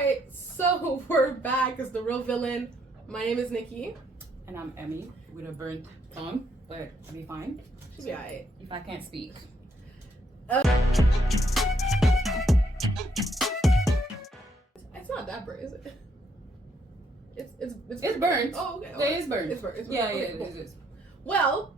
Alright, so we're back as the real villain. My name is Nikki. And I'm Emmy with a burnt tongue, but I'll be fine. She'll be alright. If I can't speak. It's not that burnt, is it? It's burnt. Oh, okay. Yeah, it's burnt. It's burnt. Yeah, okay, yeah, cool. it is. Well,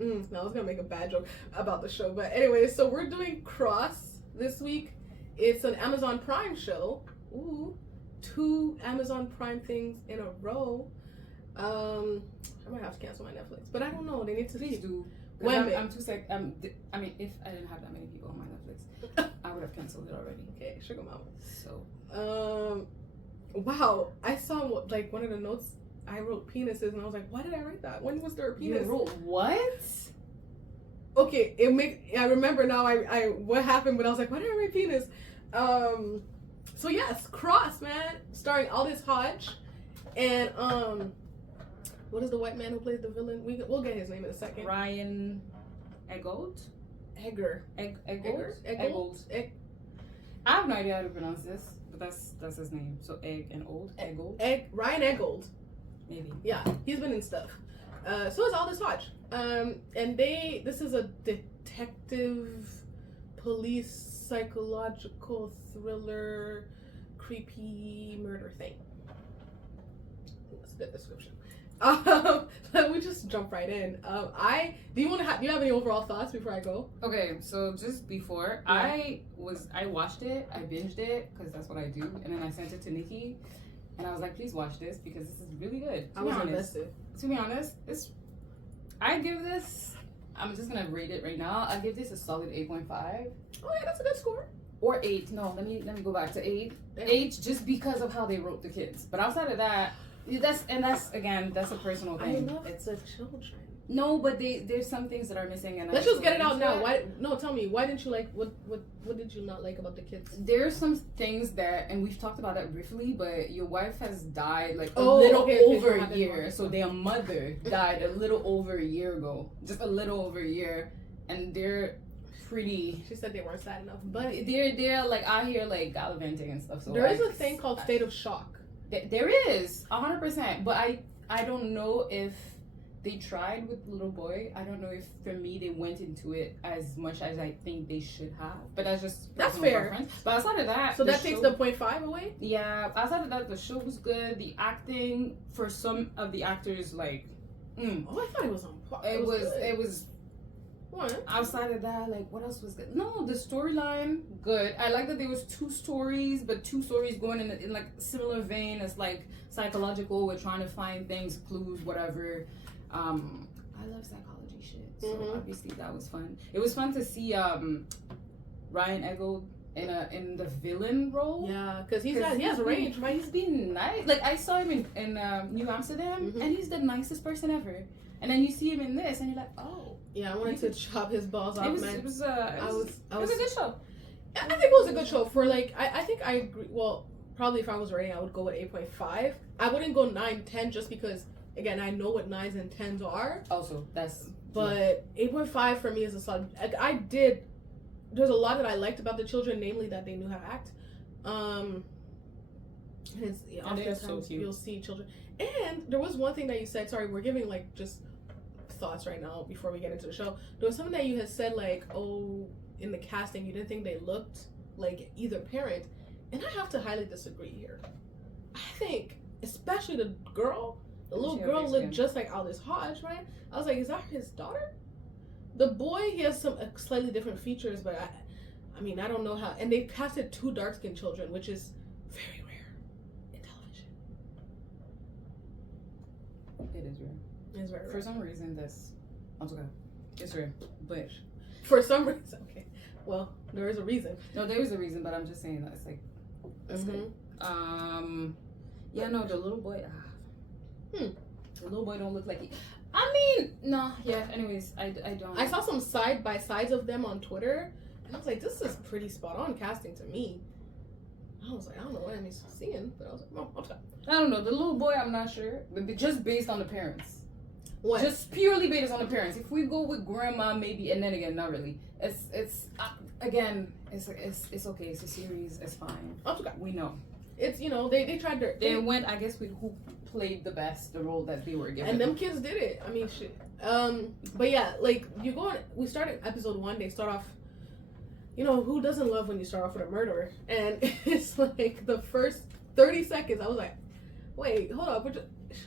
no, I was gonna make a bad joke about the show, but anyway, so we're doing Cross this week. It's an Amazon Prime show. Ooh, 2 Amazon Prime things in a row. I might have to cancel my Netflix, but I don't know. They need to Please do. I'm too sick. I mean, if I didn't have that many people on my Netflix, I would have canceled it already. Okay, sugar mama. So. Wow. I saw like one of the notes. I wrote penises, and I was like, why did I write that? When was there a penis? You wrote what? Okay, I remember now. I what happened, but I was like, why did I write penis? So yes, Cross, man, starring Aldous Hodge, and what is the white man who plays the villain? We'll get his name in a second. Ryan Eggold? Eggold. I have no idea how to pronounce this, but that's his name. So Eggold. Ryan Eggold. Maybe. Yeah, he's been in stuff. So is Aldous Hodge. And this is a detective, police, psychological thriller, creepy murder thing. I think that's a good description. Let me just jump right in. Do you have any overall thoughts before I go? Okay, so just before, I watched it, I binged it, because that's what I do, and then I sent it to Nikki, and I was like, please watch this, because this is really good. I was invested. To be honest, I'm just gonna rate it right now. I give this a solid 8.5. Oh yeah, that's a good score. Or 8. No, let me go back to 8. Damn. 8 just because of how they wrote the kids. But outside of that, that's a personal thing. I love the children. No, but there's some things that are missing, and let's just get it out now. Tell me, why didn't you like? What did you not like about the kids? There's some things that, and we've talked about that briefly, but your wife has died like over a year. So their mother died a little over a year ago, just a little over a year, and they're pretty. She said they weren't sad enough, but they're like out here like gallivanting and stuff. So there is a thing called state of shock. There is 100%, but I don't know if they tried with the little boy. I don't know if for me they went into it as much as I think they should have. But that's fair. Preference. But outside of that, so that takes the 0.5 away. Yeah. Outside of that, the show was good. The acting for some of the actors, like, Oh, I thought it was on par. It was. What? Outside of that, like, what else was good? No, the storyline, good. I like that there was 2 stories, but 2 stories going in like similar vein as like psychological. We're trying to find things, clues, whatever. I love psychology shit, so obviously that was fun. It was fun to see Ryan Eggold in the villain role. Yeah, because he has range, right? He's been nice. Like I saw him in New Amsterdam, and he's the nicest person ever. And then you see him in this, and you're like, oh. Yeah, I wanted to chop his balls off, man. It was a good show. I think it was a good show for like. I think I agree. Well, probably if I was rating, I would go with 8.5. I wouldn't go 9, 10 just because. Again, I know what 9s and 10s are. Also, that's... But 8.5 for me is a solid... There's a lot that I liked about the children, namely that they knew how to act. Oftentimes so you'll see children. And there was one thing that you said, sorry, we're giving like just thoughts right now before we get into the show. There was something that you had said like, oh, in the casting, you didn't think they looked like either parent. And I have to highly disagree here. I think, especially the little girl looked just like Aldous Hodge, right? I was like, is that his daughter? The boy, he has some slightly different features, but I mean, I don't know how. And they casted 2 dark-skinned children, which is very rare in television. It is rare. It's very rare. For some reason, it's rare. But for some reason, okay. Well, there is a reason. No, there is a reason, but I'm just saying that it's like that's good. Yeah, no, the little boy. The little boy don't look like he. I mean, no, yeah. Anyways, I don't. I saw some side by sides of them on Twitter, and I was like, this is pretty spot on casting to me. I was like, I don't know what I'm seeing, but I was like, no, I'll stop. I don't know. The little boy, I'm not sure, but just based on the parents. What? Just purely based on appearance. If we go with grandma, maybe, and then again, not really. It's again, it's okay. It's a series. It's fine. Okay. We know. It's they tried their. They went, I guess, with who played the best, the role that they were given. And them kids did it. I mean, shit. But yeah, like you go on. We started episode 1. They start off. Who doesn't love when you start off with a murderer? And it's like the first 30 seconds, I was like, wait, hold up.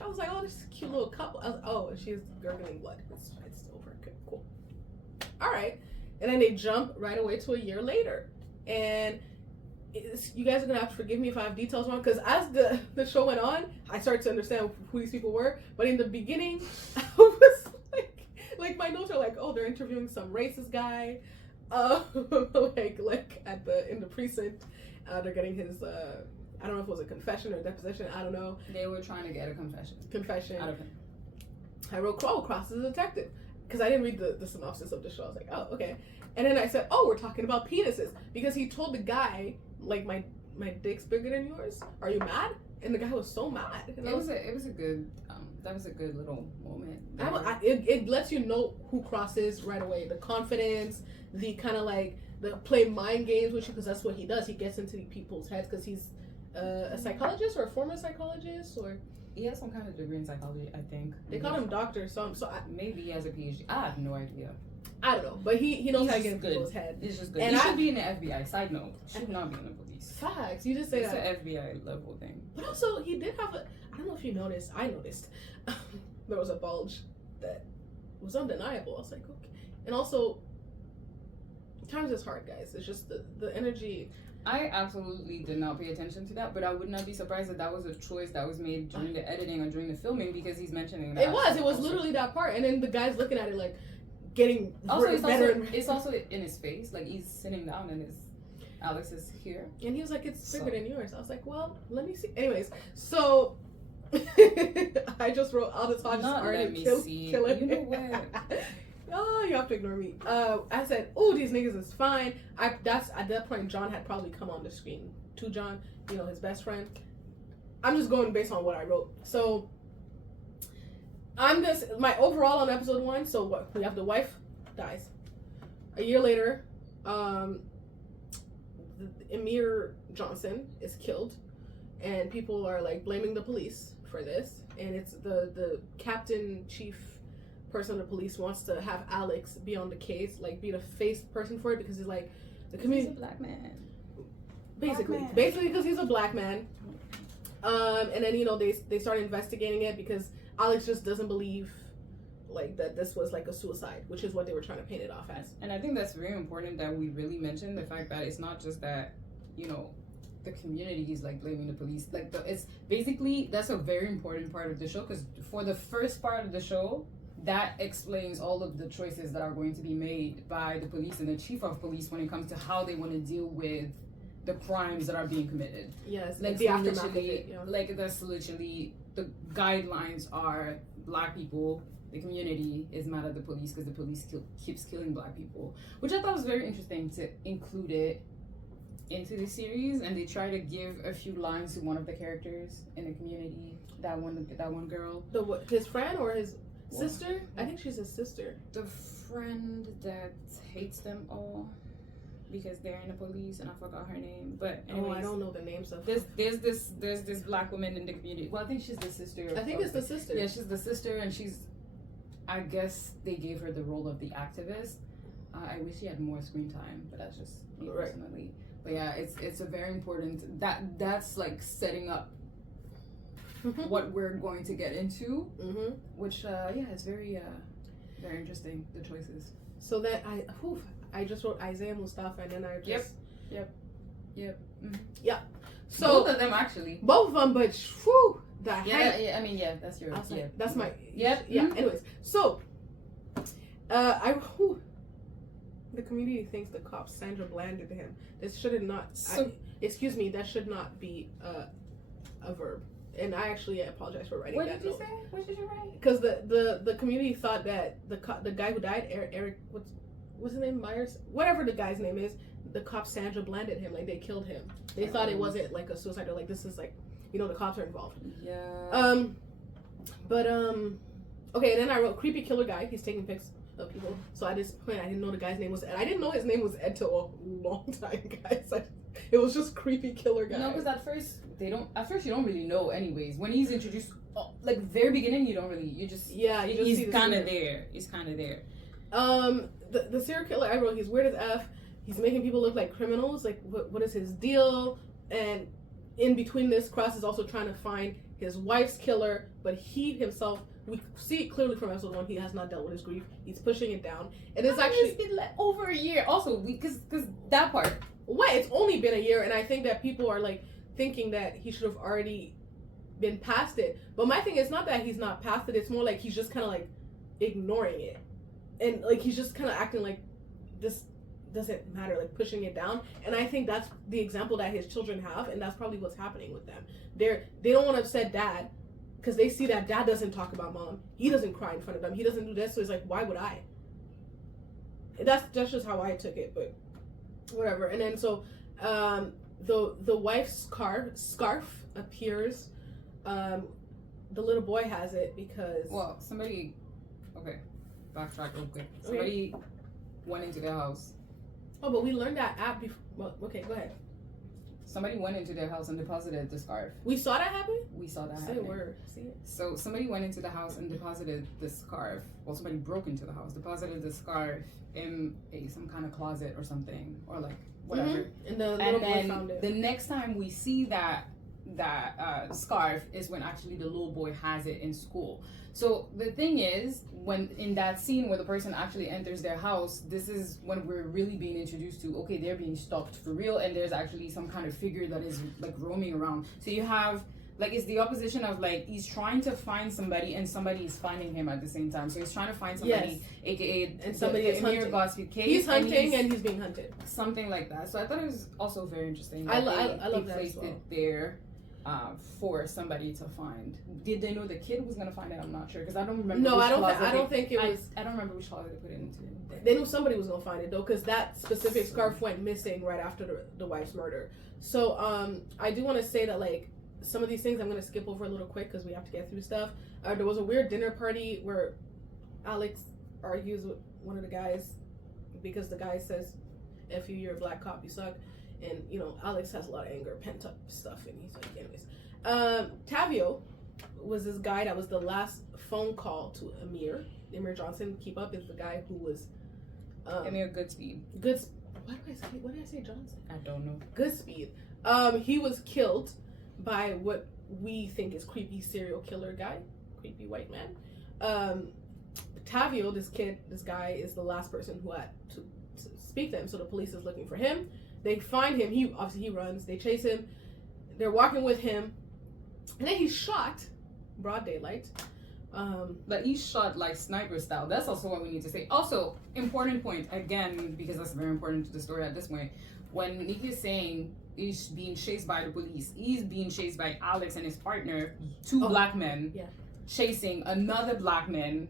I was like, oh, this is a cute little couple. I was, oh, and she's gurgling blood. It's over. Okay, cool. All right. And then they jump right away to a year later. And you guys are going to have to forgive me if I have details wrong, because as the show went on, I started to understand who these people were. But in the beginning, I was like my notes are like, oh, they're interviewing some racist guy. Like in the precinct, they're getting his I don't know if it was a confession or deposition. I don't know. They were trying to get a confession out of him. I wrote Cross as a detective because I didn't read the synopsis of the show. I was like, oh, okay. And then I said, oh, we're talking about penises, because he told the guy, like, my dick's bigger than yours. Are you mad? And the guy was so mad. And it was a good that was a good little moment. It lets you know who Cross is right away. The confidence, the kind of like the play mind games with you, because that's what he does. He gets into people's heads because he's a psychologist or a former psychologist, or he has some kind of degree in psychology, I think. They call him doctor, so maybe he has a PhD. I have no idea. I don't know, but he knows how to get into people's head. It's just good. And he should be in the FBI. Side note, should not be in the police. Facts. You just say it's that. It's an FBI level thing. But also, he did have I don't know if you noticed. I noticed there was a bulge that was undeniable. I was like, okay. And also, times is hard, guys. It's just the energy. I absolutely did not pay attention to that, but I would not be surprised if that was a choice that was made during the editing or during the filming, because he's mentioning that. It was literally that part, and then the guy's looking at it like getting better. It's also in his face, like he's sitting down and Alex is here, and he was like, "It's bigger than yours." I was like, "Well, let me see." Anyways, so I just wrote Aldous Hodge already killing. You know what? Oh, you have to ignore me. I said, "Oh, these niggas is fine." That's at that point, John had probably come on the screen. To John, his best friend. I'm just going based on what I wrote. So my overall on episode 1. So what? We have the wife dies. A year later, Emir Johnson is killed, and people are like blaming the police for this. And it's the captain chief person of the police wants to have Alex be on the case, like be the face person for it, because he's like the community. He's a black man. Basically because he's a black man. And then they start investigating it because Alex just doesn't believe like that this was like a suicide, which is what they were trying to paint it off as. And I think that's very important that we really mention the fact that it's not just that the community is like blaming the police. Like it's basically that's a very important part of the show, because for the first part of the show, that explains all of the choices that are going to be made by the police and the chief of police when it comes to how they want to deal with the crimes that are being committed. Yes, like the aftermath of it. Yeah. Like that's literally the guidelines are black people. The community is mad at the police because the police keeps killing black people, which I thought was very interesting to include it into the series. And they try to give a few lines to one of the characters in the community. That one girl. His friend or his sister? I think she's his sister. The friend that hates them all because they're in the police, and I forgot her name. But anyways, I don't know the names of. There's this black woman in the community. Well, I think she's the sister. I think it's the sister. Yeah, she's the sister, and I guess they gave her the role of the activist. I wish she had more screen time, but that's just me personally. But yeah, it's a very important that's like setting up what we're going to get into, which it's very very interesting, the choices. So that I just wrote Isaiah Mustafa, and then I just yep yeah. So both of them actually. Both of them, but whew, I mean that's your that's my yeah. Anyways, so the community thinks the cop Sandra blanded him. This should not. Excuse me. That should not be a verb. And I actually apologize for writing that. What did you say? What did you write? Because the community thought that the guy who died, Eric, what's his name, Myers, whatever the guy's name is, the cop Sandra blanded him, like they killed him. They thought it wasn't like a suicide, or like this is like the cops are involved. Yeah. Okay, and then I wrote creepy killer guy. He's taking pics of people. So at this point, I didn't know the guy's name was Ed. I didn't know his name was Ed till a long time, guys. It was just creepy killer guy. No, because at first you don't really know. Anyways, when he's introduced, like very beginning, you don't really. You just he's kind of there. He's kind of there. The serial killer I wrote, he's weird as F. He's making people look like criminals. Like what is his deal? And in between this, Cross is also trying to find his wife's killer, but he himself, we see it clearly from episode 1, he has not dealt with his grief. He's pushing it down. And it's actually been like over a year. Also, because that part. What? It's only been a year, and I think that people are like thinking that he should have already been past it. But my thing is not that he's not past it. It's more like he's just kind of like ignoring it, and like he's just kind of acting like this doesn't matter, like pushing it down. And I think that's the example that his children have, and that's probably what's happening with them. They don't want to upset dad because they see that dad doesn't talk about mom. He doesn't cry in front of them. He doesn't do this. So it's like, why would I? That's just how I took it, but whatever. And then so the wife's scarf appears. The little boy has it because somebody. Okay, backtrack real quick. Somebody went into their house. Oh, but we learned that app before. Well, okay, go ahead. Somebody went into their house and deposited the scarf. We saw that happen? We saw that happen. Say a word. See it. So somebody went into the house and deposited the scarf. Well, somebody broke into the house, deposited the scarf in some kind of closet or something, or like whatever. Mm-hmm. And the little boy found it. The next time we see that scarf is when actually the little boy has it in school. So the thing is, when in that scene where the person actually enters their house, this is when we're really being introduced to, okay, they're being stalked for real, and there's actually some kind of figure that is like roaming around. So you have like, it's the opposition of like he's trying to find somebody and somebody is finding him at the same time. So he's trying to find somebody, aka and somebody is hunting. He's hunting and he's being hunted. Something like that. So I thought it was also very interesting. I love that placed as well. it there. For somebody to find. Did they know the kid was gonna find it? I'm not sure because I don't remember. No, I don't think it was. I don't remember which closet they put it into. They knew somebody was gonna find it though, because that specific scarf went missing right after the wife's murder. So I do want to say that like some of these things I'm gonna skip over a little quick because we have to get through stuff. There was a weird dinner party where Alex argues with one of the guys because the guy says, "F you, you're a black cop, you suck." And, you know, Alex has a lot of anger, pent up stuff, and he's like, anyways. Tavio was this guy that was the last phone call to Amir Johnson. Keep Up is the guy who was... Amir Goodspeed. What did I say Johnson? I don't know. Goodspeed. He was killed by what we think is creepy serial killer guy. Creepy white man. Tavio, this guy, is the last person who had to speak to him, so the police is looking for him. They find him. He runs. They chase him. They're walking with him, and then he's shot, broad daylight. But he's shot like sniper style. That's also what we need to say. Also, important point again, because that's very important to the story at this point. When Nikki is saying he's being chased by the police, he's being chased by Alex and his partner, two black men, chasing another black man.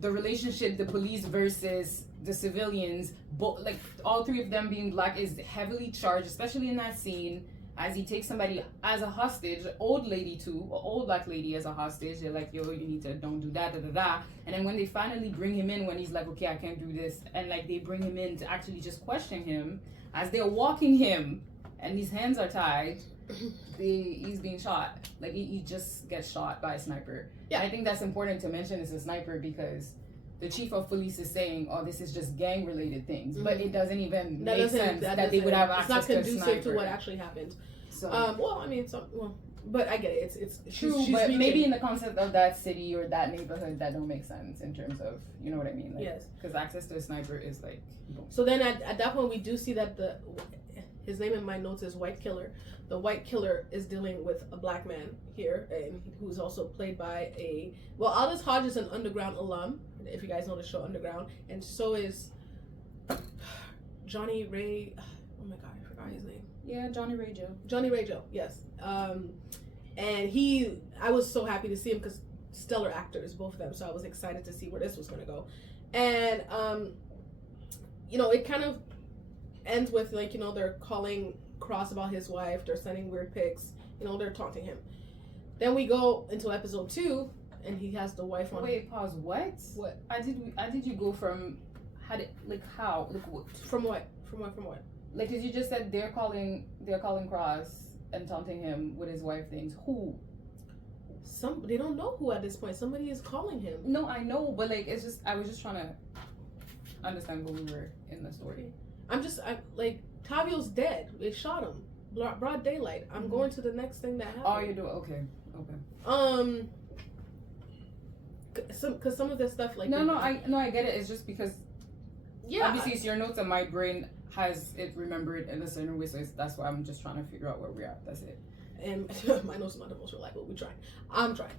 The relationship, the police versus the civilians, like all three of them being black, is heavily charged, especially in that scene as he takes somebody as a hostage, old black lady as a hostage. They're like, yo, you need to don't do that, and then when they finally bring him in, when he's like, okay, I can't do this, and like they bring him in to actually just question him as they're walking him and his hands are tied, he's being shot. Like he just gets shot by a sniper. And I think that's important to mention, it's a sniper, because the chief of police is saying, "Oh, this is just gang-related things," but it doesn't even make sense that they would have access to a sniper. It's not conducive to what actually happened. So, but I get it. It's true, but maybe in the concept of that city or that neighborhood, that don't make sense in terms of, you know what I mean? Like, yes. Because access to a sniper is like. Boom. So then at that point, we do see that his name in my notes is White Killer. The White Killer is dealing with a black man here, and who's also played by Aldous Hodge is an Underground alum, if you guys know the show Underground, and so is Johnny Ray. Oh my god, I forgot his name. Yeah, Johnny Ray Joe. Johnny Ray Joe, yes. And I was so happy to see him because stellar actors, both of them. So I was excited to see where this was going to go, and you know, it kind of ends with like, you know, they're calling Cross about his wife. They're sending weird pics. You know, they're taunting him. Then we go into episode 2, and he has the wife on. Wait, pause. What? What? How did you go from how? Like what? From what? Like, cause you just said they're calling Cross and taunting him with his wife things. Who? They don't know who at this point. Somebody is calling him. No, I know, but like it's just I was just trying to understand where we were in the story. I'm like Tavio's dead. They shot him. Broad daylight. I'm going to the next thing that happened. Oh, you do okay. Because some of this stuff like I get it. It's just because obviously it's your notes and my brain has it remembered in a certain way, so that's why I'm just trying to figure out where we're at. That's it. And my notes are not the most reliable. I'm trying.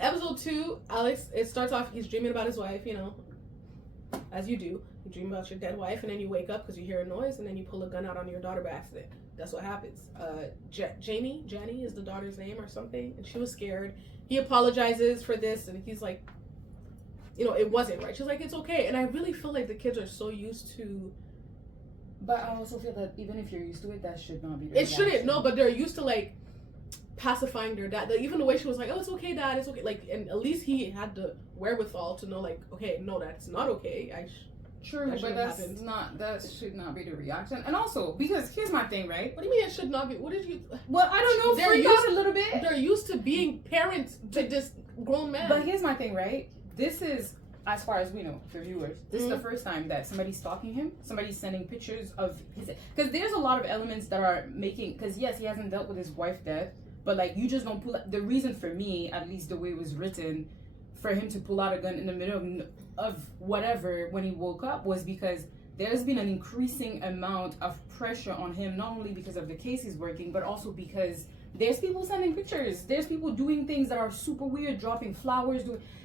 Episode 2, Alex. It starts off. He's dreaming about his wife. You know, as you do. You dream about your dead wife, and then you wake up because you hear a noise, and then you pull a gun out on your daughter by accident. That's what happens. Jenny is the daughter's name or something, and she was scared. He apologizes for this, and he's like, you know, it wasn't right. She's like, it's okay. And I really feel like the kids are so used to. But I also feel that even if you're used to it, that should not be. It shouldn't. No, but they're used to like pacifying their dad. Like, even the way she was like, oh, it's okay, Dad, it's okay. Like, and at least he had the wherewithal to know, like, okay, no, that's not okay. True, but that should not be the reaction. And also, because here's my thing, right? What do you mean it should not be? What did you? Well, I don't know. They're used a little bit. They're used to being parents to this grown man. But here's my thing, right? This is, as far as we know, for viewers, this is the first time that somebody's stalking him. Somebody's sending pictures of his. Because there's a lot of elements that are making. Because yes, he hasn't dealt with his wife death, but like you just don't pull. The reason for me, at least the way it was written, for him to pull out a gun in the middle of whatever when he woke up was because there's been an increasing amount of pressure on him, not only because of the case he's working, but also because there's people sending pictures, there's people doing things that are super weird, dropping flowers,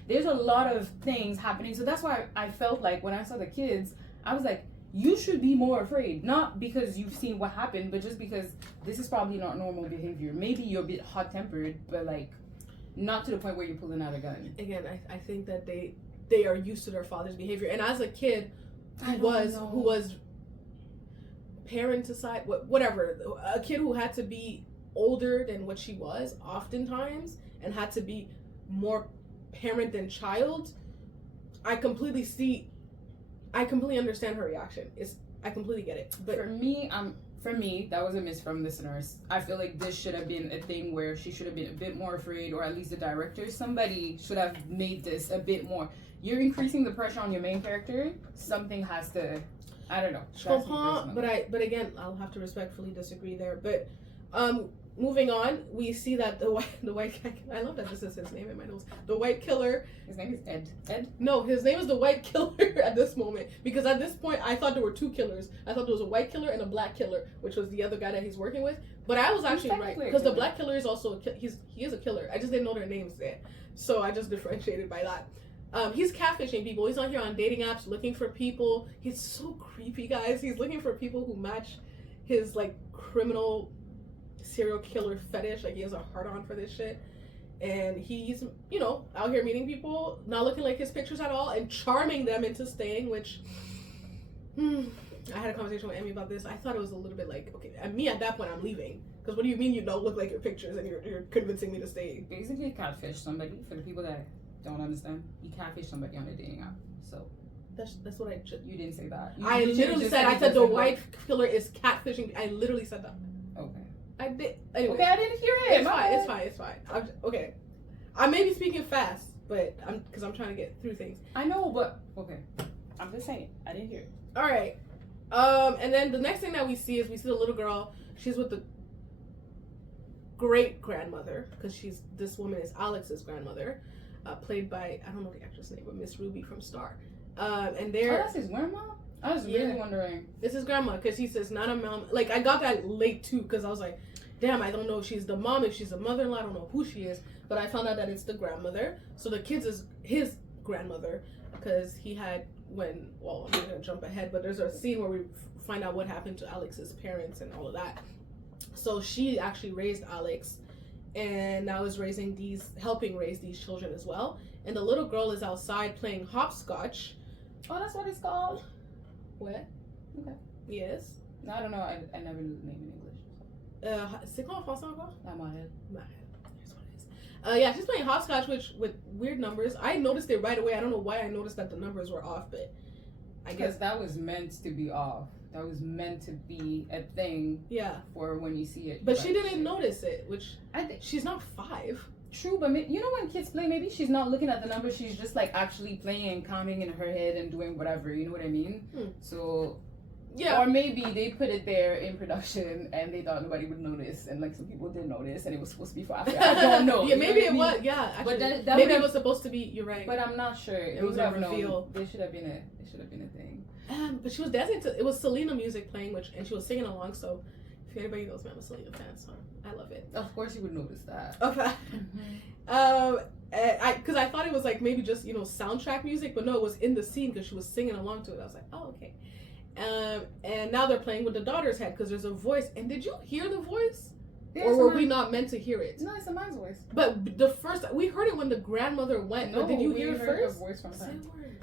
there's a lot of things happening. So that's why I felt like when I saw the kids, I was like, you should be more afraid, not because you've seen what happened, but just because this is probably not normal behavior. Maybe you're a bit hot-tempered, but like not to the point where you're pulling out a gun. Again, I think that they are used to their father's behavior, and as a kid who was parenticide, whatever, a kid who had to be older than what she was oftentimes and had to be more parent than child, I completely understand her reaction. I completely get it. But for me, that was a miss from listeners. I feel like this should have been a thing where she should have been a bit more afraid, or at least the director, somebody should have made this a bit more. You're increasing the pressure on your main character. Something has to, I don't know. But again, I'll have to respectfully disagree there. But moving on, we see that the white I love that this is his name in my notes. The white killer. His name is Ed. Ed? No, his name is the white killer at this moment, because at this point I thought there were two killers. I thought there was a white killer and a black killer, which was the other guy that he's working with. But I was actually right, because the black killer is also he is a killer. I just didn't know their names yet, so I just differentiated by that. He's catfishing people. He's on here on dating apps looking for people. He's so creepy, guys. He's looking for people who match his like criminal serial killer fetish. Like, he has a hard on for this shit, and he's, you know, out here meeting people, not looking like his pictures at all, and charming them into staying. Which I had a conversation with Emmy about this. I thought it was a little bit like, okay, and me at that point, I'm leaving, because what do you mean you don't look like your pictures and you're convincing me to stay? Basically catfish somebody. For the people that don't understand, you catfish somebody on a dating app. So that's what I just. You didn't say that. I literally said, I said the white killer is catfishing. I literally said that. Okay. I did. Anyway. Okay, I didn't hear it. It's fine. Okay. I may be speaking fast, but I'm trying to get through things. I know, but okay. I'm just saying. I didn't hear it. All right. And then the next thing that we see is the little girl. She's with the great grandmother, because this woman is Alex's grandmother, played by, I don't know the actress name, but Miss Ruby from Star. And that's his grandma? I was really wondering. This is grandma, because he says not a mom. Like, I got that late too, because I was like, damn, I don't know if she's the mom, if she's a mother-in-law, I don't know who she is. But I found out that it's the grandmother. So the kids is his grandmother, because he had I'm not gonna jump ahead, but there's a scene where we find out what happened to Alex's parents and all of that. So she actually raised Alex, and now is helping raise these children as well. And the little girl is outside playing hopscotch. Oh, that's what it's called? What? Okay. Yes. No, I don't know. I never knew the name in English. C'est quoi en français encore? La marelle. Marelle. Here's what it is. Yeah, she's playing hopscotch, which with weird numbers. I noticed it right away. I don't know why I noticed that the numbers were off, but I guess that was meant to be off. That was meant to be a thing. Yeah. For when you see it. But she didn't notice it, which I think she's not 5. True, but you know when kids play, maybe she's not looking at the numbers. She's just like actually playing and counting in her head and doing whatever. You know what I mean? So. Yeah. Or maybe they put it there in production and they thought nobody would notice, and like some people did notice, and it was supposed to be for after. I don't know. Yeah, maybe it was. Yeah, actually, but that maybe it was supposed to be. You're right. But I'm not sure. It was a reveal. There should have been a thing. But she was dancing to. It was Selena music playing, and she was singing along. So, if anybody knows me, I'm a Selena fan, so I love it. Of course, you would notice that. Okay. Because I thought it was like maybe just soundtrack music, but no, it was in the scene because she was singing along to it. I was like, oh, okay. And now they're playing with the daughter's head because there's a voice. And did you hear the voice? Yeah, or were we not meant to hear it? No, it's a man's voice. But we heard it when the grandmother went. No, but did you hear it first? A voice from her.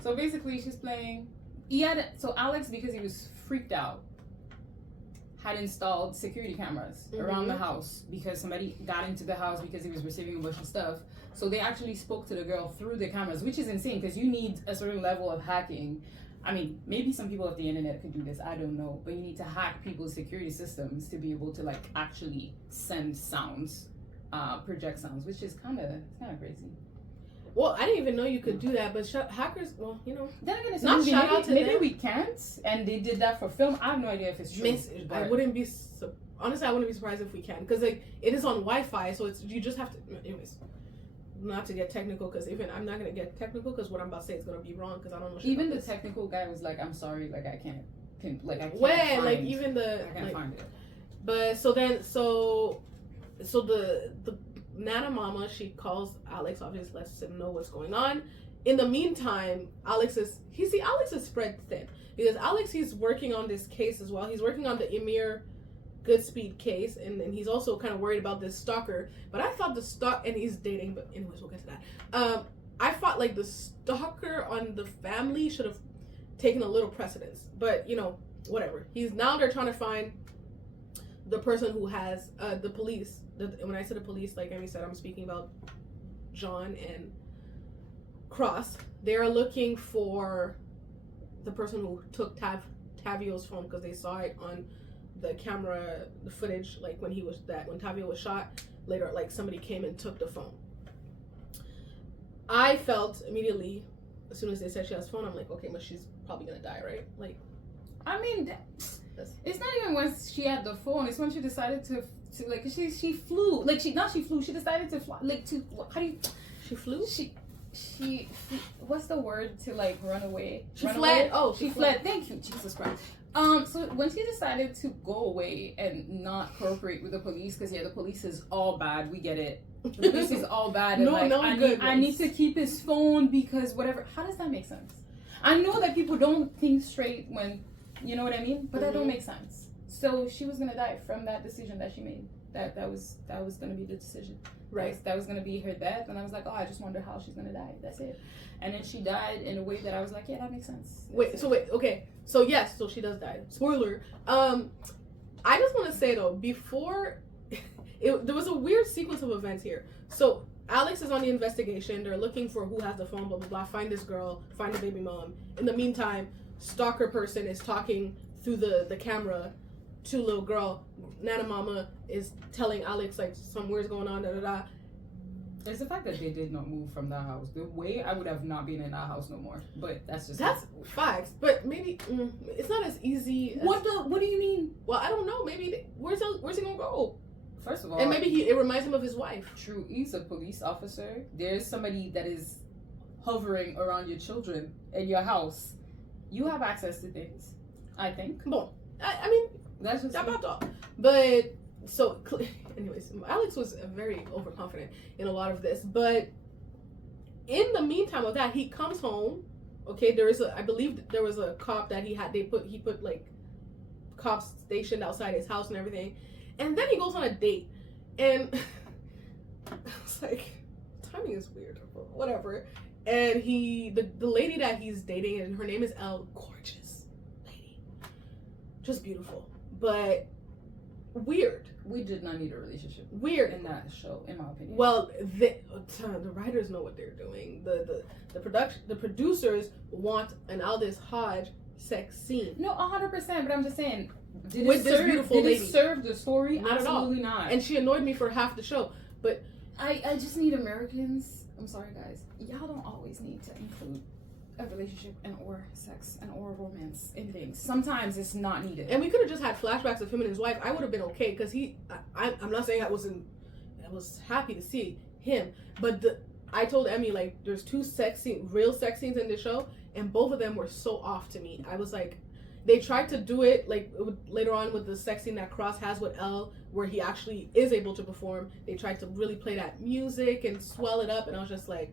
So basically, she's playing. So Alex, because he was freaked out, had installed security cameras around the house because somebody got into the house because he was receiving a bunch of stuff. So they actually spoke to the girl through the cameras, which is insane because you need a certain level of hacking. I mean, maybe some people of the internet could do this, I don't know, but you need to hack people's security systems to be able to like actually send sounds, project sounds, which is kind of crazy. Well, I didn't even know you could do that, but hackers, well, Then again, it's not shout out to maybe them. We can't, and they did that for film. I have no idea if it's true. I wouldn't be honestly, I wouldn't be surprised if we can, because like it is on Wi-Fi, so you just have to. Anyways. Not to get technical, because I'm not gonna get technical, because what I'm about to say is gonna be wrong, because I don't know. Even the technical guy was like, "I'm sorry, like I can't find it." But so the Nana mama, she calls Alex, obviously lets him know what's going on. In the meantime, Alex is spread thin because Alex, he's working on this case as well. He's working on the Emir Goodspeed case, and he's also kind of worried about this stalker. But I thought and he's dating, but anyways, we'll get to that. I thought like the stalker on the family should have taken a little precedence, but whatever. They're trying to find the person who has the police. When I said the police, like Emmy said, I'm speaking about John and Cross. They are looking for the person who took Tavio's phone because they saw it on the camera, the footage, like when Tavio was shot. Later, like somebody came and took the phone. I felt immediately, as soon as they said she has phone, I'm like, okay, but she's probably gonna die, right? Like, I mean, it's not even when she had the phone. It's when she decided to like she flew. Like she flew. She decided to fly. Like she flew. She what's the word to like run away? She fled. Oh, she fled. Thank you, Jesus Christ. So when she decided to go away and not cooperate with the police, because the police is all bad. We get it. The police is all bad. And I need to keep his phone because whatever. How does that make sense? I know that people don't think straight when, you know what I mean? But that don't make sense. So she was gonna die from that decision that she made. That was gonna be the decision. Right. That was gonna be her death, and I was like, oh, I just wonder how she's gonna die. That's it. And then she died in a way that I was like, yeah, that makes sense. Okay. So yes, so she does die. Spoiler. I just want to say though, before there was a weird sequence of events here. So Alex is on the investigation. They're looking for who has the phone, blah blah blah. Find this girl. Find the baby mom. In the meantime, stalker person is talking through the camera to little girl. Nana mama is telling Alex like some weird's going on. Da da da. It's the fact that they did not move from that house. The way I would have not been in that house no more. But that's facts. But maybe it's not as easy. What do you mean? Well, I don't know. Maybe where's he gonna go? First of all, and maybe it reminds him of his wife. True, he's a police officer. There's somebody that is hovering around your children in your house. You have access to things, I think. Bon, I mean that's just but so anyways, Alex was very overconfident in a lot of this, but in the meantime of that, he comes home. Okay, I believe there was a cop that he put like cops stationed outside his house and everything, and then he goes on a date, and it's like timing is weird, but whatever. And the lady that he's dating, and her name is Elle, gorgeous lady, just beautiful, but weird. We did not need a relationship. Weird in that show, in my opinion. Well, the writers know what they're doing. The producers want an Aldous Hodge sex scene. No, 100%. But I'm just saying, did with this beautiful lady, it serve the story? Not Absolutely not. And she annoyed me for half the show. But I just need Americans. I'm sorry, guys. Y'all don't always need to include a relationship and or sex and or romance in things. Sometimes it's not needed. And we could have just had flashbacks of him and his wife. I would have been okay because I'm not saying I was happy to see him, but I told Emmy, like, there's two real sex scenes in the show, and both of them were so off to me. I was like, they tried to do it like later on with the sex scene that Cross has with Elle, where he actually is able to perform. They tried to really play that music and swell it up, and I was just like,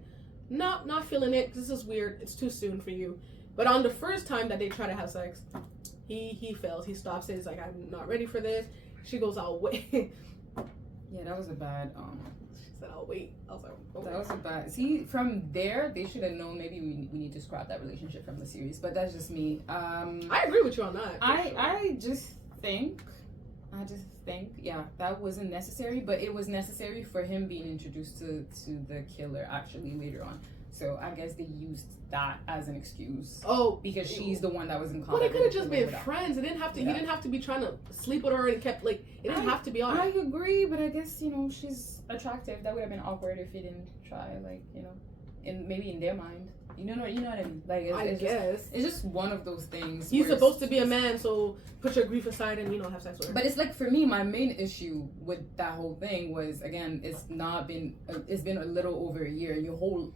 not feeling it. This is weird. It's too soon for you. But on the first time that they try to have sex, he fails. He stops it. He's like, I'm not ready for this. She goes, I'll wait. Yeah, that was a bad. She said, I'll wait. I was like, okay. That was a bad. See, from there, they should have known. Maybe we need to scrap that relationship from the series. But that's just me. I agree with you on that. I just think, yeah, that wasn't necessary. But it was necessary for him being introduced to the killer actually later on. So I guess they used that as an excuse. Oh, because she's the one that was in contact. Well, they could have just been friends. It didn't have to. Yeah. He didn't have to be trying to sleep with her and kept like. It didn't have to be on. I agree, but I guess she's attractive. That would have been awkward if he didn't try. Like maybe in their mind. You know what I mean? Like it's just one of those things. He's supposed to be a man, so put your grief aside and have sex with her. But it's like, for me, my main issue with that whole thing was, again, it's been a little over a year. Your whole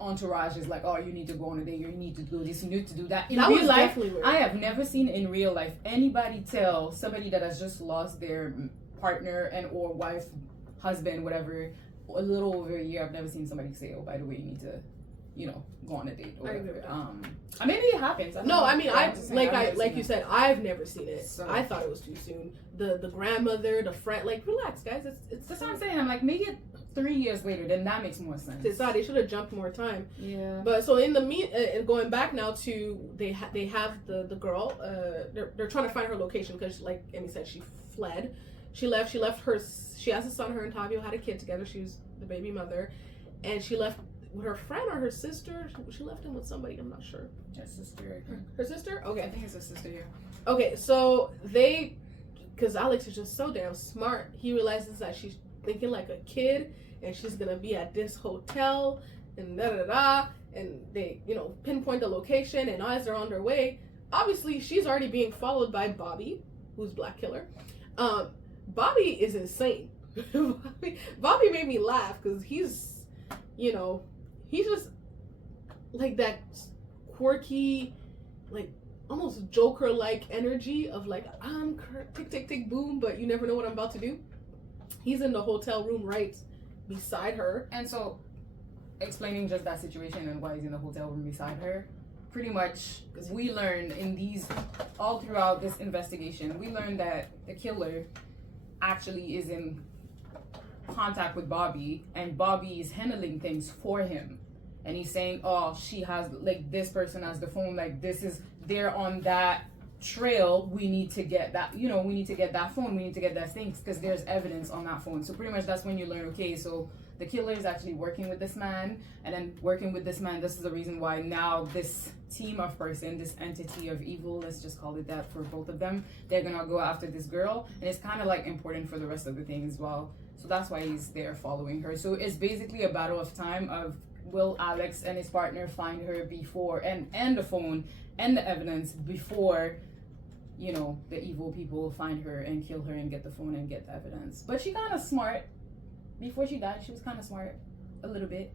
entourage is like, oh, you need to go on a date, you need to do this, you need to do that. In real life, I have never seen in real life anybody tell somebody that has just lost their partner and or wife, husband, whatever, a little over a year. I've never seen somebody say, oh, by the way, you need to go on a date or whatever. Maybe it happens. Like you said, I've never seen it. So I thought it was too soon. The grandmother, the friend, relax, guys. It's that's what I'm saying. I'm like, make it 3 years later, then that makes more sense. They should have jumped more time. Yeah. But so in the going back now to they have the girl. They're trying to find her location because, like Emmy said, she fled. She left her. She has a son. Her and Tavio had a kid together. She was the baby mother, and she left with her friend or her sister. She left him with somebody. I'm not sure. Her sister. Her sister? Okay. I think it's her sister here. Okay, so because Alex is just so damn smart, he realizes that she's thinking like a kid, and she's gonna be at this hotel, and and they, pinpoint the location, and as they're on their way, obviously she's already being followed by Bobby, who's Black Killer. Bobby is insane. Bobby made me laugh because he's just like that quirky, like almost Joker-like energy of like, I'm tick tick tick boom, but you never know what I'm about to do. He's in the hotel room right beside her, and so explaining just that situation and why he's in the hotel room beside her. Pretty much, we learned all throughout this investigation, we learned that the killer actually is in contact with Bobby, and Bobby is handling things for him, and he's saying, oh, she has, like, this person has the phone, like, they're on that trail, we need to get that, we need to get that phone, we need to get that thing, because there's evidence on that phone. So pretty much that's when you learn, okay, so the killer is actually working with this man, and then working with this man, this is the reason why now this team of person, this entity of evil, let's just call it that for both of them, they're gonna go after this girl, and it's kind of like important for the rest of the thing as well. So that's why he's there following her. So it's basically a battle of time of, will Alex and his partner find her before, and the phone and the evidence before, the evil people find her and kill her and get the phone and get the evidence. But she kind of smart. Before she died, she was kind of smart, a little bit.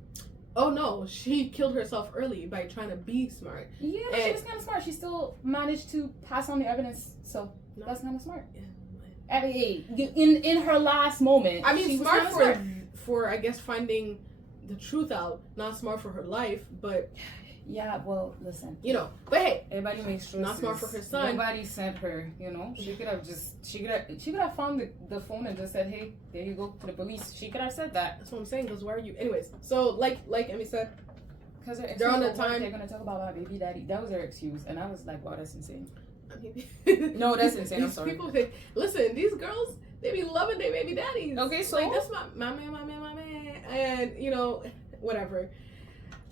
Oh no, she killed herself early by trying to be smart. Yeah, she was kind of smart. She still managed to pass on the evidence, so that's kind of smart. Yeah. I mean, in her last moment, I mean, smart for I guess finding the truth out. Not smart for her life, but yeah. Well, listen, But hey, everybody makes choices. Not smart for her son. Nobody sent her. She could have found the phone and just said, hey, there you go, to the police. She could have said that. That's what I'm saying. Because why are you? Anyways, so like Emmy said, because they're on the time they're gonna talk about my baby daddy. That was their excuse, and I was like, wow, that's insane. No, that's insane. I'm sorry. People, listen, these girls, they be loving their baby daddies. Okay, so like, that's my man, and you know, whatever.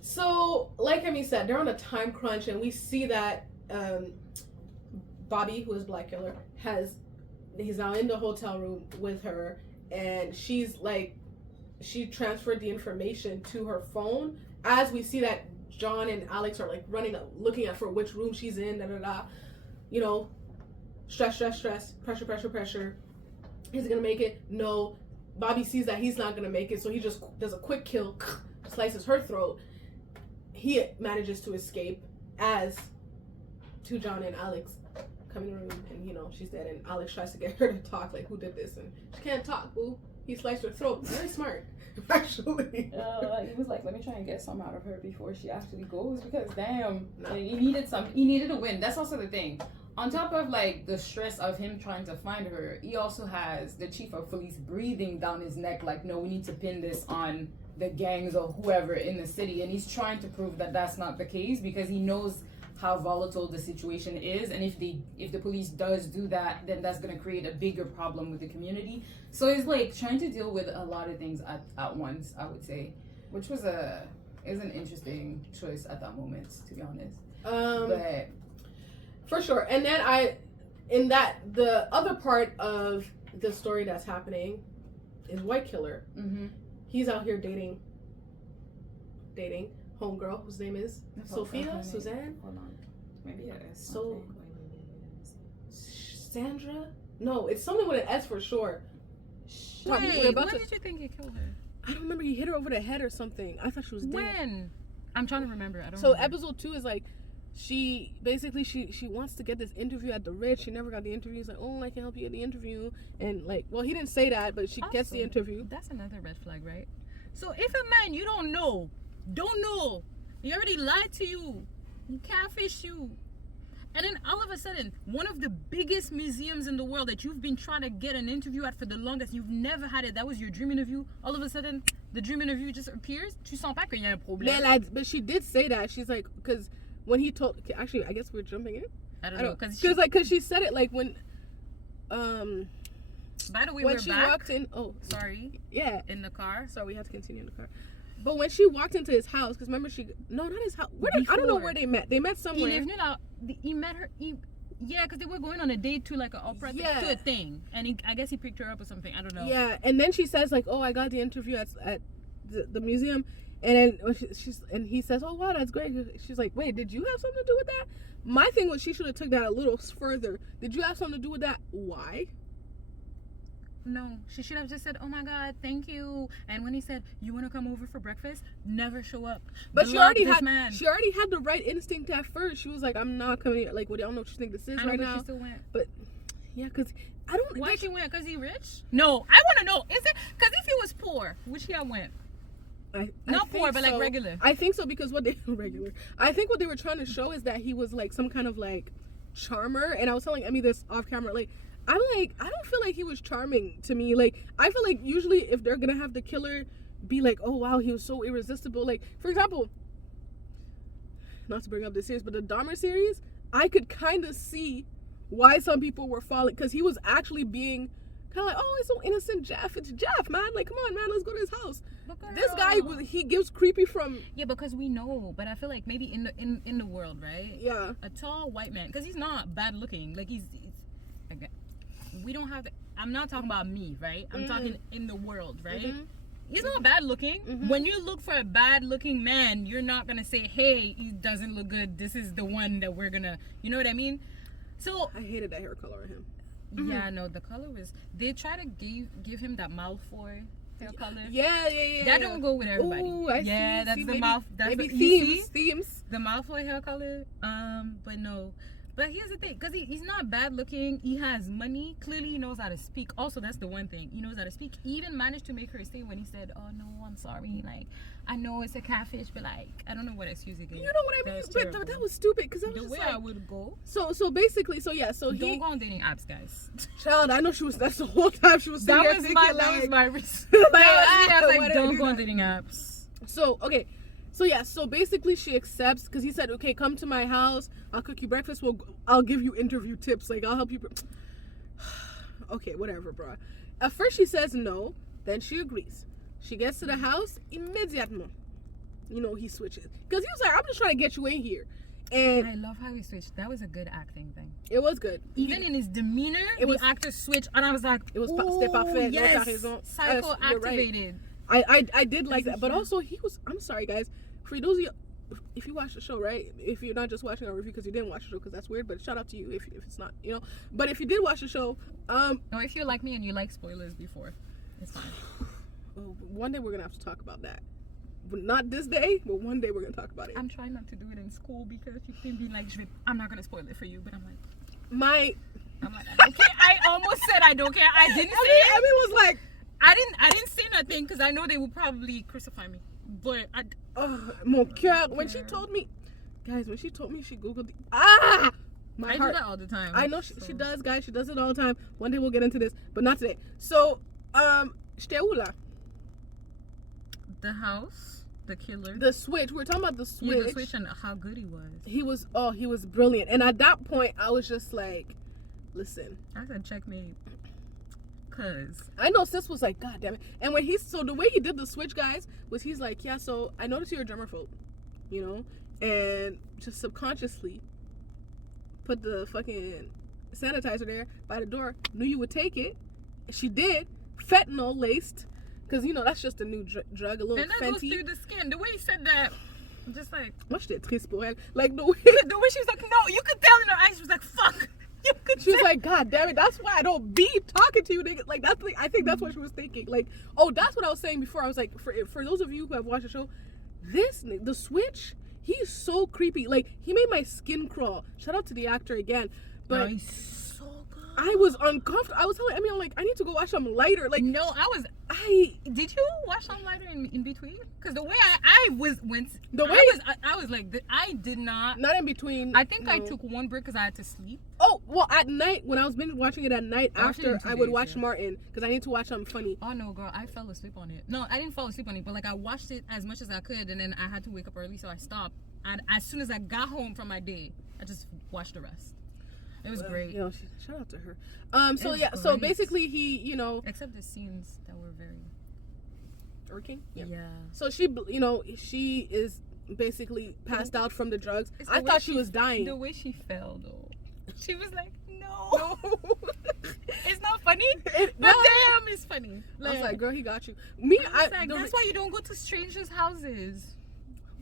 So, like Emmy said, they're on a time crunch, and we see that Bobby, who is Black Killer, he's now in the hotel room with her, and she's like, she transferred the information to her phone. As we see that John and Alex are like running up, looking at for which room she's in, you know, stress, pressure. Is he gonna make it? No. Bobby sees that he's not gonna make it, so he just does a quick kill, slices her throat. He manages to escape as to John and Alex come in the room, and you know, she's dead, and Alex tries to get her to talk, like, who did this? And she can't talk, boo. He sliced her throat. Very smart, actually. He was like, let me try and get some out of her before she actually goes, because damn, he needed a win. That's also the thing. On top of like the stress of him trying to find her, he also has the chief of police breathing down his neck, like, no, we need to pin this on the gangs or whoever in the city, and he's trying to prove that that's not the case, because he knows how volatile the situation is, and if the police does do that, then that's going to create a bigger problem with the community. So he's like trying to deal with a lot of things at once, I would say, which was an interesting choice at that moment, to be honest. But for sure. And then the other part of the story that's happening is White Killer. Mm-hmm. He's out here dating homegirl whose name is Sophia, Suzanne. Hold on, maybe Sandra. No, it's something with an S for sure. Wait, when did you think he killed her? I don't remember. He hit her over the head or something. I thought she was dead. When? I'm trying to remember. I don't. So remember. episode 2 is like, she basically she wants to get this interview at the Ritz. She never got the interview. He's like, oh, I can help you get the interview. And like, well, he didn't say that, but she gets the interview. That's another red flag, right? So if a man you don't know, he already lied to you, he catfished you, and then all of a sudden, one of the biggest museums in the world that you've been trying to get an interview at for the longest, you've never had it, that was your dream interview, all of a sudden, the dream interview just appears, tu sens pas qu'il y a un problème. But she did say that. She's like, because when he told, actually, I guess we're jumping in. I don't know, because she said it like when, by the way, when we're she back. walked in, yeah, in the car. So we have to continue in the car. But when she walked into his house, because remember not his house. I don't know where they met. They met somewhere. He met her. Yeah, because they were going on a date to like an opera to a thing, and I guess he picked her up or something. I don't know. Yeah, and then she says like, "Oh, I got the interview at the museum," and then he says, "Oh wow, that's great." She's like, "Wait, did you have something to do with that?" My thing was she should have took that a little further. Did you have something to do with that? Why? No, she should have just said, "Oh my God, thank you." And when he said, "You want to come over for breakfast?" Never show up. But she already had the right instinct at first. She was like, "I'm not coming here." Like, I don't know what you think this is right now. She still went. But yeah, because I don't. Why she went? Because he rich? No, I want to know. Is it because if he was poor, would she have went? Not poor, but like regular. I think so, because regular. I think what they were trying to show is that he was like some kind of like charmer, and I was telling Emmy this off camera, like. I'm like, I don't feel like he was charming to me. Like, I feel like usually if they're gonna have the killer be like, oh wow, he was so irresistible. Like, for example, not to bring up this series, but the Dahmer series, I could kind of see why some people were falling, because he was actually being kind of like, oh, it's so innocent Jeff. It's Jeff, man. Like, come on, man, let's go to his house. This guy, he gives creepy from. Yeah, because we know, but I feel like maybe in the world, right? Yeah. A tall white man, because he's not bad looking. Like he's like. We don't have I'm not talking about me, right? I'm talking in the world, right? Mm-hmm. He's not bad looking. Mm-hmm. When you look for a bad looking man, you're not gonna say, hey, he doesn't look good, this is the one that we're gonna, you know what I mean? So I hated that hair color on him. Yeah, no, the color was, they try to give him that Malfoy hair color. Yeah. That don't go with everybody. Ooh, I see. That's see, the maybe, mouth. That's maybe themes. The Malfoy hair color. But no. But here's the thing, because he's not bad looking, he has money, clearly he knows how to speak. Also, that's the one thing, he knows how to speak. He even managed to make her stay when he said, oh no, I'm sorry, like, I know it's a catfish, but like, I don't know what excuse he gave. You know what I mean? But that was stupid, because I was the just way like, I would go. So basically, don't go on dating apps, guys. Child, I know that's the whole time she was sitting that was my risk. I was like, don't go on dating apps. So, okay. So yeah, so basically she accepts because he said, okay, come to my house, I'll cook you breakfast, I'll give you interview tips, like I'll help you. Okay, whatever, bro. At first she says no, then she agrees. She gets to the house, immediately, you know, he switches. Because he was like, I'm just trying to get you in here. And I love how he switched. That was a good acting thing. it was good. Even in his demeanor, the actor switched, and I was like, it was c'était parfait. Yes, psycho activated. Right. I did like that. But also, I'm sorry, guys. For those of you, if you watch the show, right? If you're not just watching our review because you didn't watch the show, because that's weird, but shout out to you if it's not, you know. But if you did watch the show, or if you're like me and you like spoilers before, it's fine. One day we're going to have to talk about that. Not this day, but one day we're gonna talk about it. I'm trying not to do it in school because you can be like, I'm not gonna spoil it for you, but I'm like, I don't care. I almost said I don't care. I didn't say it. Abby was like, I didn't say nothing because I know they will probably crucify me. But mon cœur. When she told me, guys, she googled I heart. do that all the time. I know she does, guys. She does it all the time. One day we'll get into this, but not today. So, j'étais où là? The house. The killer. The switch. We're talking about the switch. Yeah, the switch and how good he was. He was brilliant. And at that point, I was just like, listen. I said checkmate. Cause I know sis was like, God damn it. And when the way he did the switch, guys, was he's like, yeah, so I noticed you're a germaphobe, you know? And just subconsciously put the fucking sanitizer there by the door. Knew you would take it. She did. Fentanyl laced. Because, you know, that's just a new drug, a little and that Fenty. goes through the skin. The way he said that, just like... Moi, j'étais triste pour elle. Like, the way she was like, no, you could tell in her eyes, she was like, fuck. She was like, God damn it, that's why I don't be talking to you, nigga. Like, I think that's what she was thinking. Like, oh, that's what I was saying before. I was like, for those of you who have watched the show, the switch, he's so creepy. Like, he made my skin crawl. Shout out to the actor again. But no, he's so good. I was uncomfortable. I was telling Emmy, I'm like, I need to go watch some lighter. Like, no, did you watch some lighter in between? Because the way I was like, I did not in between. I think I took one break because I had to sleep. Oh, well, at night, when I was binge watching it at night, after I would watch Martin, because I need to watch something funny. Oh no, girl, I fell asleep on it. No, I didn't fall asleep on it, but like I watched it as much as I could, and then I had to wake up early, so I stopped. And as soon as I got home from my day, I just watched the rest. It was great. You know, shout out to her. So yeah, great. So basically he, you know, except the scenes that were very irking. Yeah. So she, you know, she is basically passed out from the drugs. I thought she was dying. The way she fell though, she was like, no. It's not funny, but damn, it's funny. Like, I was like, girl, he got you. That's why you don't go to strangers' houses.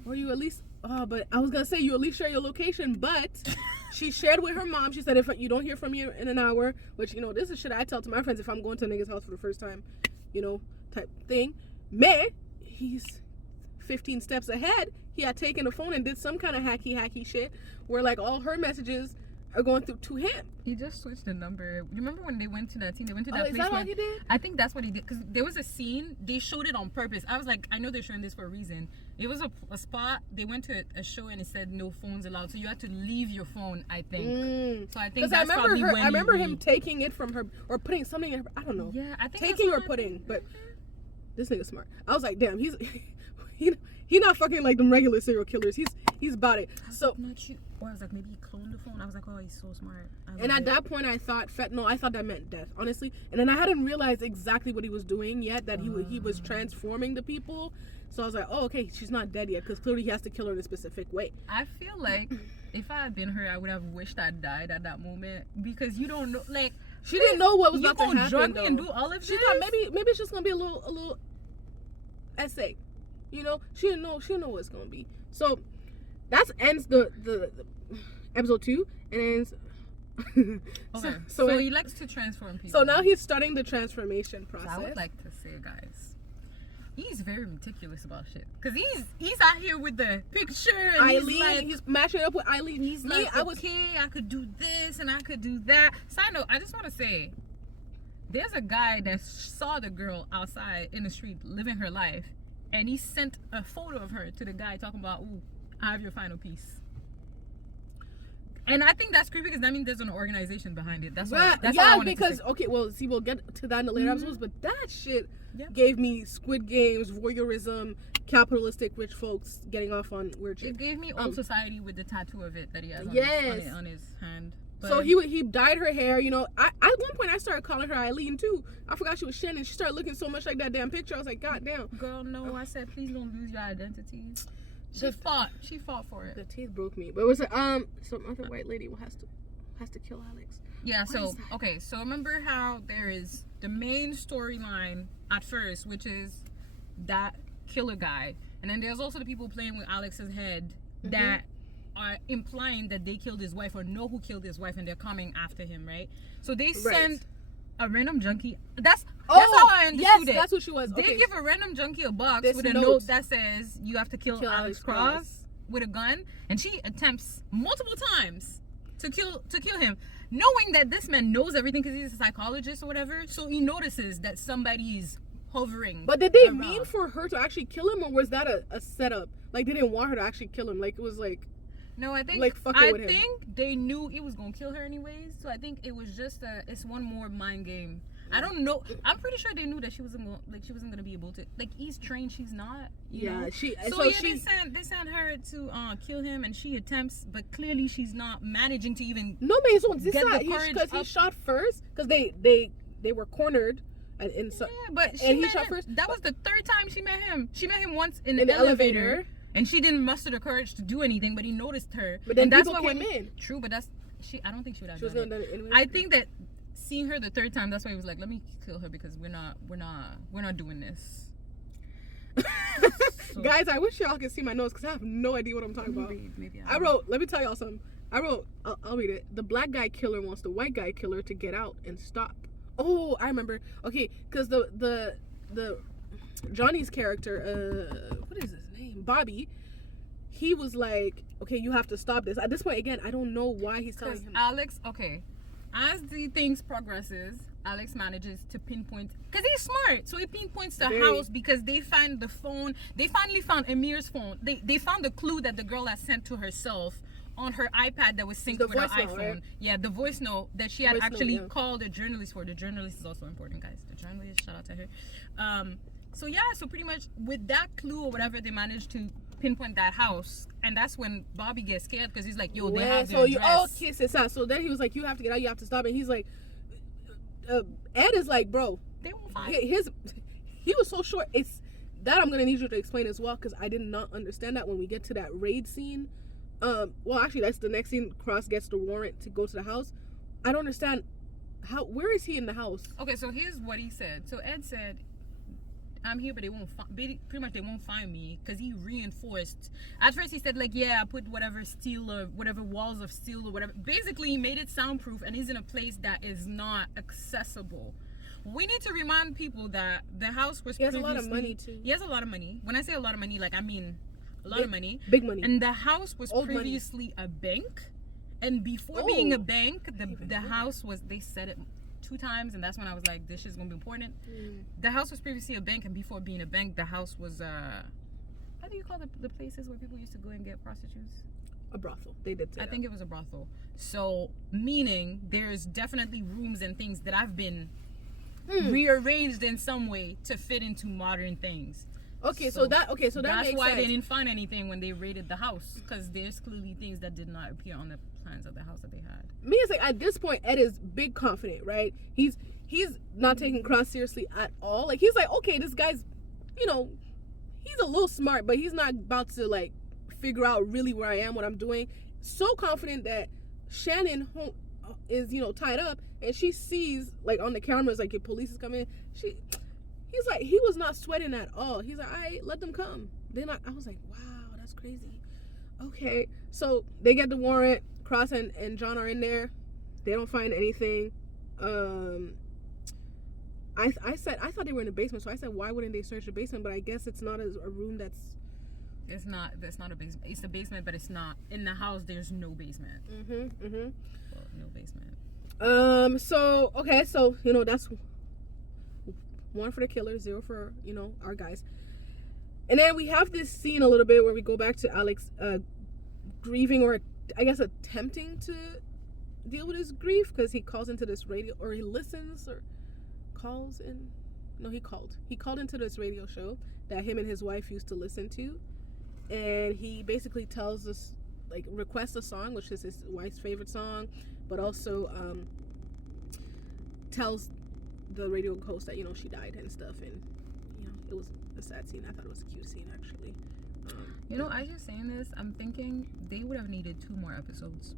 Or you at least. Oh, but I was gonna say you at least share your location, but she shared with her mom. She said if you don't hear from me in an hour, which, you know, this is shit I tell to my friends if I'm going to a nigga's house for the first time, you know, type thing. He's 15 steps ahead. He had taken the phone and did some kind of hacky shit where like all her messages are going through to him. He just switched the number. You remember when they went to that scene? They went to that place. Is that what he did? I think that's what he did. Because there was a scene, they showed it on purpose. I was like, I know they're showing this for a reason. It was a spot, they went to a show and it said no phones allowed. So you had to leave your phone, I think. So I think that's probably when I remember him taking it from her or putting something in her, I don't know. Yeah, I think taking or putting, but this nigga's smart. I was like, damn, he's not fucking like them regular serial killers. He's about it. So not you. Or I was like, maybe he cloned the phone. I was like, oh, he's so smart. And at that point, I thought fentanyl. I thought that meant death, honestly. And then I hadn't realized exactly what he was doing yet. That he was transforming the people. So I was like, oh, okay, she's not dead yet because clearly he has to kill her in a specific way. I feel like if I had been her, I would have wished I died at that moment because you don't know, like she didn't know what was about to happen. You drug me and do all of this. She thought maybe it's just gonna be a little essay. You know, she didn't know what it's gonna be. So that ends the episode 2 and ends. Okay. So he likes to transform people. So now he's starting the transformation process. So I would like to say, guys, he's very meticulous about shit because he's out here with the picture and Eileen. He's matching up with Eileen. He's like, I could do this and I could do that. Side note, I just want to say, there's a guy that saw the girl outside in the street living her life. And he sent a photo of her to the guy talking about, ooh, I have your final piece. And I think that's creepy because that means there's an organization behind it. That's Right. what. That's all I Yeah, wanted because to say. okay, well, see, we'll get to that in the later episodes, but that shit Yeah. gave me Squid Games, voyeurism, capitalistic rich folks getting off on weird shit. It gave me old society with the tattoo of it that he has Yes. on his hand. But So he dyed her hair, you know. At one point I started calling her Eileen too. I forgot she was Shannon. She started looking so much like that damn picture. I was like, God damn. girl, no, I said please don't lose your identity. She fought for it. The teeth broke me. But it was some other white lady who has to kill Alex. Yeah, What so is that? okay, so remember how there is the main storyline at first, which is that killer guy, and then there's also the people playing with Alex's head that are implying that they killed his wife or know who killed his wife, and they're coming after him, right? So they send a random junkie. That's how I understood it. That's what she was. They Okay. give a random junkie a box This with a note. note that says you have to kill Alex Cross Cross. with a gun, and she attempts multiple times to kill him, knowing that this man knows everything because he's a psychologist or whatever. So he notices that somebody is hovering. But did they around. mean for her to actually kill him, or was that a setup? Like they didn't want her to actually kill him. Like it was like. No, I think Like, fucking with him. think they knew he was gonna kill her anyways. So I think it was just it's one more mind game. I don't know. I'm pretty sure they knew that she wasn't gonna be able to. Like he's trained, she's not. You know? They sent her to kill him, and she attempts, but clearly she's not managing to even. No, man, so this Get the is courage because he up. shot first because they were cornered and so Yeah, but and he met shot him. first. That was the third time she met him. She met him once in in the the elevator. elevator. And she didn't muster the courage to do anything, but he noticed her. But then and that's people why came in. True, but that's I don't think she would have She was done gonna it. done it anyway. I think that seeing her the third time, that's why he was like, "Let me kill her because we're not doing this." So- Guys, I wish y'all could see my notes because I have no idea what I'm talking about. Maybe I wrote. Let me tell y'all something. I wrote. I'll read it. The black guy killer wants the white guy killer to get out and stop. Oh, I remember. Okay, because the Johnny's character, what is his name? Bobby. He was like, okay, you have to stop this. At this point, again, I don't know why he's telling him. Alex, okay, as the things progresses, Alex manages to pinpoint because he's smart, so he pinpoints the Very. house because they find the phone. They finally found Amir's phone. They found the clue that the girl had sent to herself on her iPad that was synced The with her voice note, iPhone. right? Yeah, the voice note that she had Voice note, actually yeah. called a journalist for. The journalist is also important, guys. The journalist, shout out to her. So yeah, so pretty much with that clue or whatever, they managed to pinpoint that house, and that's when Bobby gets scared because he's like, "Yo, they have their address." So then he was like, you have to get out, you have to stop. And he's like, Ed is like, bro, They won't find. he was so short. It's that I'm gonna need you to explain as well because I did not understand that when we get to that raid scene. Well, actually, that's the next scene. Cross gets the warrant to go to the house. I don't understand where is he in the house? Okay, so here's what he said. So Ed said, "I'm here, but they won't pretty much they won't find me," because he reinforced. At first he said like, "Yeah, I put whatever steel or whatever walls of steel or whatever." Basically, he made it soundproof, and he's in a place that is not accessible. We need to remind people that the house was. He has a lot of money too. He has a lot of money. When I say a lot of money, like I mean a lot of money. Big money. And the house was Old money. previously a bank, and before being a bank, the house was. They said it 2 times, and that's when I was like, this shit's gonna be important. The house was previously a bank, and before being a bank, the house was how do you call the places where people used to go and get prostitutes? A brothel. They did say I that. think it was a brothel. So meaning there's definitely rooms and things that have been rearranged in some way to fit into modern things. Okay, so that that's makes why sense. they didn't find anything when they raided the house, because there's clearly things that did not appear on the plans of the house that they had. Me, it's like at this point, Ed is big confident, right? He's not taking Cross seriously at all. Like he's like, okay, this guy's, you know, he's a little smart, but he's not about to like figure out really where I am, what I'm doing. So confident that Shannon is, you know, tied up, and she sees like on the cameras like if police is coming. He's like, he was not sweating at all. He's like, all right, let them come. Then I was like, wow, that's crazy. Okay, so they get the warrant. Cross and John are in there. They don't find anything. I thought they were in the basement, so I said, why wouldn't they search the basement? But I guess it's not a room that's. That's not a basement. It's a basement, but it's not in the house. There's no basement. Well, no basement. So okay, so you know that's 1 for the killer, 0 for, you know, our guys. And then we have this scene a little bit where we go back to Alex grieving or I guess, attempting to deal with his grief because he calls into this radio, or he listens, or calls in. No, he called into this radio show that him and his wife used to listen to, and he basically tells us, like, requests a song, which is his wife's favorite song, but also tells the radio host that, you know, she died and stuff, and, you know, it was a sad scene. I thought it was a cute scene, actually. You know, as you're saying this, I'm thinking they would have needed 2 more episodes.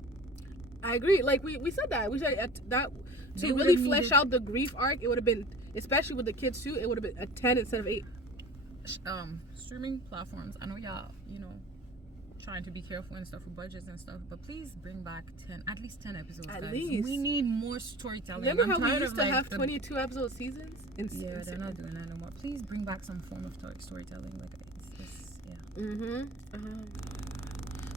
I agree. Like, we said that. We said that to really flesh out the grief arc, it would have been, especially with the kids too, it would have been a 10 instead of 8. Streaming platforms, I know y'all, you know, trying to be careful and stuff with budgets and stuff, but please bring back at least 10 episodes, at guys. least We need more storytelling. Remember how we used to have 22 episode seasons? Yeah, they're not doing that no more. Please bring back some form of storytelling. Like,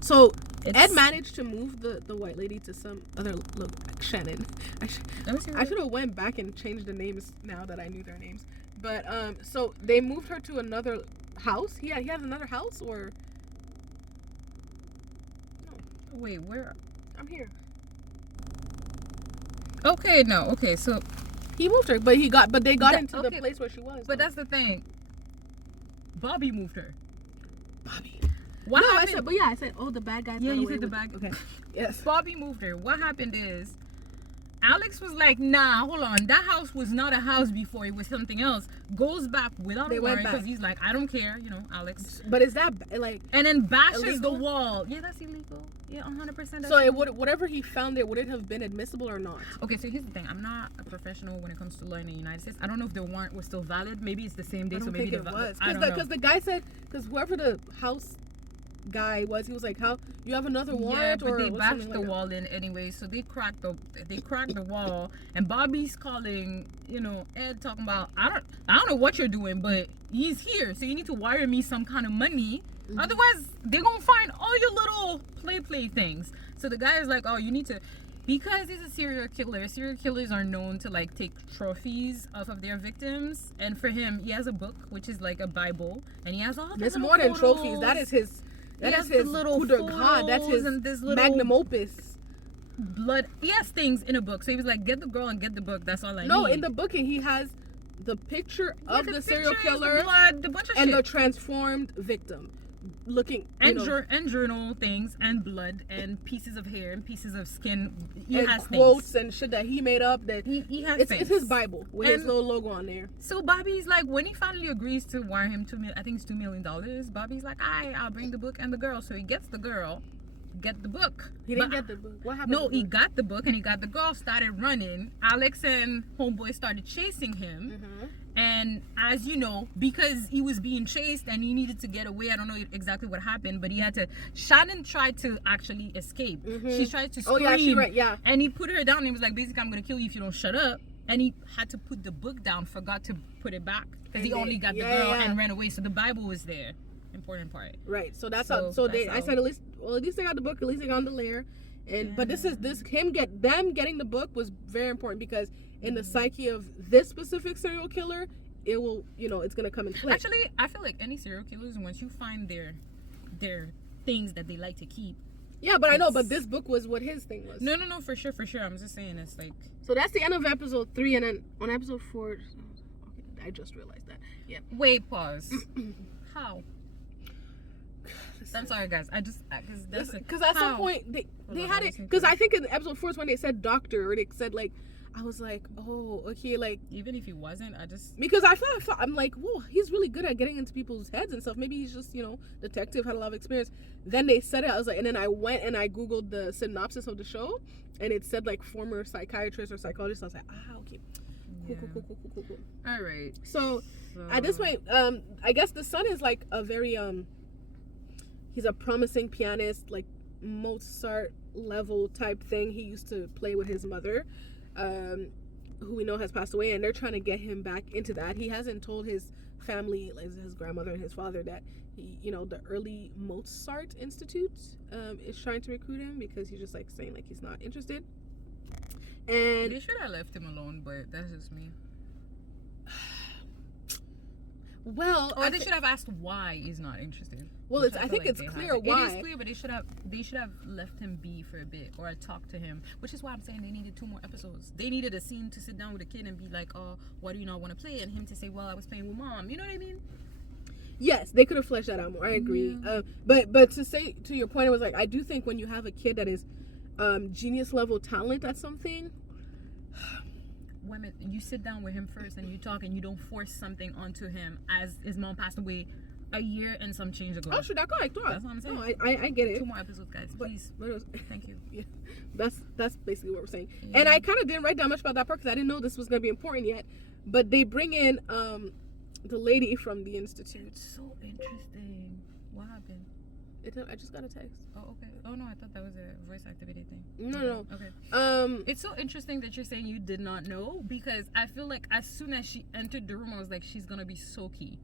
So Ed managed to move the white lady to some other Shannon. I should have went back and changed the names now that I knew their names. But so they moved her to another house. He has another house, or no? Wait, where? I'm here. Okay, no. Okay, so he moved her, but they got into the place where she was. But that's the thing. Bobby moved her. Bobby. What no, happened? I said, oh, the bad guy. Yeah, you said the bad. Okay. Yes. Bobby moved her. What happened is, Alex was like, nah, hold on. That house was not a house before. It was something else. Goes back without a warrant because he's like, I don't care, you know, Alex. But is that, like... And then bashes illegal? the wall. Yeah, that's illegal. Yeah, 100%. So it would, whatever he found there, would it have been admissible or not? Okay, so here's the thing. I'm not a professional when it comes to law in the United States. I don't know if the warrant was still valid. Maybe it's the same day, so maybe it was. Because the guy said, because whoever the house guy was, he was like, how you have another warrant? Yeah, but they bashed the wall in anyway, so they cracked the wall, and Bobby's calling, you know, Ed, talking about, I don't know what you're doing, but he's here, so you need to wire me some kind of money, otherwise they're gonna find all your little play things. So the guy is like, oh, you need to, because he's a serial killers are known to, like, take trophies off of their victims, and for him, he has a book which is like a Bible, and he has all the it's more than trophies. That is his little coup de grace. That's his magnum opus. Blood. He has things in a book. So he was like, get the girl and get the book. That's all I need. No, in the book, he has the picture of the serial killer, the blood, the bunch of and shit. the transformed victim. Looking and journal things and blood and pieces of hair and pieces of skin. He and has quotes things. And shit that he made up. That he has it's his Bible with his little logo on there. So Bobby's like, when he finally agrees to wire him I think it's $2 million. Bobby's like, I'll bring the book and the girl. So he gets the girl, get the book. He didn't get the book. What happened? No, he got the book and he got the girl. Started running. Alex and homeboy started chasing him. And as you know, because he was being chased and he needed to get away, I don't know exactly what happened, but he had to. Shannon tried to actually escape. She tried to scream. Oh yeah, And he put her down and he was like, basically, I'm gonna kill you if you don't shut up. And he had to put the book down, forgot to put it back because he only got the girl and ran away. So the Bible was there. Important part. Right. So that's how. So they. I said at least they got the book. At least they got the lair. And but them getting the book was very important because in the psyche of this specific serial killer, it will, it's gonna come in play. Actually, I feel like any serial killers, once you find their things that they like to keep. Yeah, but I know, but this book was what his thing was. No, for sure. I'm just saying it's like. So that's the end of episode 3, and then on episode 4, okay, I just realized that. Yeah. Wait, pause. How? I'm sorry, guys. Because at some point they had it. Because I think in episode 4 is when they said doctor, or they said like, I was like, oh, okay, like even if he wasn't, because I'm like, whoa, he's really good at getting into people's heads and stuff. Maybe he's just detective, had a lot of experience. Then they said it. I was like, and then I went and I googled the synopsis of the show, and it said like former psychiatrist or psychologist. I was like, okay, cool. All right. So at this point, I guess the son is like a very he's a promising pianist, like Mozart level type thing. He used to play with his mother, who we know has passed away, and they're trying to get him back into that. He hasn't told his family, like his grandmother and his father, that he, the early Mozart Institute is trying to recruit him, because he's just like saying like he's not interested. And they should have left him alone, but that's just me. Well, or they should have asked why he's not interested. Well, I think it's clear why. It is clear, but they should have left him be for a bit or talked to him, which is why I'm saying they needed 2 more episodes. They needed a scene to sit down with a kid and be like, oh, why do you not want to play? And him to say, well, I was playing with mom. You know what I mean? Yes, they could have fleshed that out more. I agree. Yeah. But to say, to your point, it was like, I do think when you have a kid that is genius level talent at something, women, you sit down with him first and you talk and you don't force something onto him as his mom passed away a year and some change ago. Oh, should I go? That's what I'm saying. No, I get it. 2 more episodes, guys, please. Thank you. Yeah, that's basically what we're saying. Yeah. And I kind of didn't write down much about that part because I didn't know this was going to be important yet. But they bring in the lady from the institute. It's so interesting. What happened? I just got a text. Oh, okay. Oh no, I thought that was a voice activated thing. No. Okay. It's so interesting that you're saying you did not know, because I feel like as soon as she entered the room, I was like, she's gonna be so key.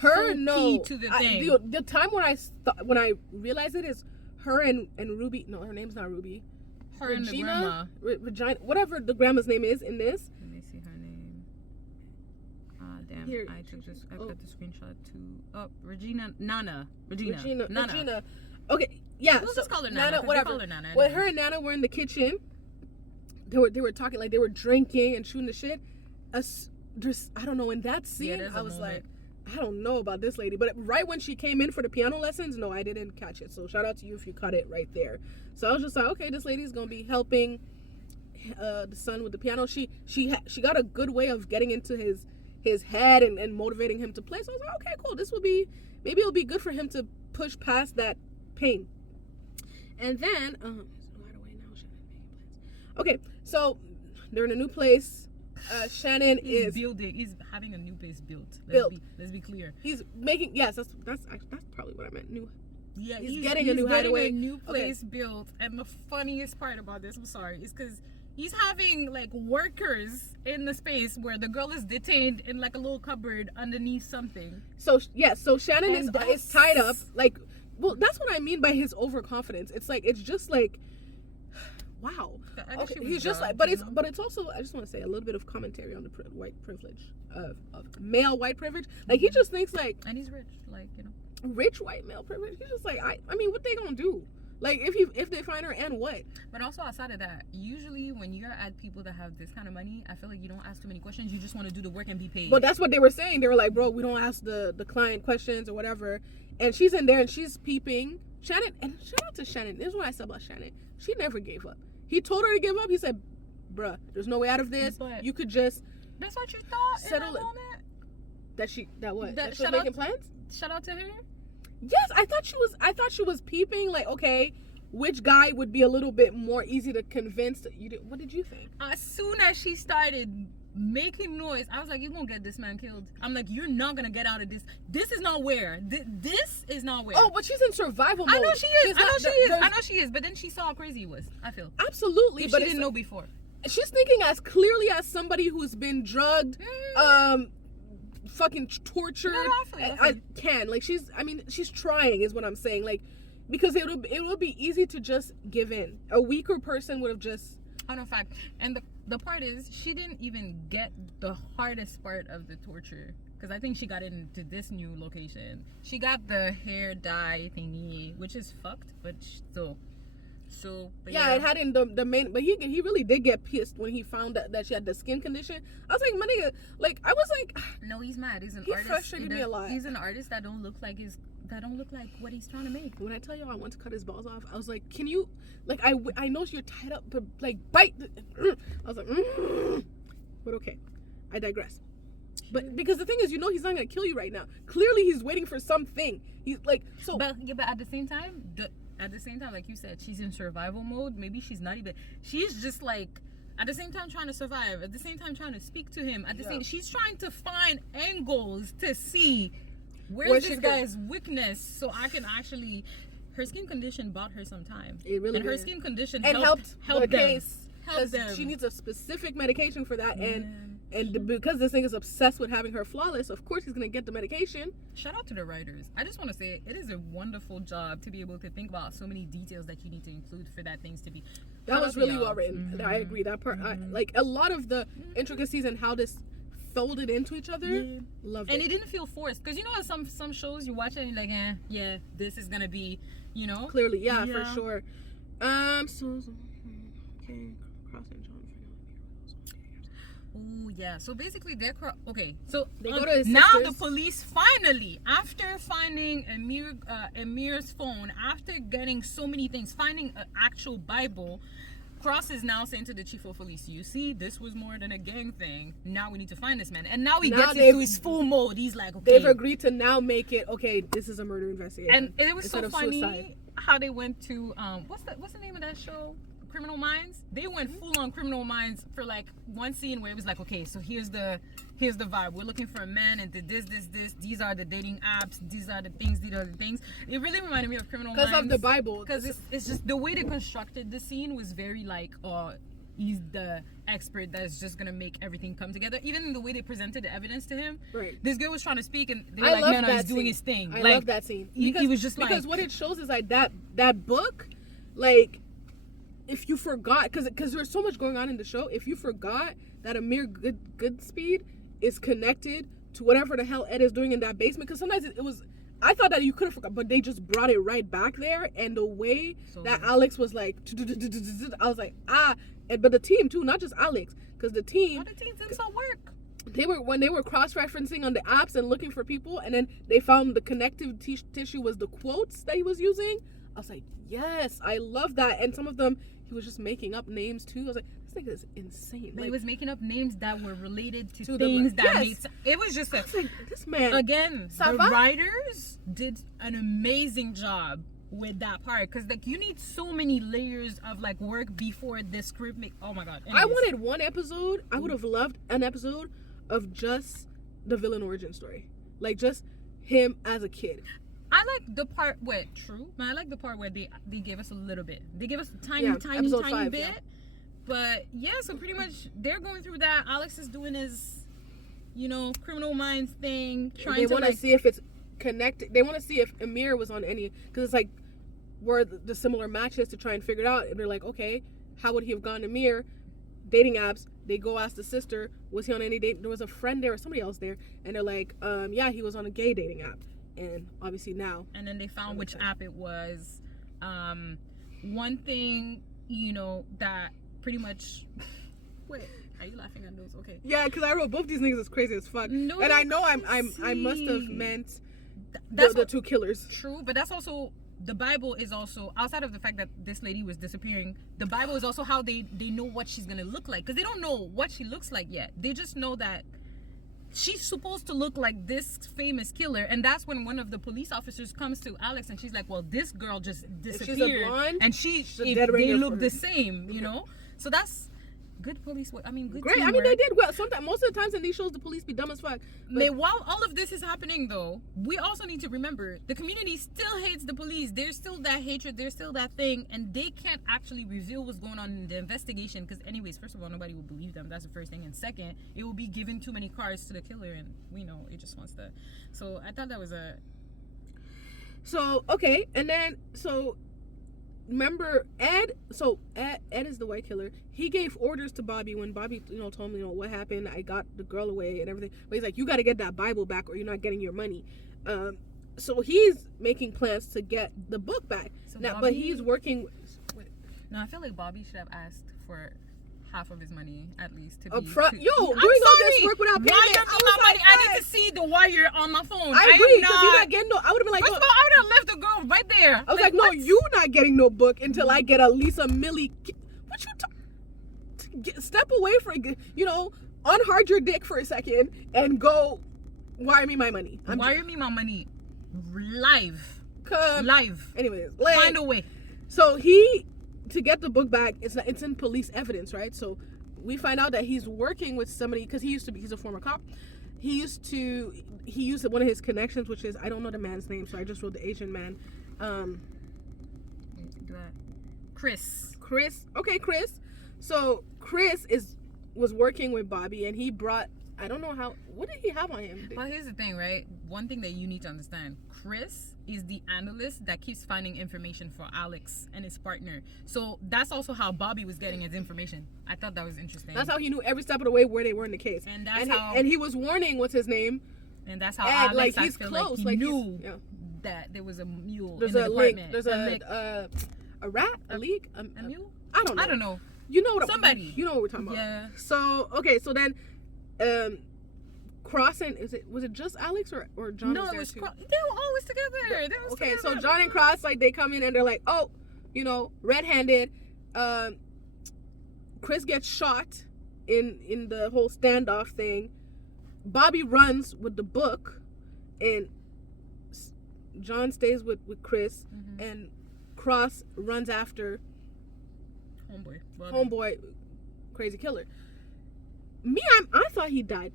Key to the thing. The time when I realized it is her and Ruby. No, her name's not Ruby. Her Regina, and the grandma. Regina, whatever the grandma's name is in this. Let me see her name. Damn. Here, I got the screenshot too. Oh, Regina. Okay, yeah. We'll just call her Nana. Whatever. Call her Nana anyway. When her and Nana were in the kitchen, they were talking like they were drinking and shooting the shit. I don't know. In that scene, I was like, I don't know about this lady. But right when she came in for the piano lessons, no, I didn't catch it. So shout out to you if you caught it right there. So I was just like, okay, this lady's gonna be helping the son with the piano. She got a good way of getting into his head and motivating him to play. So I was like, okay, cool. Maybe it'll be good for him to push past that pain. And then, okay, so they're in a new place. Shannon is building. He's having a new place built. Let's be clear. He's making. Yes, that's probably what I meant. New. Yeah, he's getting a new hideaway. A new place built. And the funniest part about this, I'm sorry, is because he's having like workers in the space where the girl is detained in like a little cupboard underneath something. So Shannon is tied up. Like, well, that's what I mean by his overconfidence. It's like, it's just like, wow. Okay, he's just like, but it's also, I just want to say a little bit of commentary on the white privilege of male white privilege. Like, he just thinks like, and he's rich, like, you know, rich white male privilege. He's just like, I mean, what they gonna do? Like, if they find her, and what? But also outside of that, usually when you're at people that have this kind of money, I feel like you don't ask too many questions. You just want to do the work and be paid. Well, that's what they were saying. They were like, bro, we don't ask the client questions or whatever. And she's in there and she's peeping. Shannon, and shout out to Shannon. This is what I said about Shannon. She never gave up. He told her to give up. He said, bruh, there's no way out of this. But you could just... That's what you thought settle in that moment? That she was making plans? Shout out to her? Yes, I thought she was peeping, like, okay, which guy would be a little bit more easy to convince. What did you think? As soon as she started making noise, I was like, you're gonna get this man killed. I'm like, you're not gonna get out of this. This is not where. This is not where. Oh, but she's in survival mode. I know she is. I know she is. But then she saw how crazy he was, I feel. Absolutely. But she didn't know before. She's thinking as clearly as somebody who's been drugged, fucking tortured. No, I can. Like, she's trying is what I'm saying. Like, because it will be easy to just give in. A weaker person would have just... Oh no, fact. And the part is, she didn't even get the hardest part of the torture, because I think she got into this new location. She got the hair dye thingy, which is fucked, but still. But yeah, it had in the main, but he really did get pissed when he found that she had the skin condition. I was like, my nigga, like, I was like, no, he's mad. He's an artist. He frustrated me a lot. He's an artist that don't look like what he's trying to make. When I tell you I want to cut his balls off, I was like, can you, like, I know you're tied up, but like, bite. I was like, but okay, I digress. But because the thing is, he's not gonna kill you right now. Clearly, he's waiting for something. He's like, so. But at the same time, like you said, she's in survival mode. Maybe she's not even. She's just like, at the same time trying to survive. At the same time trying to speak to him. At the same, she's trying to find angles to see where's this guy's weakness, so I can actually. Her skin condition bought her some time. It really and her skin condition helped the case. Help them. She needs a specific medication for that, and because this thing is obsessed with having her flawless, of course he's gonna get the medication. Shout out to the writers. I just want to say it is a wonderful job to be able to think about so many details that you need to include for that things to be. That was really well written. I agree. That part, like a lot of the intricacies and how this folded into each other. Yeah. Loved And it. it didn't feel forced. Because, you know, some shows you watch it and you're like, yeah, this is going to be, you know. Clearly, yeah, for sure. Okay, crossing John. Oh, yeah. So basically, okay. So They go to his now sisters. the police finally, after finding Amir's phone, after getting so many things, finding an actual Bible, Cross is now saying to the chief of police, you see, this was more than a gang thing. Now we need to find this man. And now he gets into his full mode. He's like, okay. They've agreed to now make it, okay, this is a murder investigation. And it was so funny suicide. how they went to, what's the name of that show? Criminal Minds. They went full on Criminal Minds for like one scene where it was like, okay, so here's the vibe. We're looking for a man and this. These are the dating apps. These are the things. It really reminded me of Criminal Minds. Because of the Bible. Because it's just the way they constructed the scene was very like, he's the expert that's just gonna make everything come together. Even in the way they presented the evidence to him. Right. This girl was trying to speak and they were like, no, he's doing his thing. I like, love that scene. He was just because what it shows is like that book, like, if you forgot, because there's so much going on in the show, if you forgot that Amir Goodspeed is connected to whatever the hell Ed is doing in that basement, because sometimes it was, I thought that you could have forgot, but they just brought it right back there, and the way that Alex was like, I was like, but the team too, not just Alex, because the team did some work. When they were cross-referencing on the apps and looking for people, and then they found the connective tissue was the quotes that he was using. I was like, yes, I love that. And some of them, he was just making up names too. I was like, this nigga is insane. But he was making up names that were related to the things that made sense. It was just like, this man. Again, the writers did an amazing job with that part. Because, like, you need so many layers of, like, work before this script oh my God. Anyways. I wanted one episode. I would have loved an episode of just the villain origin story. Like, just him as a kid. I like the part where I like the part where they gave us a little bit. They gave us a tiny bit. Yeah. But yeah, so pretty much they're going through that. Alex is doing his, Criminal Minds thing. They want to see if it's connected. They want to see if Amir was on any, because it's like where the similar matches to try and figure it out. And they're like, okay, how would he have gone to Amir? Dating apps. They go ask the sister, was he on any date? There was a friend there or somebody else there, and they're like, yeah, he was on a gay dating app. And obviously now. And then they found which app it was. One thing, that pretty much. Wait, are you laughing at those? Okay. Yeah, because I wrote both these niggas is crazy as fuck. No, and I know I must have meant the two killers. True, but that's also. The Bible is also, outside of the fact that this lady was disappearing, the Bible is also how they know what she's gonna look like, because they don't know what she looks like yet. They just know that she's supposed to look like this famous killer, and that's when one of the police officers comes to Alex and she's like, well, this girl just disappeared, she's a blonde, and they look the same, so that's good police work. Good great teamwork. They did well. Sometimes, most of the times in these shows, the police be dumb as fuck. But while all of this is happening, though, we also need to remember the community still hates the police. There's still that hatred. There's still that thing, and they can't actually reveal what's going on in the investigation. Because, anyways, first of all, nobody will believe them. That's the first thing. And second, it will be giving too many cards to the killer, and we know it just wants to. So I thought that was a. So okay, and then remember Ed? So Ed is the white killer. He gave orders to Bobby when Bobby, told him, what happened. I got the girl away and everything. But he's like, you got to get that Bible back, or you're not getting your money. So he's making plans to get the book back. So now, but he's working. No, I feel like Bobby should have asked for half of his money at least to up be front. Doing all this work without payment. Wire me my money. I need to see the wire on my phone. I agree, because you're not getting I would have been like, first of all, I would have left the girl right there. I was like, no, you not getting no book until I get at least a milli. What you step away for unhard your dick for a second and go wire me my money. Wire me my money live. Anyways, find a way. So to get the book back, it's in police evidence, right? So we find out that he's working with somebody, because he's a former cop. He used one of his connections, which is, I don't know the man's name, so I just wrote the Asian man. Chris. Okay, Chris. So Chris was working with Bobby, and he brought I don't know how. What did he have on him? Well, here's the thing, right? One thing that you need to understand: Chris is the analyst that keeps finding information for Alex and his partner. So that's also how Bobby was getting his information. I thought that was interesting. That's how he knew every step of the way where they were in the case. And that's and he was warning what's his name. And that's how Ed, Alex, like, I he's feel close, like like he he's- knew yeah. that there was a mule There's in the a department. leak. There's a rat, a leak, a mule. I don't know. I don't know. You know what? Somebody. You know what we're talking about. Yeah. So okay, so then, Cross and was it just Alex or John? No, was it there was too? They were always together. They was Okay, together. so John and Cross, like, they come in and they're like, oh, red-handed. Chris gets shot in the whole standoff thing. Bobby runs with the book, and John stays with Chris, and Cross runs after homeboy, crazy killer. I thought he died.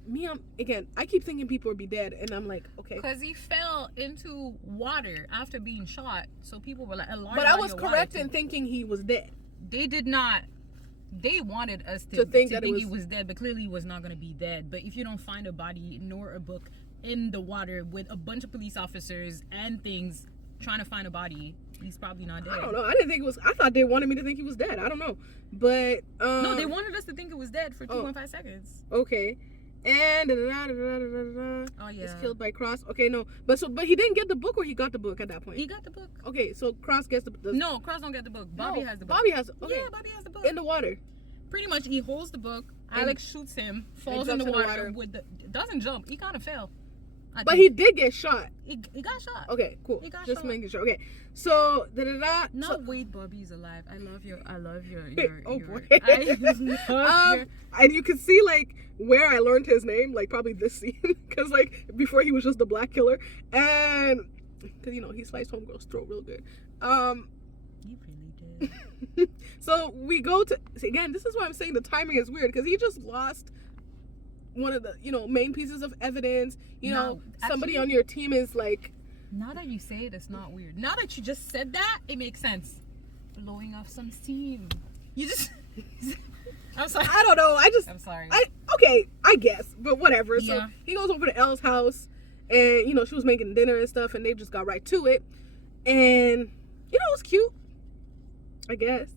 Again, I keep thinking people would be dead, and I'm like, okay. Because he fell into water after being shot, so people were like, But I was correct in thinking he was dead. They did not. They wanted us to think think that he was dead, but clearly he was not going to be dead. But if you don't find a body nor a book in the water with a bunch of police officers and things trying to find a body, he's probably not dead. I don't know. I didn't think it was. I thought they wanted me to think he was dead. I don't know, but no, they wanted us to think it was dead for 2.5 seconds. Okay, and Oh yeah, he's killed by Cross. Okay, no, but he didn't get the book, or he got the book at that point. He got the book. Okay, so Cross gets the No, Cross don't get the book. Bobby has the book. Bobby has. Okay. Yeah, Bobby has the book. In the water. Pretty much, he holds the book. Alex shoots him, falls in jumps the water doesn't jump. He kind of fell. But he did get shot. He got shot. Okay, cool. He got Just shot. making sure. Okay, so No, wait, Bobby's alive. I love your oh boy. I And you can see, like, where I learned his name, like, probably this scene, because, like, before he was just the black killer, and because he sliced homegirl's throat real good. You really did. So we go to, again, this is why I'm saying the timing is weird, because he just lost one of the main pieces of evidence. Somebody actually, on your team is like, now that you say it, it's not weird. Now that you just said that, it makes sense. Blowing off some steam. You just I'm sorry. I don't know, I'm sorry. Okay, I guess, but whatever. Yeah. So he goes over to Elle's house, and she was making dinner and stuff, and they just got right to it, and it was cute, I guess.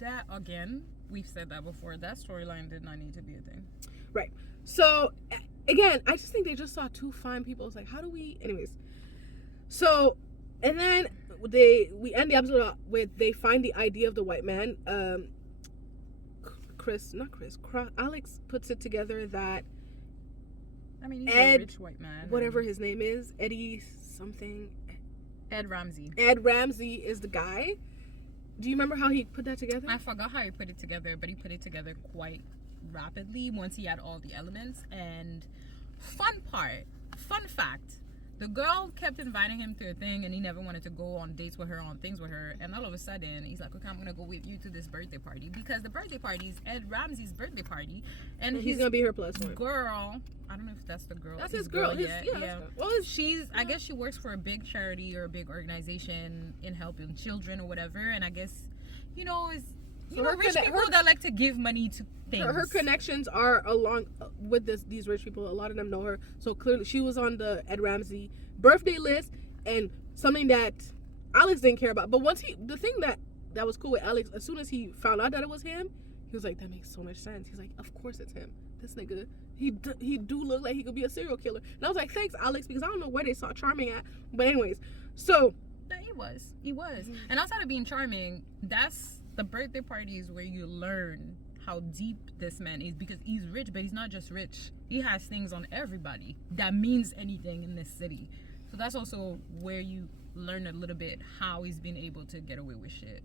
That again, we've said that before. That storyline did not need to be a thing. Right. So again, I just think they just saw two fine people. It's like, how do we? Anyways. So, and then we end the episode with they find the ID of the white man. Alex puts it together that. I mean, he's Ed, a rich white man. whatever his name is, Eddie something. Ed Ramsey. Ed Ramsey is the guy. Do you remember how he put that together? I forgot how he put it together, but he put it together quite rapidly once he had all the elements. And fun fact, the girl kept inviting him to a thing, and he never wanted to go on dates with her, on things with her. And all of a sudden, he's like, okay, I'm gonna go with you to this birthday party, because the birthday party is Ed Ramsey's birthday party, and he's gonna be her plus one. Girl, I don't know if that's the girl. That's his girl. Yeah. Well, I guess she works for a big charity or a big organization in helping children or whatever. And I guess, rich people that like to give money to things. Her connections are along with these rich people. A lot of them know her. So clearly she was on the Ed Ramsey birthday list, and something that Alex didn't care about. But the thing that was cool with Alex, as soon as he found out that it was him, he was like, that makes so much sense. He's like, of course it's him. This nigga, he do look like he could be a serial killer. And I was like, thanks, Alex, because I don't know where they saw Charming at. But anyways, so. He was. Mm-hmm. And outside of being charming, that's the birthday parties where you learn how deep this man is, because he's rich, but he's not just rich. He has things on everybody that means anything in this city. So that's also where you learn a little bit how he's been able to get away with shit,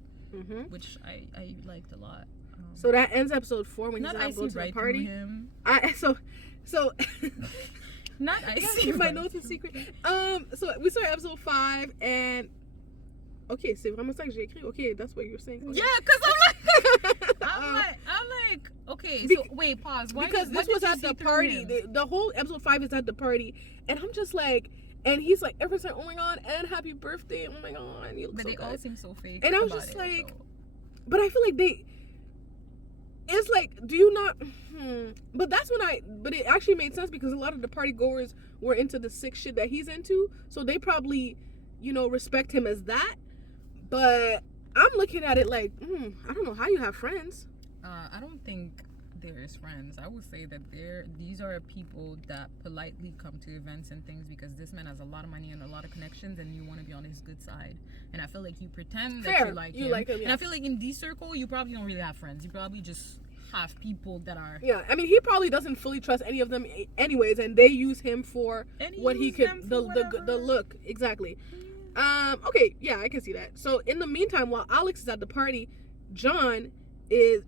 which I liked a lot. So that ends episode 4 when he's not out going to the party. Him. So not I see my notes in secret. So we saw episode 5, and okay, c'est vraiment ça que j'ai écrit. Okay, that's what you're saying. Okay. Yeah, because I'm like, okay. So wait, pause. Because this was at the party. The whole episode 5 is at the party, and I'm just like. And he's like, everyone's like, oh my god, and happy birthday, oh my god. But they all seem so fake. And I was just like, but I feel like it's like, do you not? But that's when but it actually made sense because a lot of the party goers were into the sick shit that he's into, so they probably, respect him as that. But I'm looking at it like, I don't know how you have friends. I don't think there's friends. I would say that these are people that politely come to events and things because this man has a lot of money and a lot of connections, and you want to be on his good side. And I feel like you pretend that you like him. Like him, yeah. And I feel like in this circle, you probably don't really have friends. You probably just have people that are. Yeah, I mean, he probably doesn't fully trust any of them, anyways, and they use him for what he could, the look, exactly. Okay, yeah, I can see that. So in the meantime, while Alex is at the party, John is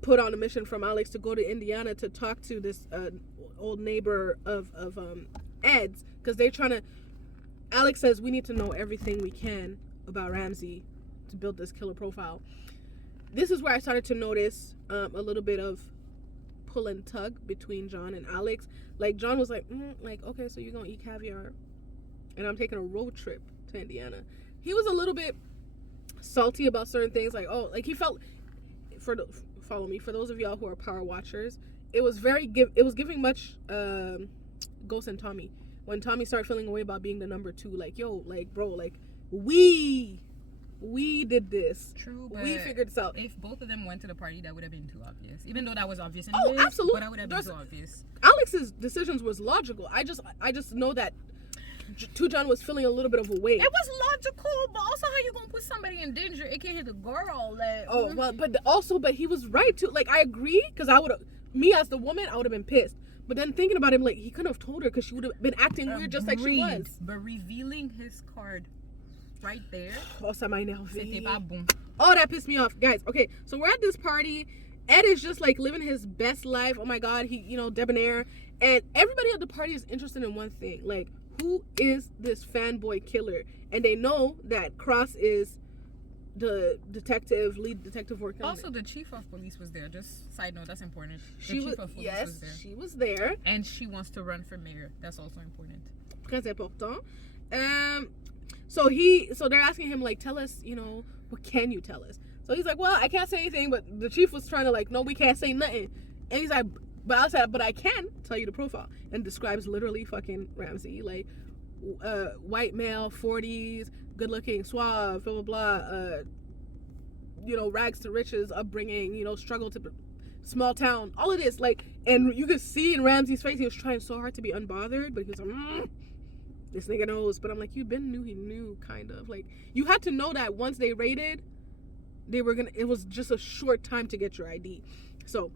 put on a mission from Alex to go to Indiana to talk to this old neighbor of Ed's, because they're trying to. Alex says we need to know everything we can about Ramsey to build this killer profile. This is where I started to notice a little bit of pull and tug between John and Alex. Like John was like, okay, so you're gonna eat caviar, and I'm taking a road trip to Indiana. He was a little bit salty about certain things, like he felt follow me, for those of y'all who are power watchers, it was giving much Ghost and Tommy when Tommy started feeling away about being the number 2, like, yo, like, bro, like, we did this. True, but we figured this out. If both of them went to the party, that would have been too obvious. Even though that was obvious anyways, absolutely, but that would have been too obvious. Alex's decisions was logical. I just know that John was feeling a little bit of a weight. It was logical, but also how you gonna put somebody in danger, aka the girl? Like, but he was right too. Like, I agree, because me as the woman, I would have been pissed. But then thinking about him, like, he couldn't have told her because she would have been acting weird just like she was. But revealing his card right there. Oh, ça m'a énervé. C'était pas bon. Oh, that pissed me off, guys. Okay, so we're at this party. Ed is just like living his best life. Oh my God, he debonair, and everybody at the party is interested in one thing, like, who is this fanboy killer? And they know that Cross is the lead detective working on it. Also, the chief of police was there. Just side note, that's important. She was there. She was there. And she wants to run for mayor. That's also important. Très important. So they're asking him, like, tell us, what can you tell us? So he's like, well, I can't say anything, but the chief was trying to, like, no, we can't say nothing. And he's like, but I can tell you the profile, and describes literally fucking Ramsey, like, white male, 40s, good looking, suave, blah blah blah, rags to riches, upbringing, struggle to small town, all of this, like, and you could see in Ramsey's face he was trying so hard to be unbothered, but he was like, this nigga knows. But I'm like, he knew, kind of, like, you had to know that once they raided, it was just a short time to get your ID. So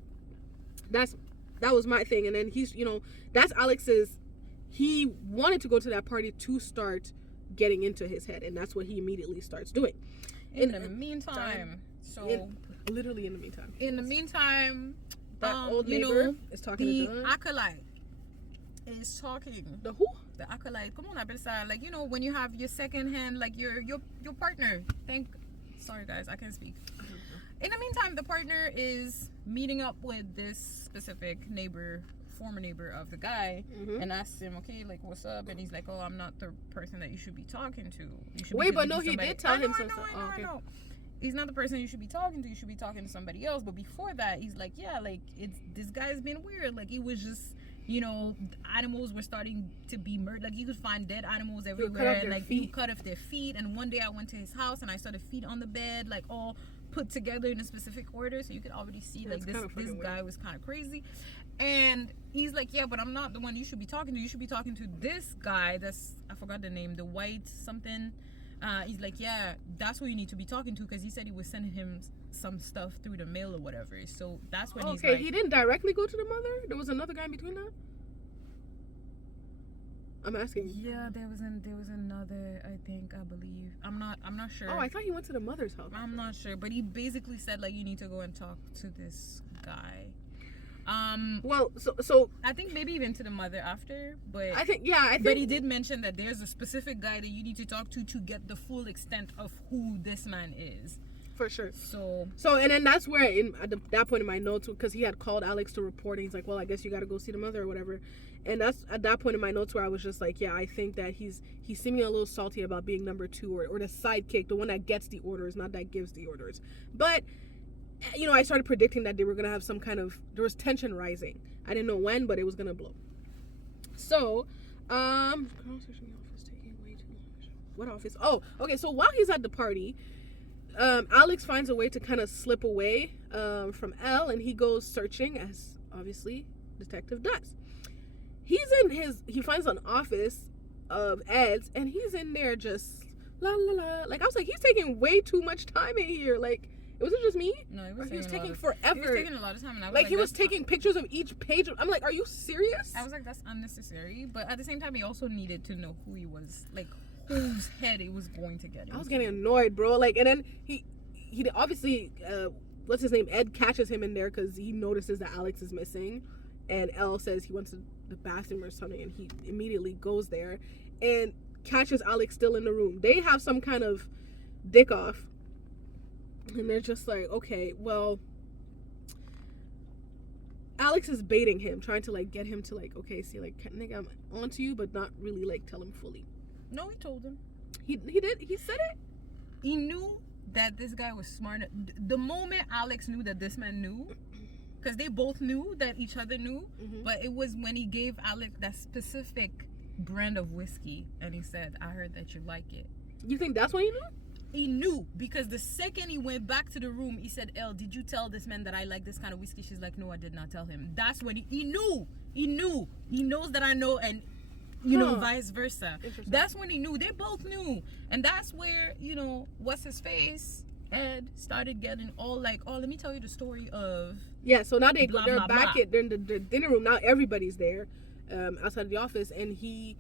that was my thing. And then he's, that's Alex's, he wanted to go to that party to start getting into his head, and that's what he immediately starts doing. In the meantime, literally in the meantime, that old neighbor is talking to John. The acolyte is talking. The who? The acolyte. Come on, Abelsa. Like, when you have your second hand, like your partner. Sorry guys, I can't speak. In the meantime, the partner is meeting up with this specific former neighbor of the guy, and asks him, okay, like, what's up? And he's like, oh, I'm not the person that you should be talking to. Wait, but no, he did tell him some stuff. I know. He's not the person you should be talking to. You should be talking to somebody else. But before that, he's like, yeah, like, this guy's been weird. Like, he was just, animals were starting to be murdered. Like, you could find dead animals everywhere. Like, you cut off their feet. And one day I went to his house and I saw the feet on the bed, like, all put together in a specific order. So you could already see, like, this guy was kind of crazy. And he's like, yeah, but I'm not the one you should be talking to. You should be talking to this guy. I forgot the name, the white something. He's like, yeah, that's who you need to be talking to, because he said he was sending him some stuff through the mail or whatever. So that's when he's like... Okay, he didn't directly go to the mother? There was another guy in between that? I'm asking. Yeah, there was another, I think, I believe. I'm not sure. Oh, I thought he went to the mother's house. I'm not sure, but he basically said, like, you need to go and talk to this guy. Well, so I think maybe even to the mother after, but I think but he did mention that there's a specific guy that you need to talk to get the full extent of who this man is. For sure. So and then that's where at that point in my notes, because he had called Alex to report, and he's like, well, I guess you got to go see the mother or whatever. And that's at that point in my notes where I was just like, yeah, I think that he's seeming a little salty about being number 2 or the sidekick, the one that gets the orders, not that gives the orders. But you know, I started predicting that they were gonna have some kind of, there was tension rising. I didn't know when, but it was gonna blow. So, what office? Oh, okay. So while he's at the party, Alex finds a way to kind of slip away from Elle, and he goes searching, as obviously detective does. He finds an office of Ed's, and he's in there just la la la. Like, I was like, he's taking way too much time in here. Like, was it just me? No, he was taking forever. He was taking a lot of time, and I was like he was taking pictures of each page. I'm like, are you serious? I was like, that's unnecessary. But at the same time, he also needed to know who he was, like whose head it was going to get into. I was getting annoyed, bro. Like, and then he obviously, what's his name? Ed catches him in there because he notices that Alex is missing, and Elle says he went to the bathroom or something, and he immediately goes there and catches Alex still in the room. They have some kind of dick off, and they're just like, okay, well, Alex is baiting him, trying to like get him to like, okay, see, like, nigga, I'm onto you, but not really like tell him fully. No, he told him. He did. He said it. He knew that this guy was smart. The moment Alex knew that this man knew, because they both knew that each other knew, but it was when he gave Alex that specific brand of whiskey, and he said, I heard that you like it. You think that's when he knew? He knew, because the second he went back to the room, he said, Elle, did you tell this man that I like this kind of whiskey? She's like, no, I did not tell him. That's when he knew. He knows that I know, and you know, vice versa. That's when he knew. They both knew. And that's where, you know, what's his face, Ed, started getting all like, oh, let me tell you the story of... Yeah, so now they're back blah. they're in the dinner room. Now everybody's there outside of the office, and he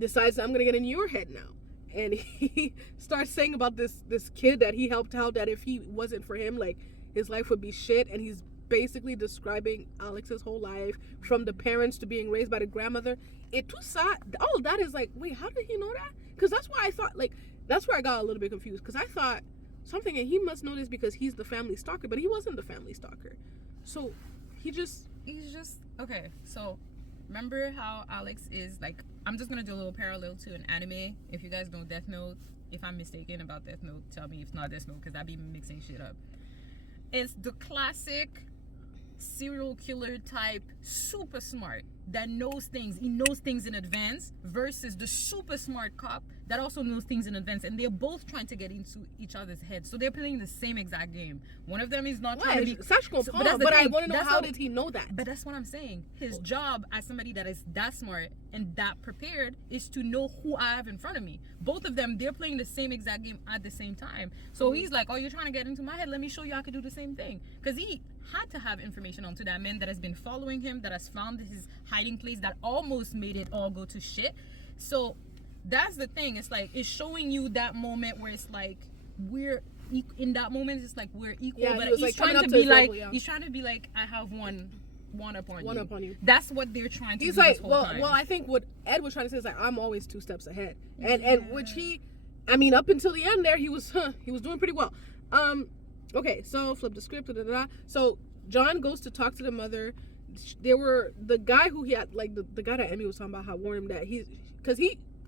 decides, I'm going to get in your head now. And he starts saying about this kid that he helped out, that if he wasn't for him, like, his life would be shit. And he's basically describing Alex's whole life, from the parents to being raised by the grandmother. All of that is like, wait, how did he know that? Because that's why I thought, like, that's where I got a little bit confused, because I thought something, and he must know this because he's the family stalker, but he wasn't the family stalker. So he's just okay. So remember how Alex is like, I'm just gonna do a little parallel to an anime. If you guys know Death Note, if I'm mistaken about Death Note, tell me if not Death Note, because I be mixing shit up. It's the classic serial killer type, super smart, that knows things. He knows things in advance, versus the super smart cop that also knows things in advance, and they're both trying to get into each other's heads. So they're playing the same exact game. One of them is not trying to be... But I want to know, how did he know that? But that's what I'm saying. His job as somebody that is that smart and that prepared is to know who I have in front of me. Both of them, they're playing the same exact game at the same time. So he's like, oh, you're trying to get into my head? Let me show you I could do the same thing. Because he had to have information onto that man that has been following him, that has found his hiding place, that almost made it all go to shit. So that's the thing. It's like, it's showing you that moment where it's like, we're in that moment, it's like we're equal. Yeah, but he's like trying to be like, he's trying to be like, I have one up on you. That's what they're trying to do. He's like, well, I think what Ed was trying to say is like, I'm always 2 steps ahead, and which I mean, up until the end there, he was doing pretty well. Okay, so flip the script. So John goes to talk to the mother. The guy who he had, like the guy that Emmy was talking about, how warned him that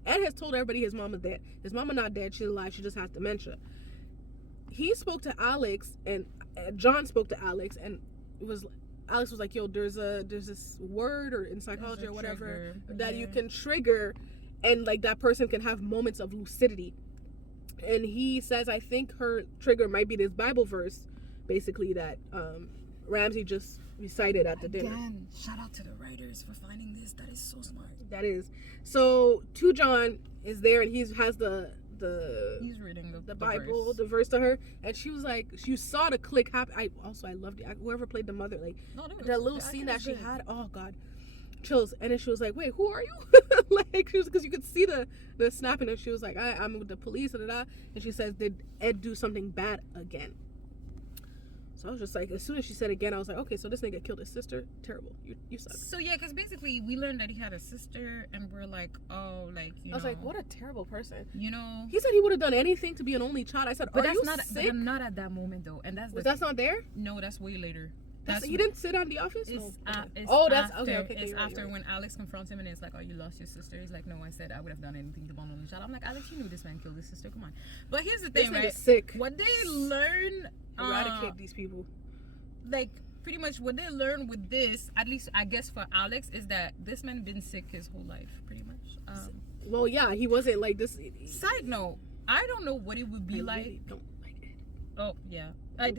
Ed has told everybody his mama's dead. His mama not dead. She's alive. She just has dementia. He spoke to Alex, and John spoke to Alex, and Alex was like, yo, there's this word, or in psychology or whatever, that you can trigger, and like that person can have moments of lucidity. And he says, I think her trigger might be this Bible verse, basically, that Ramsey just recited at the dinner. Again, shout out to the writers for finding this. That is so smart. That is. So, John is there, and he's reading the Bible, verse. The verse to her, and she was like, you saw the click happen. I loved it. Whoever played the mother, like, that little scene that she had, oh god, chills. And then she was like, wait, who are you? Like, she was, because you could see the snapping, and she was like, I'm with the police, and she says, did Ed do something bad again? So I was just like, as soon as she said again, I was like, okay, so this nigga killed his sister. Terrible. You suck. So yeah, because basically we learned that he had a sister, and we're like, oh, like, you know. I was like, what a terrible person. You know. He said he would have done anything to be an only child. I said, but are you not, sick? But I'm not at that moment though, and that's not there. No, that's way later. He didn't sit on the office. It's okay. After when Alex confronts him and it's like, oh, you lost your sister. He's like, no, I said I would have done anything to bond on the child. I'm like, Alex, you knew this man killed his sister. Come on. But here's the thing, right? Sick. What they learn, eradicate these people. like pretty much what they learned with this, at least I guess for Alex, is that this man been sick his whole life, pretty much. Well, yeah, he wasn't like this. Side note, I don't know what it would be like. Really don't like it. Oh yeah, I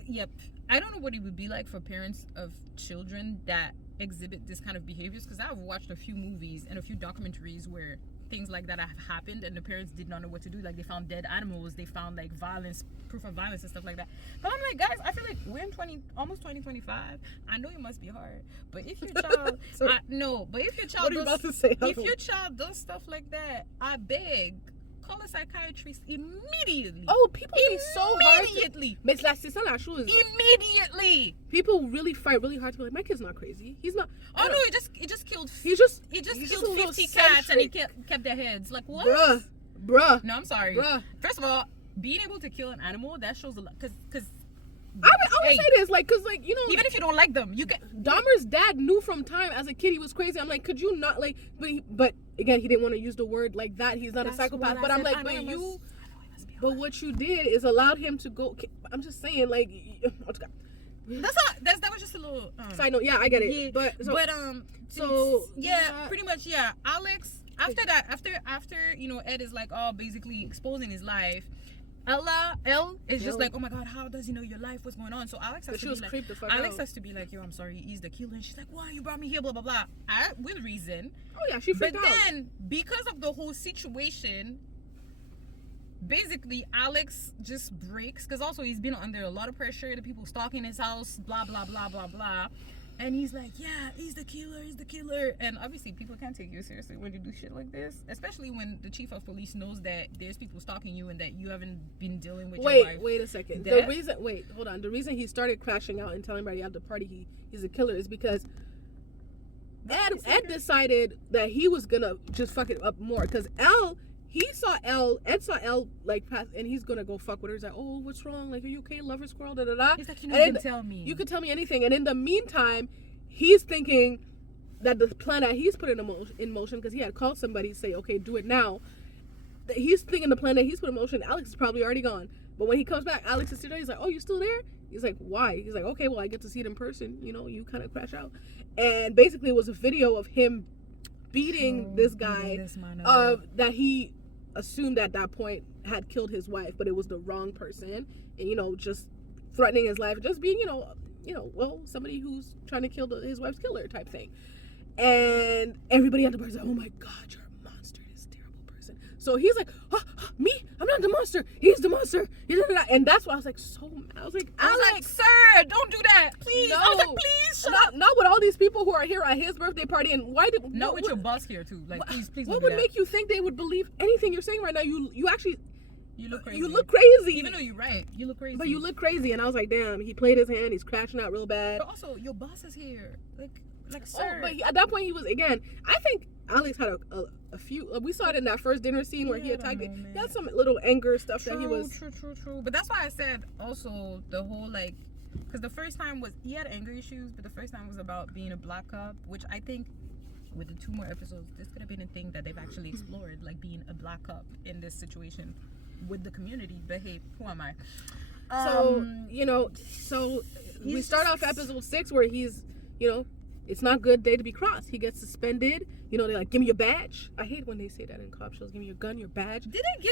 don't know what it would be like for parents of children that exhibit this kind of behaviors, because I've watched a few movies and a few documentaries where things like that have happened and the parents did not know what to do. Like they found dead animals, they found like violence, proof of violence and stuff like that. But I'm like, guys, I feel like we're in almost 2025. I know it must be hard, but if your child but if your child What are you about to say? if your child does stuff like that, I beg, call a psychiatrist immediately. Oh, people be so hard. Immediately. Mais là, c'est ça la chose. Immediately. People really fight really hard to be like, my kid's not crazy. He's not. Oh no, it just killed. He just killed 50 cats and he kept their heads. Like what? Bruh. No, I'm sorry. Bruh. First of all, being able to kill an animal, that shows a lot. Cause I would say this, like, cause like, you know, even if you don't like them, you can. Dahmer's dad knew from time as a kid he was crazy. I'm like, could you not like? But again, he didn't want to use the word like that. He's not a psychopath. But I'm like, but what you did is allowed him to go. I'm just saying, like, that was just a little side note. Yeah, I get it. Yeah, pretty much, yeah. Alex, after that, after you know, Ed is like, oh, basically exposing his life. Elle is just like, oh my god, how does he know your life? What's going on? So Alex has to be like, yo, I'm sorry, he's the killer. And she's like, why you brought me here? Blah blah blah. With reason. Oh yeah, she freaked out. But then because of the whole situation, basically Alex just breaks, because also he's been under a lot of pressure. The people stalking his house, blah blah blah blah blah. And he's like, yeah, he's the killer. And obviously people can't take you seriously when you do shit like this, especially when the chief of police knows that there's people stalking you and that you haven't been dealing with your wife. Wait a second. Hold on. The reason he started crashing out and telling everybody at the party he's a killer is because Ed decided that he was gonna just fuck it up more, because Ed saw Elle like pass, and he's gonna go fuck with her. He's like, oh, what's wrong? Like, are you okay? Lover squirrel, da da da. He's like, you can tell me. You could tell me anything. And in the meantime, he's thinking that the plan that he's put in motion, because he had called somebody to say, okay, do it now. He's thinking the plan that he's put in motion, Alex is probably already gone. But when he comes back, Alex is still there. He's like, oh, you still there? He's like, why? He's like, okay, well, I get to see it in person. You know, you kind of crash out. And basically it was a video of him beating this guy that he assumed at that point had killed his wife, but it was the wrong person, and you know, just threatening his life, just being, you know, well, somebody who's trying to kill his wife's killer type thing. And everybody at the bar is like, oh my god, you're a monster, this terrible person. So he's like, me? I'm not the monster. He's the monster. And that's why I was like so mad. I was like, sir, don't do that, please. No, I was like, please, not with all these people who are here at his birthday party. And why did not with your boss here too? Like, please. What would make you think they would believe anything you're saying right now? You actually. You look crazy. You look crazy. Even though you're right, you look crazy. But you look crazy, and I was like, damn. He played his hand. He's crashing out real bad. But also, your boss is here. Like, sir. But at that point, he was again. I think Alex had a few. We saw it in that first dinner scene where he attacked it. He had some little anger stuff that he was. True. But that's why I said also the whole like, because the first time was he had anger issues, but the first time was about being a black cop, which I think with the 2 more episodes, this could have been a thing that they've actually explored, like being a black cop in this situation with the community. But hey, who am I? So we start off episode 6 where he's, it's not good day to be crossed. He gets suspended. They're like, give me your badge. I hate when they say that in cop shows. Give me your gun, your badge. Did he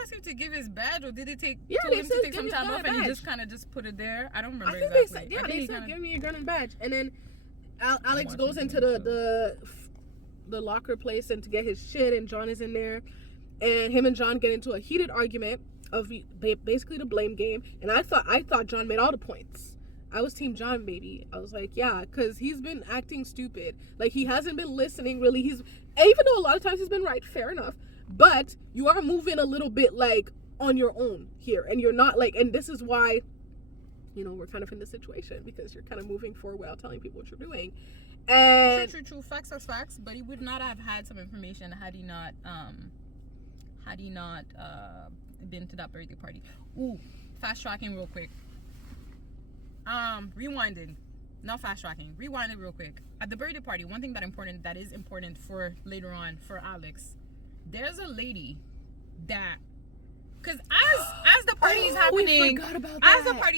ask him to give his badge, or did it take? Yeah, they said take some time off and he just kind of put it there. I don't remember exactly. They said give me your gun and badge, and then Alex goes into the locker place and to get his shit, and John is in there, and him and John get into a heated argument of basically the blame game. And I thought John made all the points. I was team John, baby. I was like, yeah, because he's been acting stupid. Like, he hasn't been listening, really. Even though a lot of times he's been right, fair enough. But you are moving a little bit, like, on your own here. And you're not, like, and this is why, we're kind of in this situation. Because you're kind of moving forward without telling people what you're doing. And True. Facts are facts. But he would not have had some information had he not been to that birthday party. Ooh, fast tracking real quick. Rewinding, not fast tracking, rewinding real quick. At the birthday party, one thing that is important for later on for Alex, there's a lady that, because as the party is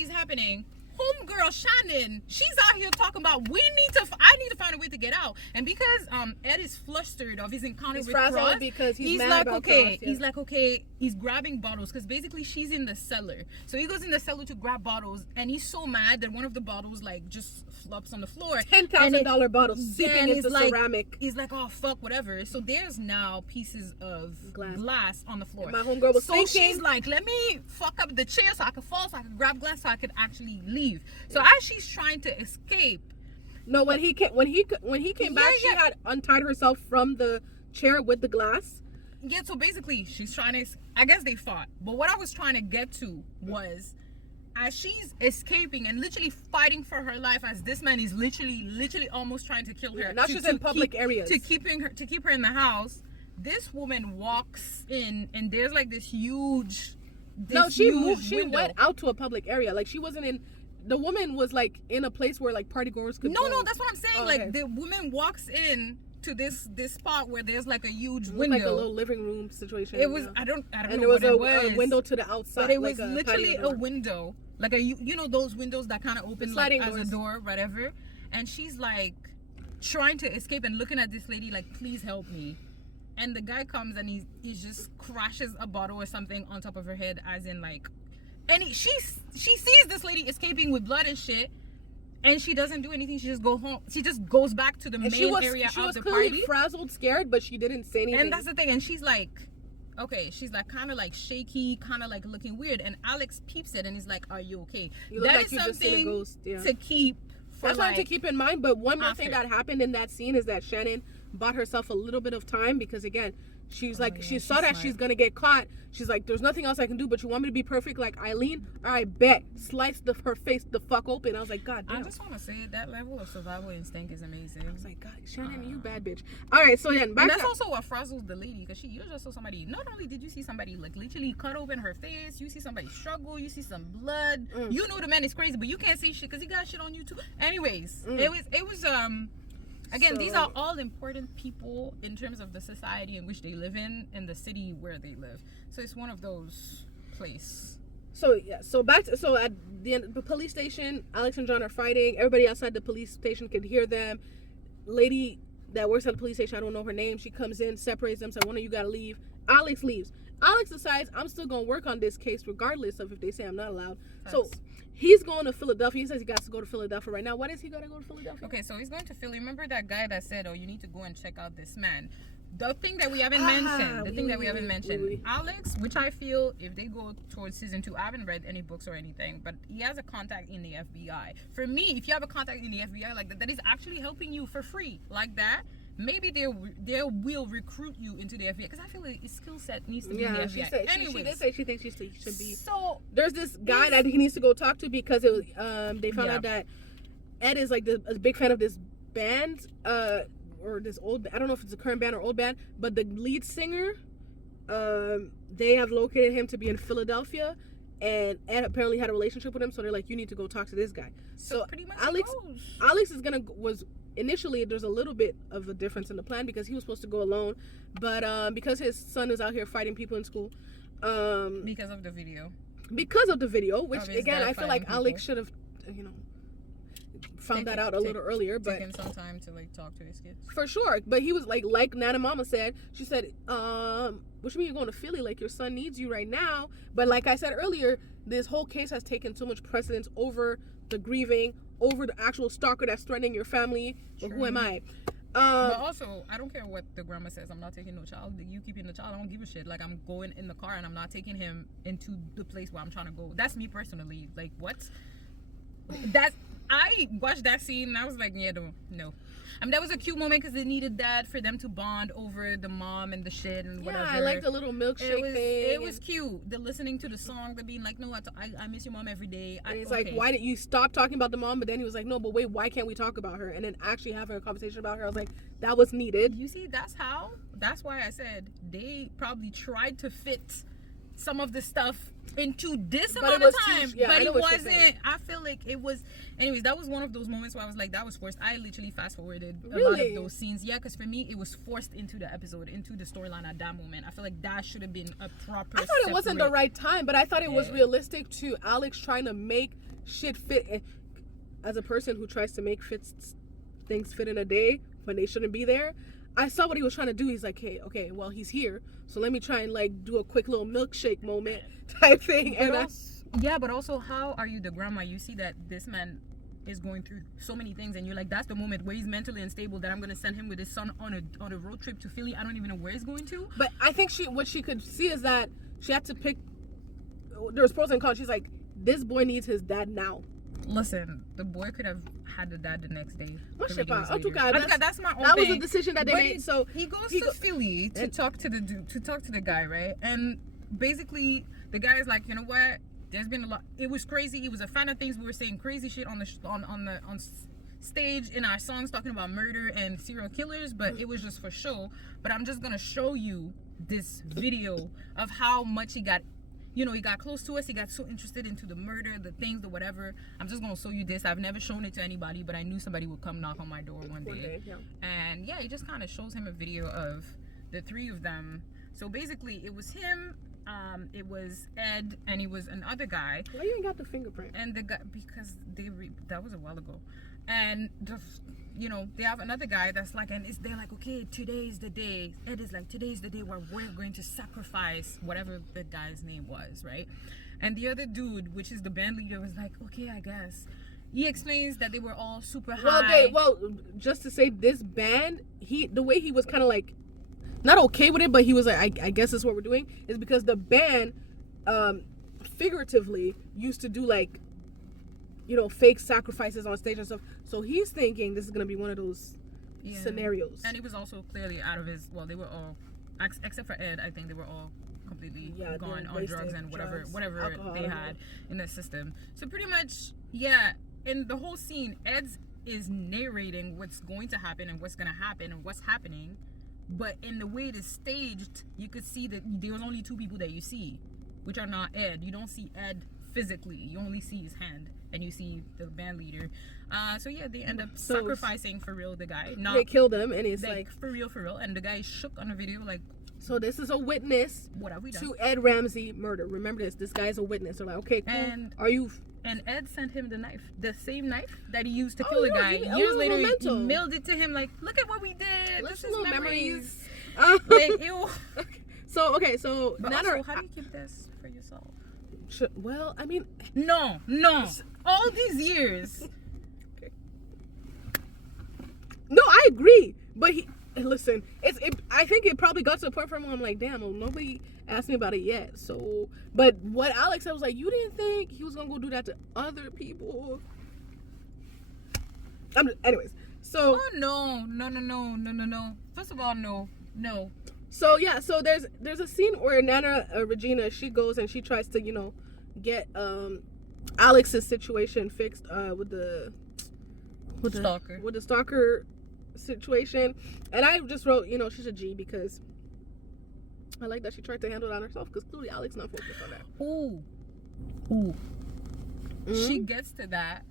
happening, homegirl Shannon, she's out here talking about I need to find a way to get out. And because Ed is flustered of his encounter with Cross, because he's mad like, about okay, Cross, yeah. he's like, okay, he's grabbing bottles because basically she's in the cellar. So he goes in the cellar to grab bottles, and he's so mad that one of the bottles like just flops on the floor. $10,000 bottles seeping into ceramic. He's like, oh fuck, whatever. So there's now pieces of glass on the floor. And my homegirl was thinking, she's like, let me fuck up the chair so I could fall, so I could grab glass, so I could actually leave. So as she's trying to escape, no, when he came back, she had untied herself from the chair with the glass. Yeah, so basically she's trying to, I guess they fought. But what I was trying to get to was, as she's escaping and literally fighting for her life, as this man is literally almost trying to kill her. Now she's in public areas to keep her in the house. This woman walks in, and there's like this huge. She went out to a public area. Like she wasn't in. The woman was like in a place where like party goers could go. No, that's what I'm saying. Oh, like okay. the woman walks in to this spot where there's like a huge window, like a little living room situation. It was I don't and know what it was. And there was a window to the outside, but it like was literally a window, like those windows that kind of open like as a door, whatever. And she's like trying to escape and looking at this lady like, please help me. And the guy comes and he just crashes a bottle or something on top of her head, as in like, and she sees this lady escaping with blood and shit. And she doesn't do anything. She just go home. She just goes back to the main area of the party. She was clearly frazzled, scared, but she didn't say anything. And that's the thing. And she's like, okay, she's like kind of like shaky, kind of like looking weird. And Alex peeps it and he's like, "Are you okay?" You look like you just seen a ghost. Yeah. To keep. That's something to keep in mind. But one more thing that happened in that scene is that Shannon bought herself a little bit of time because again, she's like, she saw that she's gonna get caught. She's like, there's nothing else I can do, but you want me to be perfect like Eileen? All right, bet. Slice her face the fuck open. I was like, God damn. I just want to say that level of survival instinct is amazing. I was like, God, Shannon, you bad bitch. All right, so then back. And that's also what frazzles the lady, because you just saw somebody. Not only did you see somebody like literally cut open her face, you see somebody struggle, you see some blood. You know the man is crazy, but you can't see shit because he got shit on you too. Anyways, it was again, these are all important people in terms of the society in which they live in the city where they live. So it's one of those places. So yeah, so at the end, the police station, Alex and John are fighting. Everybody outside the police station can hear them. Lady that works at the police station, I don't know her name, she comes in, separates them, says, one of you gotta leave. Alex leaves. Alex decides, I'm still gonna work on this case regardless of if they say I'm not allowed. So he's going to Philadelphia. He says he got to go to Philadelphia right now. Why does he gotta go to Philadelphia? Okay, so he's going to Philly. Remember that guy that said, oh, you need to go and check out this man? The thing that we haven't mentioned, Alex, which I feel if they go towards season 2, I haven't read any books or anything, but he has a contact in the FBI. For me, if you have a contact in the FBI like that is actually helping you for free like that, maybe they will recruit you into the FBI, because I feel like his skill set needs to be in the FBI. She did say she thinks she should be. So there's this guy that he needs to go talk to because it was, they found out that Ed is like a big fan of this band, or this old, I don't know if it's a current band or old band, but the lead singer, they have located him to be in Philadelphia, and Ed apparently had a relationship with him, so they're like, you need to go talk to this guy. So pretty much Alex is was initially, there's a little bit of a difference in the plan because he was supposed to go alone, but because his son is out here fighting people in school, because of the video, which again I feel like Alex should have found that out a little earlier, but taking some time to like talk to his kids for sure. But he was like Nana Mama said, she said, what you mean you're going to Philly? Like, your son needs you right now. But like I said earlier, this whole case has taken so much precedence over the grieving, over the actual stalker that's threatening your family. But who am I? But also, I don't care what the grandma says. I'm not taking no child. You keeping the child, I don't give a shit. Like, I'm going in the car and I'm not taking him into the place where I'm trying to go. That's me personally. Like, what? I watched that scene and I was like, yeah, no. I mean, that was a cute moment because they needed that for them to bond over the mom and the shit and whatever. Yeah, I like the little milkshake thing. It was cute. The listening to the song, the being like, no, I miss your mom every day. And it's like, why did you stop talking about the mom? But then he was like, no, but wait, why can't we talk about her? And then actually having a conversation about her, I was like, that was needed. You see, that's why I said they probably tried to fit some of the stuff into this amount of time, but it wasn't. I feel like it was. Anyways, that was one of those moments where I was like, that was forced. I literally fast forwarded a lot of those scenes. Yeah, because for me, it was forced into the episode, into the storyline at that moment. I feel like that should have been a proper. I thought it wasn't the right time, but I thought it was realistic to Alex trying to make shit fit. As a person who tries to make things fit in a day when they shouldn't be there, I saw what he was trying to do. He's like, hey, okay, well, he's here, so let me try and like do a quick little milkshake moment type thing. But also, how are you the grandma? You see that this man is going through so many things, and you're like, that's the moment where he's mentally unstable, that I'm gonna send him with his son on a road trip to Philly. I don't even know where he's going to. But I think what she could see is that she had to pick. There's pros and cons. She's like, this boy needs his dad now. Listen, the boy could have had the dad the next day. That's my own that thing. was a decision that they made. So he goes to Philly to talk to the guy, right? And basically the guy is like, you know what? There's been a lot. It was crazy. He was a fan of things. We were saying crazy shit on stage in our songs, talking about murder and serial killers, but it was just for show. But I'm just gonna show you this video of how much he got. You know, he got close to us. He got so interested into the murder, the things, the whatever. I'm just gonna show you this. I've never shown it to anybody, but I knew somebody would come knock on my door one day. Yeah. And yeah, he just kind of shows him a video of the three of them. So basically, it was him. It was Ed, and he was another guy. Why you ain't got the fingerprint? And the guy, because that was a while ago, and you know, they have another guy that's like, and they're like, okay, today's the day. Ed is like, today's the day where we're going to sacrifice whatever the guy's name was, right? And the other dude, which is the band leader, was like, okay, I guess. He explains that they were all super high. Well, just to say, this band, the way he was kind of like, not okay with it, but he was like, I guess that's what we're doing, is because the band, figuratively, used to do like, you know, fake sacrifices on stage and stuff. So he's thinking this is gonna be one of those scenarios. And he was also clearly out of his. Well, they were all, except for Ed. I think they were all completely gone on drugs and whatever alcohol, they had in the system. So pretty much, yeah. In the whole scene, Ed is narrating what's going to happen and what's gonna happen and what's happening. But in the way it is staged, you could see that there was only two people that you see, which are not Ed. You don't see Ed physically. You only see his hand. And you see the band leader. So yeah, they end up sacrificing for real the guy. They killed him, and it's like for real. And the guy is shook on the video, like. So this is a witness. What have we done? To Ed Ramsey murder. Remember this. This guy is a witness. They're like, okay, cool. And are you? And Ed sent him the knife, the same knife that he used to kill the guy. Years later, he mailed it to him, like, look at what we did. This is memories. Like, ew. So But also, how do you keep this for yourself? Well, I mean, no. All these years. Okay. No, I agree. But listen, I think it probably got to the point for him where I'm like, damn, well, nobody asked me about it yet. So, but what Alex said was like, you didn't think he was gonna go do that to other people? Anyways, so. Oh no. First of all, no. So yeah, so there's a scene where Nana Regina, she goes and she tries to, you know, get Alex's situation fixed with the stalker situation. And I just wrote, you know, she's a G, because I like that she tried to handle it on herself, because clearly Alex not focused on that. Ooh. Mm-hmm. She gets to that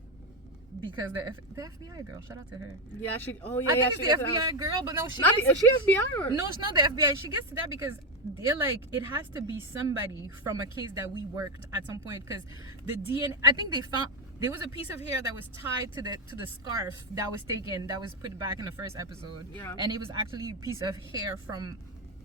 because the FBI girl, shout out to her. Yeah, I think it's the FBI girl, but no, is she FBI or? No, it's not the FBI. She gets to that because they're like, it has to be somebody from a case that we worked at some point, because the DNA, I think they found there was a piece of hair that was tied to the scarf that was taken, that was put back in the first episode. Yeah. And it was actually a piece of hair from,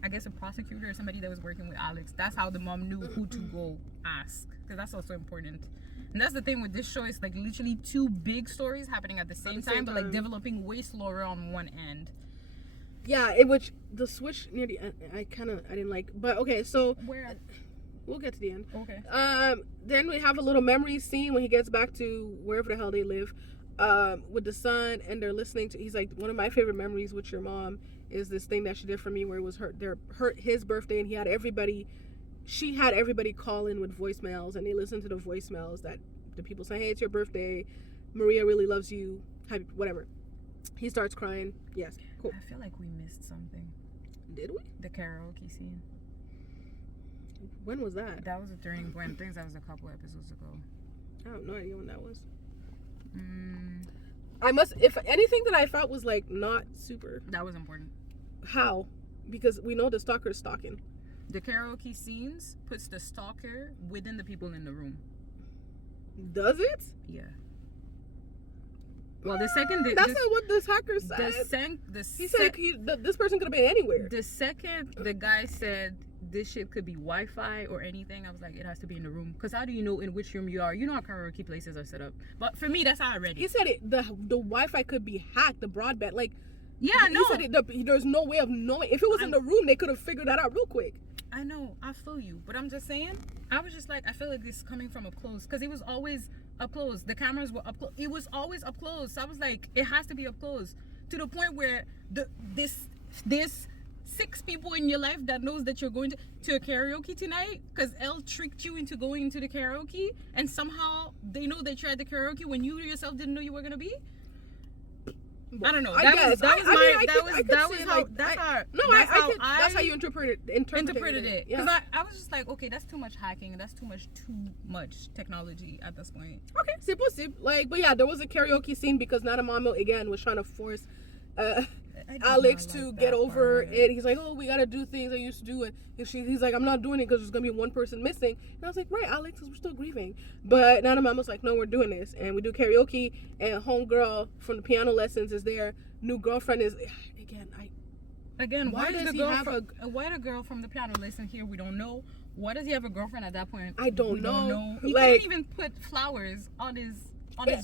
I guess, a prosecutor or somebody that was working with Alex. That's how the mom knew who to go ask, because that's also important. And that's the thing with this show, it's like literally two big stories happening at the same time, but like developing way slower on one end. Yeah, which the switch near the end, I didn't like. But okay, so we'll get to the end. Okay. Then we have a little memory scene when he gets back to wherever the hell they live, with the son, and they're listening to. He's like, one of my favorite memories with your mom is this thing that she did for me, where it was his birthday, and she had everybody call in with voicemails, and they listened to the voicemails that the people say, hey, it's your birthday, Maria really loves you, whatever. He starts crying. Yes, cool. I feel like we missed something. Did we? The karaoke scene. When was that? That was a turning point. I think that was a couple episodes ago. I have no idea when that was. If anything that I thought was like not super. That was important. How? Because we know the stalker is stalking. The karaoke scenes puts the stalker within the people in the room. Does it? Yeah. Well, the second... That's not what this hacker said. He said this person could have been anywhere. The second the guy said this shit could be Wi-Fi or anything, I was like, it has to be in the room. Because how do you know in which room you are? You know how karaoke places are set up. But for me, that's how I read it. He said the Wi-Fi could be hacked, the broadband. Like, yeah, no. He said there's no way of knowing. If it was in the room, they could have figured that out real quick. I know, I feel you. But I'm just saying, I was just like, I feel like this is coming from up close. Because it was always up close. The cameras were up close. It was always up close. So I was like, it has to be up close. To the point where this 6 people in your life that knows that you're going to a karaoke tonight because Elle tricked you into going into the karaoke, and somehow they know that you're at the karaoke when you yourself didn't know you were gonna be. I don't know. That's how you interpreted it. Yeah. Because I was just like, okay, that's too much hacking. That's too much technology at this point. Okay, simple. Like, but yeah, there was a karaoke scene because Nana Mamo again was trying to force Alex to get over it. He's like, oh, we gotta do things I used to do, and he's like, I'm not doing it because there's gonna be one person missing. And I was like, right, Alex, we're still grieving. But Nana Mama's like, no, we're doing this, and we do karaoke, and homegirl from the piano lessons is there. New girlfriend is again. Why does he have why the girl from the piano lesson here? We don't know. Why does he have a girlfriend at that point? I don't know. He couldn't even put flowers on his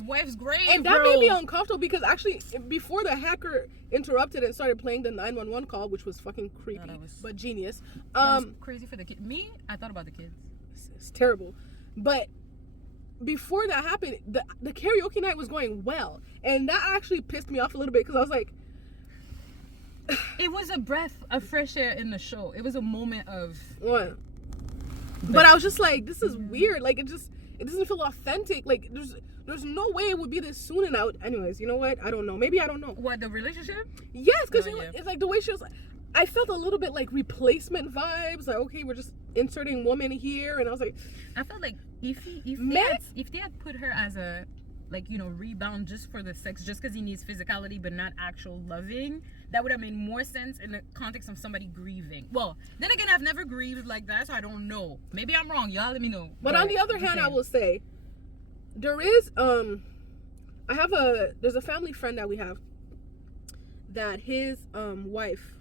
wife's grave, and that made me uncomfortable because actually before the hacker interrupted and started playing the 911 call, which was fucking creepy, but genius. That was crazy for the kid. I thought about the kids. It's terrible, but before that happened, the karaoke night was going well, and that actually pissed me off a little bit because I was like, it was a breath of fresh air in the show. It was a moment of what? But I was just like, this is weird. Like it doesn't feel authentic. Like there's no way it would be this soon. And out. Anyways, you know what? I don't know. Maybe I don't know. What, the relationship? Yes, because it's like the way she was. I felt a little bit like replacement vibes. Like, okay, we're just inserting woman here, and I was like, I felt like if they had put her as a rebound just for the sex, just because he needs physicality but not actual loving, that would have made more sense in the context of somebody grieving. Well, then again, I've never grieved like that, so I don't know. Maybe I'm wrong. Y'all let me know. But on the other hand, I will say there is there's a family friend that we have that his wife,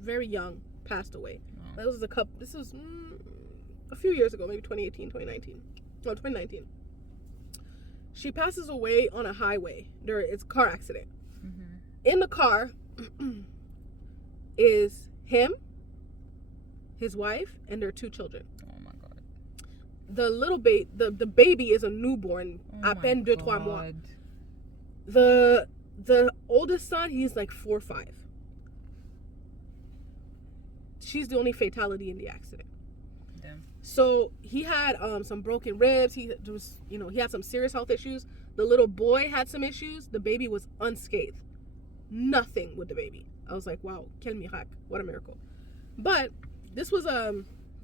very young, passed away. Oh. This was a few years ago, maybe 2019. She passes away on a highway. It's a car accident. Mm-hmm. In the car is him, his wife, and their 2 children. Oh my god. The little baby, the baby is a newborn. À peine 2-3 mois. The oldest son, he's like 4 or 5. She's the only fatality in the accident. Damn. So he had some broken ribs. He had some serious health issues. The little boy had some issues. The baby was unscathed. Nothing with the baby. I was like, wow, quel miracle. What a miracle. But this was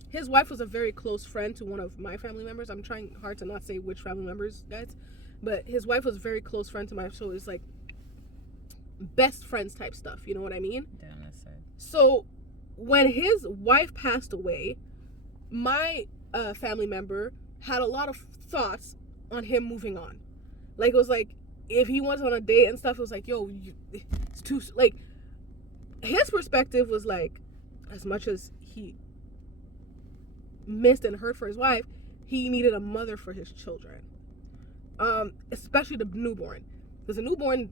his wife was a very close friend to one of my family members. I'm trying hard to not say which family members, guys. But his wife was a very close friend to my, so it's like best friends type stuff. You know what I mean? Damn, that's sad. So when his wife passed away, my family member had a lot of thoughts on him moving on. Like, it was like, if he went on a date and stuff, it was like, yo, it's too, like, his perspective was like, as much as he missed and hurt for his wife, he needed a mother for his children. Especially the newborn. Because the newborn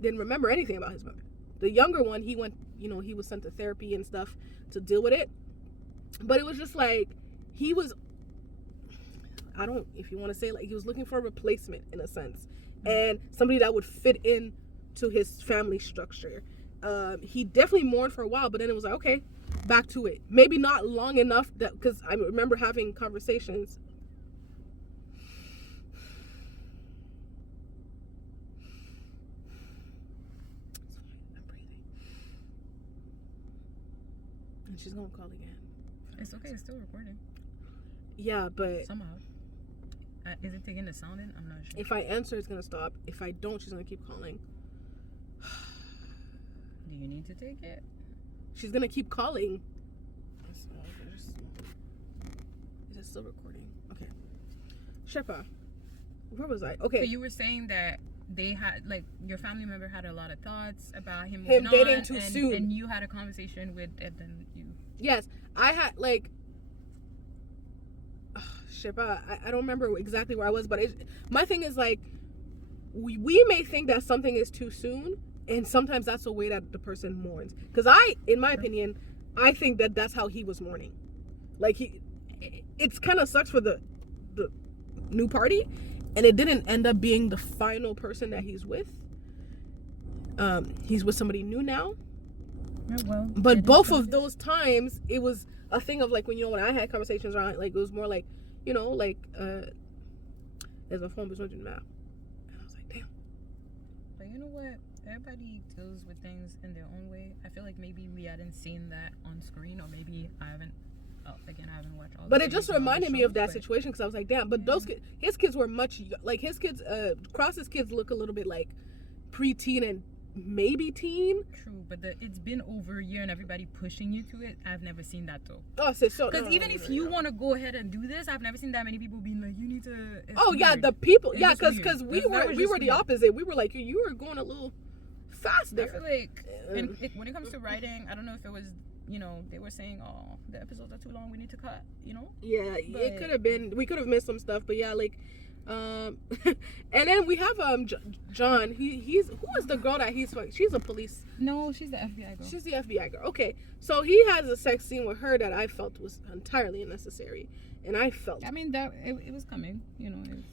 didn't remember anything about his mother. The younger one, he went, he was sent to therapy and stuff to deal with it. But it was just like, he was, if you want to say, like, he was looking for a replacement in a sense. And somebody that would fit in to his family structure. He definitely mourned for a while, but then it was like, okay, back to it. Maybe not long enough, because I remember having conversations. I'm breathing. And she's gonna call again. It's okay, it's still recording. Yeah, but somehow. Is it taking the sound in? I'm not sure. If I answer, it's gonna stop. If I don't, she's gonna keep calling. Do you need to take it? She's gonna keep calling. Is it still recording? Okay. Shepa. Where was I? Okay. So you were saying that they had, like, your family member had a lot of thoughts about him dating too soon, and you had a conversation with, and then you. Yes, I had like. Shepa, I don't remember exactly where I was, but my thing is like, we may think that something is too soon, and sometimes that's the way that the person mourns. Because in my opinion, I think that that's how he was mourning. Like it's kind of sucks for the new party, and it didn't end up being the final person that he's with. He's with somebody new now. Oh, well, but both of those times, it was a thing of like, when I had conversations around, like, it was more like, like there's a phone between now, and I was like, damn. But you know what? Everybody deals with things in their own way. I feel like maybe we hadn't seen that on screen, or maybe I haven't. Again, I haven't watched all. But it just reminded me of that situation, because I was like, damn. But his kids were much like his kids. Cross's kids look a little bit like preteen and maybe teen. True, but it's been over a year and everybody pushing you to it. I've never seen that though. Oh, so because even if you want to go ahead and do this, I've never seen that many people being like, you need to. Oh weird. Yeah, the people. It's yeah, because we were the weird. opposite. We were like, you were going a little fast there. I feel like when it comes to writing, I don't know if it was, they were saying, oh, the episodes are too long, we need to cut, Yeah, but it could have been, we could have missed some stuff, but yeah, like, and then we have John. Who is the girl that she's a police. No, she's the FBI girl. She's the FBI girl. Okay, so he has a sex scene with her that I felt was entirely unnecessary, and I mean that it was coming,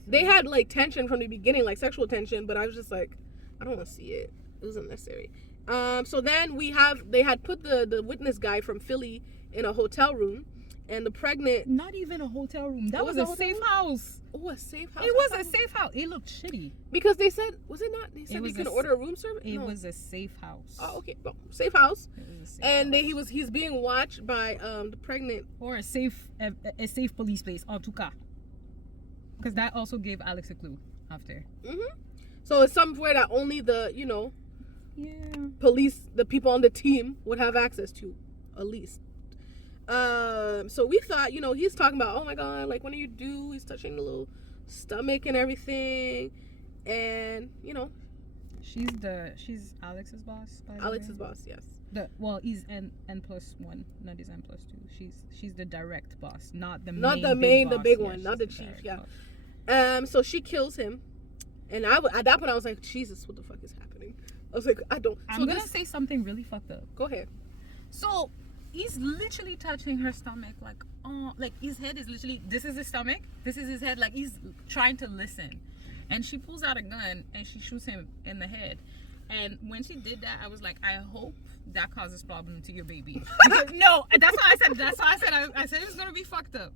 They had like tension from the beginning, like sexual tension, but I was just like, I don't want to see it. It was unnecessary. So then they had put the witness guy from Philly in a hotel room, and the pregnant. Not even a hotel room. That was a safe house. Oh, a safe house. It was a safe house. It looked shitty. Because they said, was it not? They said you can order a room service. It was a safe house. Oh, okay. Well, safe house. It was a safe and house. He's being watched by the pregnant. Or a safe police place, en tout cas. Because that also gave Alex a clue after. So it's somewhere that only the police, the people on the team would have access to, at least. So we thought, he's talking about, oh my god, like, what do you do? He's touching the little stomach and everything, and she's Alex's boss. Alex's boss, yes. He's N+1, not his N+2. She's the direct boss, not the big one, not the chief. Yeah. So she kills him, and at that point I was like, Jesus, what the fuck is happening? I was like, I'm gonna say something really fucked up. Go ahead. So he's literally touching her stomach, like his head is literally, this is his stomach, this is his head, like he's trying to listen. And she pulls out a gun and she shoots him in the head. And when she did that, I was like, I hope that causes problem to your baby. No, that's why I said it was gonna be fucked up.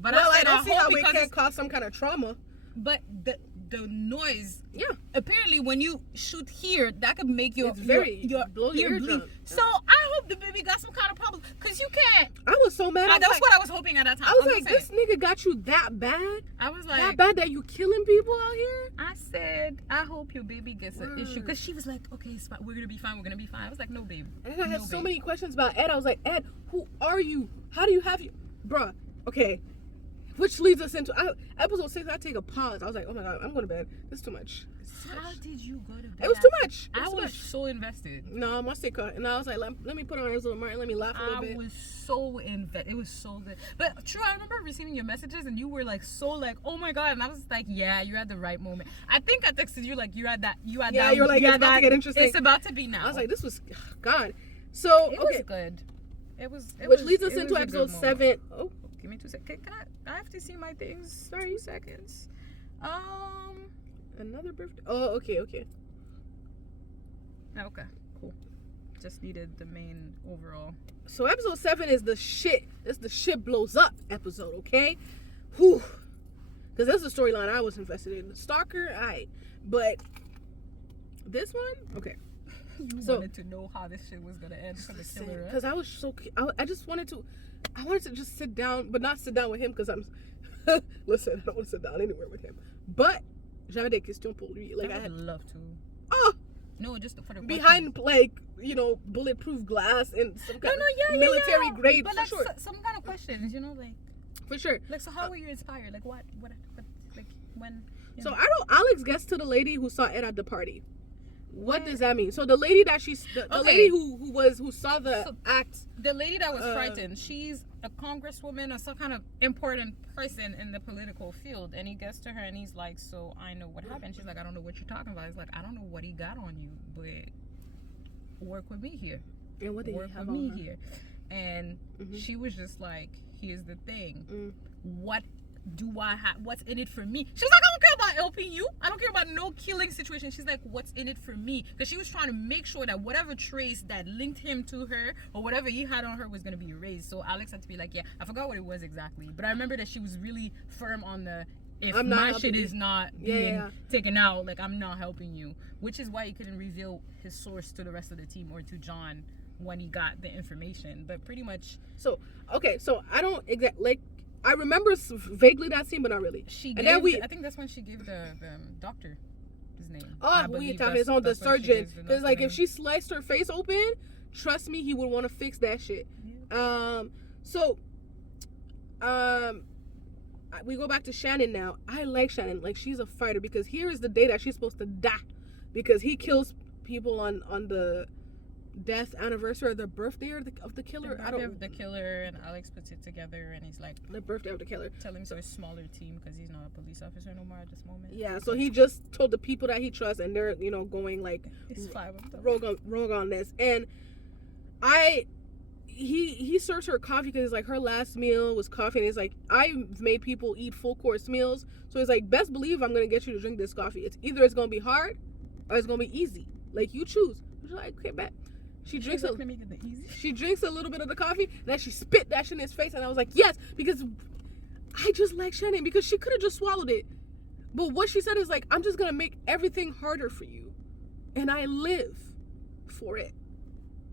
But I don't see how it can't cause some kind of trauma. But the noise. Yeah. Apparently, when you shoot here, that could make your ear bleed. So I hope the baby got some kind of problem, because you can't. I was so mad. That's what I was hoping at that time. I was like, this nigga got you that bad? I was like, that bad that you killing people out here? I said, I hope your baby gets an issue, because she was like, okay, we're gonna be fine. We're gonna be fine. I was like, no, babe. And I had so many questions about Ed. I was like, Ed, who are you? How do you have you, bruh? Okay. Which leads us into episode 6. I take a pause. I was like, oh my god, I'm going to bed. This is too much. How did you go to bed? It was too much. I was so invested. No, I must take cut. And I was like, let me put on Angela Martin. Let me laugh a little bit. I was so invested. It was so good. But true, I remember receiving your messages and you were like so like, oh my god. And I was like, yeah, you're at the right moment. I think I texted you like, you're at that. You're like, it's about to get interesting. It's about to be now. I was like, this was God. So it was good. Which leads us into episode 7. Oh, give me 2 seconds. I have to see my things. Sorry, 2 seconds. Another birthday. Oh, okay. Okay, cool. Just needed the main overall. So episode 7 is the shit. It's the shit blows up episode, okay? Whew. Because that's the storyline I was invested in. The stalker, but this one, okay. You wanted to know how this shit was gonna end for the killer. Because I was so, I just wanted to just sit down, but not sit down with him, because I'm. Listen, I don't want to sit down anywhere with him. But j'avais des questions pour lui. Like, I would love to. Oh. No, just for the behind like, bulletproof glass and some kind of military grade. But for like sure. Some kind of questions, like. For sure. Like, so how were you inspired? Like, what when. So I don't. Alex gets to the lady who saw Ed at the party. What does that mean? So the lady that the lady who saw the act. The lady that was frightened, she's a congresswoman or some kind of important person in the political field, and he gets to her and he's like, so I know what happened. She's like, I don't know what you're talking about. He's like, I don't know what he got on you, but work with me here. And what did work he have with on me her? here? And she was just like, here's the thing. What do I have? What's in it for me? She was like, I don't care about helping you. I don't care about no killing situation. She's like, what's in it for me? Because she was trying to make sure that whatever trace that linked him to her or whatever he had on her was going to be erased. So Alex had to be like, yeah, I forgot what it was exactly, but I remember that she was really firm on the, if my shit is not being taken out, like, I'm not helping you, which is why he couldn't reveal his source to the rest of the team or to John when he got the information. But pretty much, so I don't exactly, like, I remember vaguely that scene, but not really. I think that's when she gave the doctor his name. Oh, his own, the surgeon. Because, like, if she sliced her face open, trust me, he would want to fix that shit. Yeah. We go back to Shannon now. I like Shannon. Like, she's a fighter, because here is the day that she's supposed to die, because he kills people on the death anniversary or the birthday of the killer. The killer, and Alex puts it together, and he's like, the birthday of the killer, telling to a smaller team because he's not a police officer no more at this moment. Yeah, so he just told the people that he trusts, and they're going like it's 5 of them rogue on this. And he serves her coffee because it's like her last meal was coffee, and he's like, I've made people eat full course meals, so he's like, best believe I'm gonna get you to drink this coffee. It's either it's gonna be hard or it's gonna be easy. Like, you choose. She's like, okay, bet. She drinks a little bit of the coffee, and then she spit that shit in his face, and I was like, yes, because I just like Shannon, because she could have just swallowed it, but what she said is like, I'm just gonna make everything harder for you, and I live for it.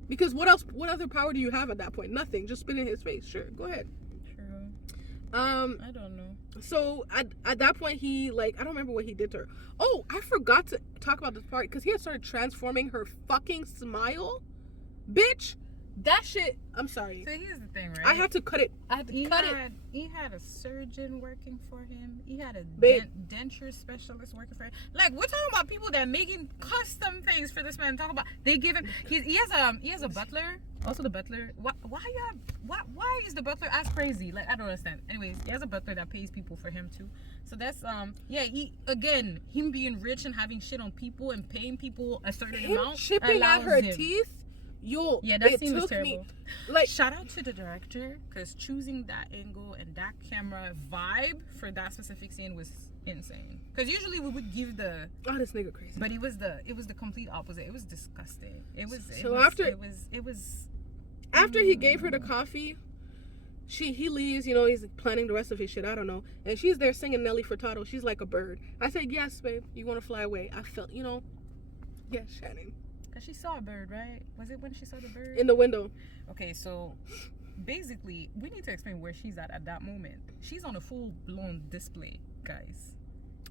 Because what other power do you have at that point? Nothing. Just spit in his face. Sure, go ahead. True. I don't know. So at that point, he, like, I don't remember what he did to her. Oh, I forgot to talk about this part, because he had started transforming her fucking smile. Bitch, that shit. I'm sorry. So here's the thing, right? I had to cut it. He had a surgeon working for him. He had a denture specialist working for him. Like, we're talking about people that are making custom things for this man. Talk about, they give him. He has a butler. Also, the butler. Why is the butler as crazy? Like, I don't understand. Anyways, he has a butler that pays people for him too. So that's him being rich and having shit on people and paying people a certain amount. Chipping at her teeth. That scene was terrible. Like, shout out to the director, because choosing that angle and that camera vibe for that specific scene was insane. Because usually we would give this nigga crazy, but it was the complete opposite. It was disgusting. After he gave her the coffee, he leaves. He's planning the rest of his shit. I don't know. And she's there singing Nelly Furtado. She's like a bird. I said, yes, babe. You want to fly away? I felt, yes, Shannon. She saw a bird, right? Was it when she saw the bird? In the window. Okay, so basically, we need to explain where she's at that moment. She's on a full-blown display, guys.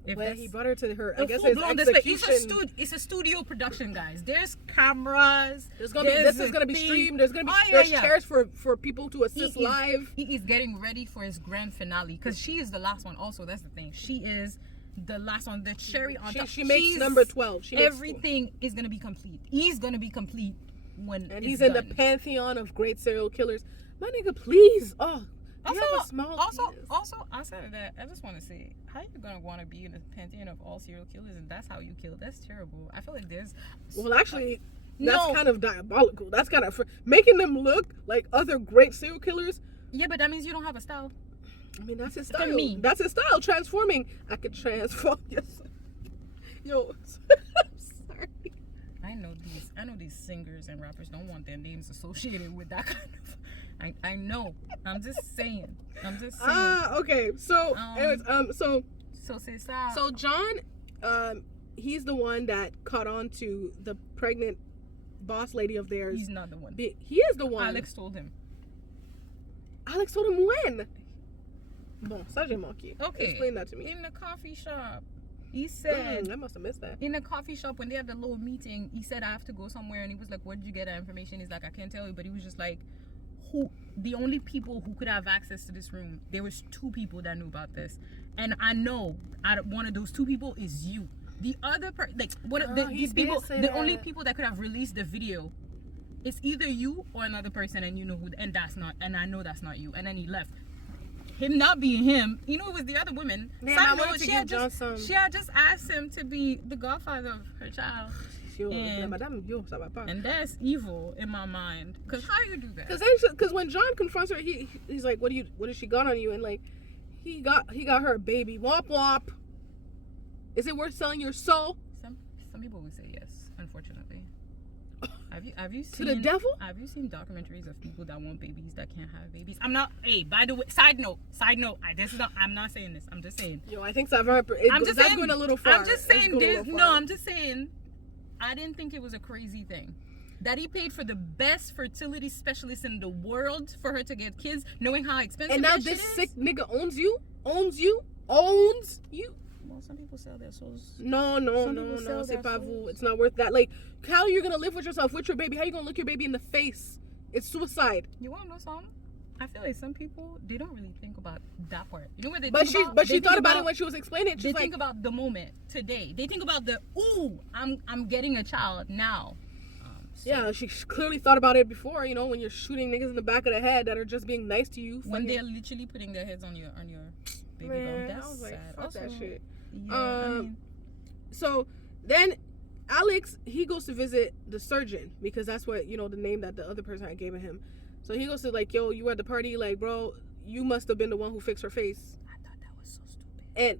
He brought her to her, I guess, his execution. It's a studio production, guys. There's cameras. This is gonna be streamed. There's gonna be chairs for people to assist live. He is getting ready for his grand finale, because she is the last one. Also, that's the thing. She is the last one, the cherry on top. She makes number 12. Everything is gonna be complete. He's gonna be complete when he's in the pantheon of great serial killers. My nigga, please. Oh, also, outside of that, I just want to say, how you gonna want to be in the pantheon of all serial killers and that's how you kill? That's terrible. I feel like there's. Well, actually, that's kind of diabolical. That's kind of making them look like other great serial killers. Yeah, but that means you don't have a style. I mean, that's his style. For me. That's his style. Transforming. I could transform. Yes. Yo, I'm sorry. I know these singers and rappers don't want their names associated with that kind of. I know. I'm just saying. Okay. So, anyways, so Cesar. So John, he's the one that caught on to the pregnant boss lady of theirs. He's not the one. He is the one. Alex told him. Alex told him when? Bon, ça j'ai manqué. Okay. Explain that to me. In the coffee shop. He said... I must have missed that. In the coffee shop, when they had the little meeting, he said, I have to go somewhere. And he was like, where did you get that information? He's like, I can't tell you. But he was just like, the only people who could have access to this room, there was 2 people that knew about this, and I know out of one of those 2 people is you. The other these people, the only people that could have released the video, it's either you or another person, and you know who, and I know that's not you. And then he left. Him not being him, it was the other woman. She had just asked him to be the godfather of her child. And that's evil in my mind. Cause how you do that? Cause when John confronts her, he's like, what has she got on you? And like, he got her a baby. Womp womp. Is it worth selling your soul? Some people would say yes. Unfortunately. Have you seen to the devil? Have you seen documentaries of people that want babies that can't have babies? I'm not. Hey, by the way, side note. I'm not saying this. I'm just saying. Yo, I think that's going a little far. I'm just saying. I'm just saying. I didn't think it was a crazy thing that he paid for the best fertility specialist in the world for her to get kids, knowing how expensive. And now this sick nigga owns you. Well, some people sell their souls. No, c'est pas vous. It's not worth that. Like, how are you gonna live with yourself, with your baby? How are you gonna look your baby in the face? It's suicide. You wanna know something? I feel like some people, they don't really think about that part. You know what they but think about? But she thought about it when she was explaining it. They think about the moment today. They think about I'm getting a child now. Yeah, she clearly thought about it before. When you're shooting niggas in the back of the head that are just being nice to you. When they're literally putting their heads on your baby bump. That's I was like, sad. fuck Also, that shit. Yeah, So then Alex, he goes to visit the surgeon because that's what the name that the other person had given him. So he goes to like, yo, you were at the party, like, bro, you must have been the one who fixed her face. I thought that was so stupid. And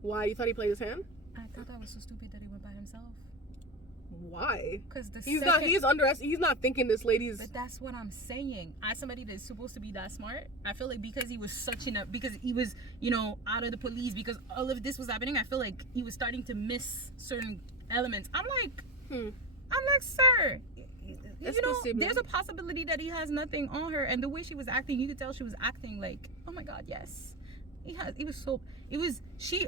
why? You thought he played his hand? I thought that was so stupid that he went by himself. Why? Because he's not thinking this lady's. But that's what I'm saying. As somebody that's supposed to be that smart, I feel like because he was because he was, out of the police, because all of this was happening, I feel like he was starting to miss certain elements. I'm like, sir, there's a possibility that he has nothing on her, and the way she was acting, you could tell she was acting like, oh my God, yes, she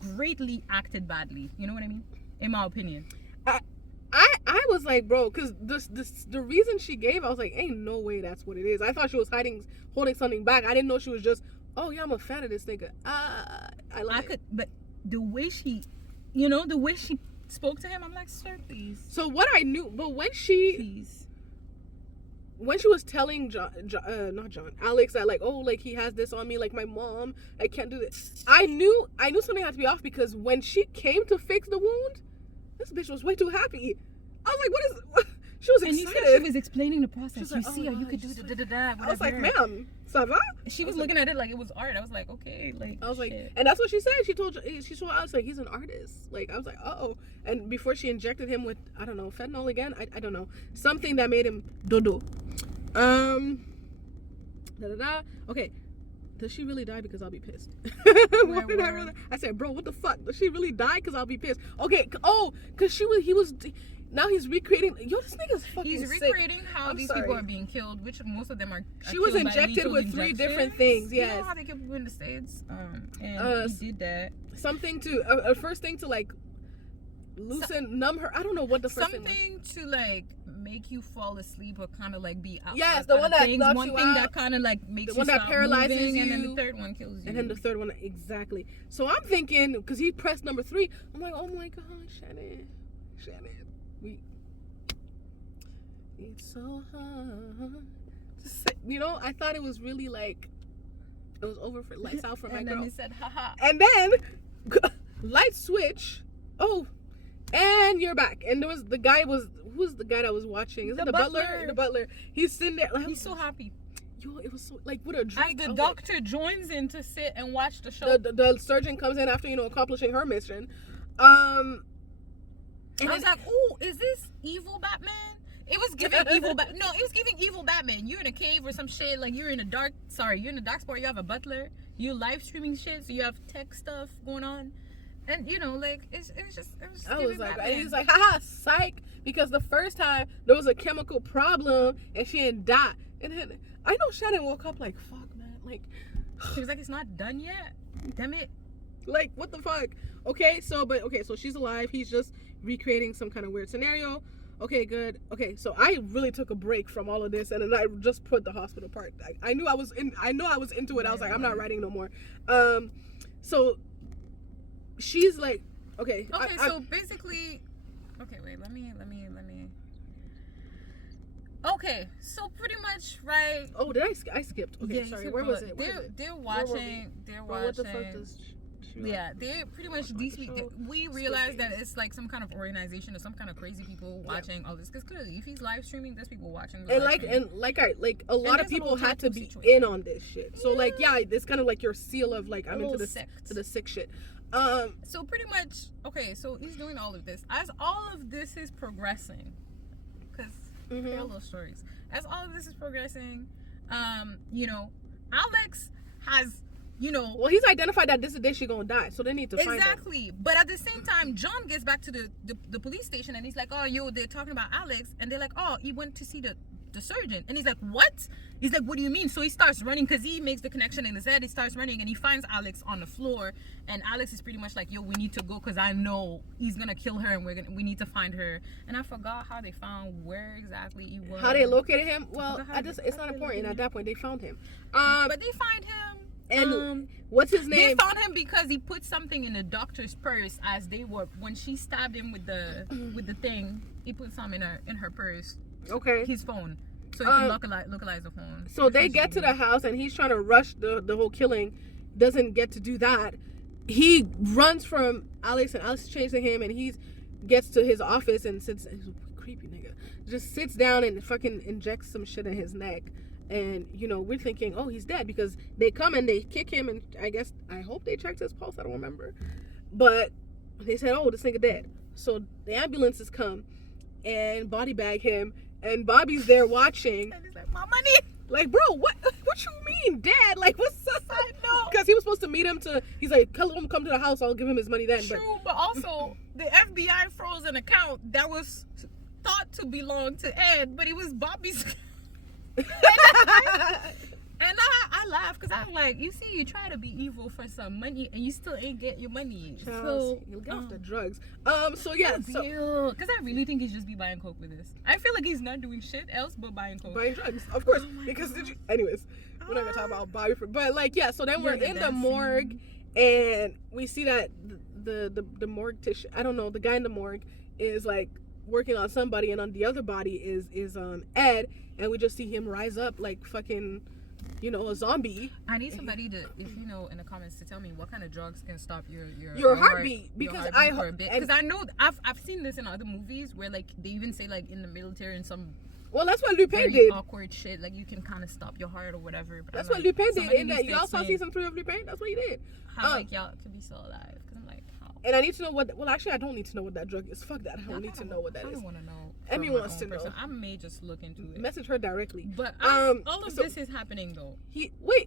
greatly acted badly. You know what I mean? In my opinion. I was like, bro, because the reason she gave, I was like, ain't no way that's what it is. I thought she was holding something back. I didn't know she was just, oh yeah, I'm a fan of this nigga. But the way she, spoke to him, I'm like, sir, please. So what I knew, but when she was telling Alex that like, oh, like he has this on me, like my mom, I can't do this. I knew something had to be off because when she came to fix the wound, this bitch was way too happy. I was like, what? She was excited. And you said she was explaining the process. Like, you could do da-da-da, whatever. I was like, ma'am, ça va? She was looking at it like it was art. I was like, okay, like. I was like, shit. and that's what she said. She told Alex like he's an artist. Like I was like, oh. And before she injected him with, I don't know, fentanyl again. I don't know, something that made him dodo. Okay. Does she really die? Because I'll be pissed. I said, bro, what the fuck? Does she really die? Because I'll be pissed. Okay. Oh, because now he's recreating. Yo, this nigga's fucking He's recreating how these people are being killed, which most of them are. She was injected with 3 different things. Yes. You know how they kill people in the States? And he did that. Something to first thing to like numb her. I don't know what the first thing was. Something to like make you fall asleep or kind of like be out. Yes, the one that knocks one you thing out. that kind of like makes the one you that stop paralyzes moving, you, and then the third one kills you. And then the third one, exactly. So I'm thinking, because he pressed number 3, I'm like, oh my God, Shannon, it's so hard. I thought it was really like it was over for lights out for my girl. And then he said, haha. And then light switch. Oh. And you're back. And who's the guy that was watching? Is it the butler? The butler. He's sitting there. Like, he's so happy. Yo, it was so like with a drink. As the doctor joins in to sit and watch the show. The surgeon comes in after accomplishing her mission. And I was like, "Ooh, is this evil Batman?" It was giving evil Batman. No, it was giving evil Batman. You're in a cave or some shit. Like you're in a dark spot. You have a butler. You live streaming shit, so you have tech stuff going on. And like it was just. I was like, and he's like, haha, psych, because the first time there was a chemical problem and she didn't die. And then I know Shannon woke up like, fuck, man, like she was like, it's not done yet. Damn it. Like what the fuck? So she's alive. He's just recreating some kind of weird scenario. Okay, good. Okay, so I really took a break from all of this, and then I just put the hospital part. I knew I was into it. I was like, I'm not writing no more. So she's like, okay. Okay, so basically, okay, wait, let me. Okay, so pretty much, right? Oh, did I skipped? Okay, yeah, sorry. Where was it? They're watching. What the fuck does? Yeah, they pretty much these week we realized that it's like some kind of organization or some kind of crazy people watching all this, because clearly if he's live streaming, there's people watching. And a lot of people had to be in on this shit. So like, yeah, it's kind of like your seal of like, I'm into the sick shit. So pretty much, okay, so he's doing all of this as all of this is progressing, because parallel stories. As all of this is progressing, Alex has. Well, he's identified that this is the day she's gonna die, so they need to find her. Exactly. But at the same time, John gets back to the police station, and he's like, oh, they're talking about Alex, and they're like, oh, he went to see the surgeon, and he's like, what? He's like, what do you mean? So he starts running, because he makes the connection in his head. He starts running, and he finds Alex on the floor, and Alex is pretty much like, yo, we need to go, because I know he's gonna kill her, and we need to find her. And I forgot how they found where exactly he was. How they located him? Well, it's not important. At that point, they found him. But they find him. And what's his name? They found him because he put something in the doctor's purse as they were, when she stabbed him with the thing. He put some in her purse. Okay. His phone, so he can localize the phone. So they get to the house, and he's trying to rush the whole killing. Doesn't get to do that. He runs from Alex, and Alex is chasing him, and he gets to his office and sits. Creepy nigga. Just sits down and fucking injects some shit in his neck. And we're thinking, oh, he's dead, because they come and they kick him, and I hope they checked his pulse. I don't remember, but they said, oh, this nigga dead. So the ambulances come and body bag him, and Bobby's there watching. And he's like, my money. Like, bro, what you mean, Dad? Like, what's up? I know. Because he was supposed to meet him he's like, tell him to come to the house. I'll give him his money then. True, but also the FBI froze an account that was thought to belong to Ed, but it was Bobby's. And I laugh, because I'm like, you see, you try to be evil for some money and you still ain't get your money. So you'll get off the drugs. So yeah, because I really think he's just be buying coke with this. I feel like he's not doing shit else but buying coke. Buying drugs, of course. Because anyways, we're not gonna talk about Bobby. But like, yeah. So then we're in the morgue, and we see that the morgue tissue. I don't know. The guy in the morgue is like working on somebody, and on the other body is Ed, and we just see him rise up like fucking, a zombie. I need somebody to, if you know, in the comments, to tell me what kind of drugs can stop your heartbeat, because because I know I've seen this in other movies where like they even say like in the military and some. Well, that's what Lupin did. Awkward shit, like you can kind of stop your heart or whatever. But that's what Lupin did. In that, y'all saw season 3 of Lupin. That's what he did. How like y'all could be still alive? Because I'm like, how? And I need to know what. Well, actually, I don't need to know what that drug is. Fuck that. I don't need to know what that is. I don't want to know. Emmy wants to know. I may just look into it. Message her directly. But all of this is happening though.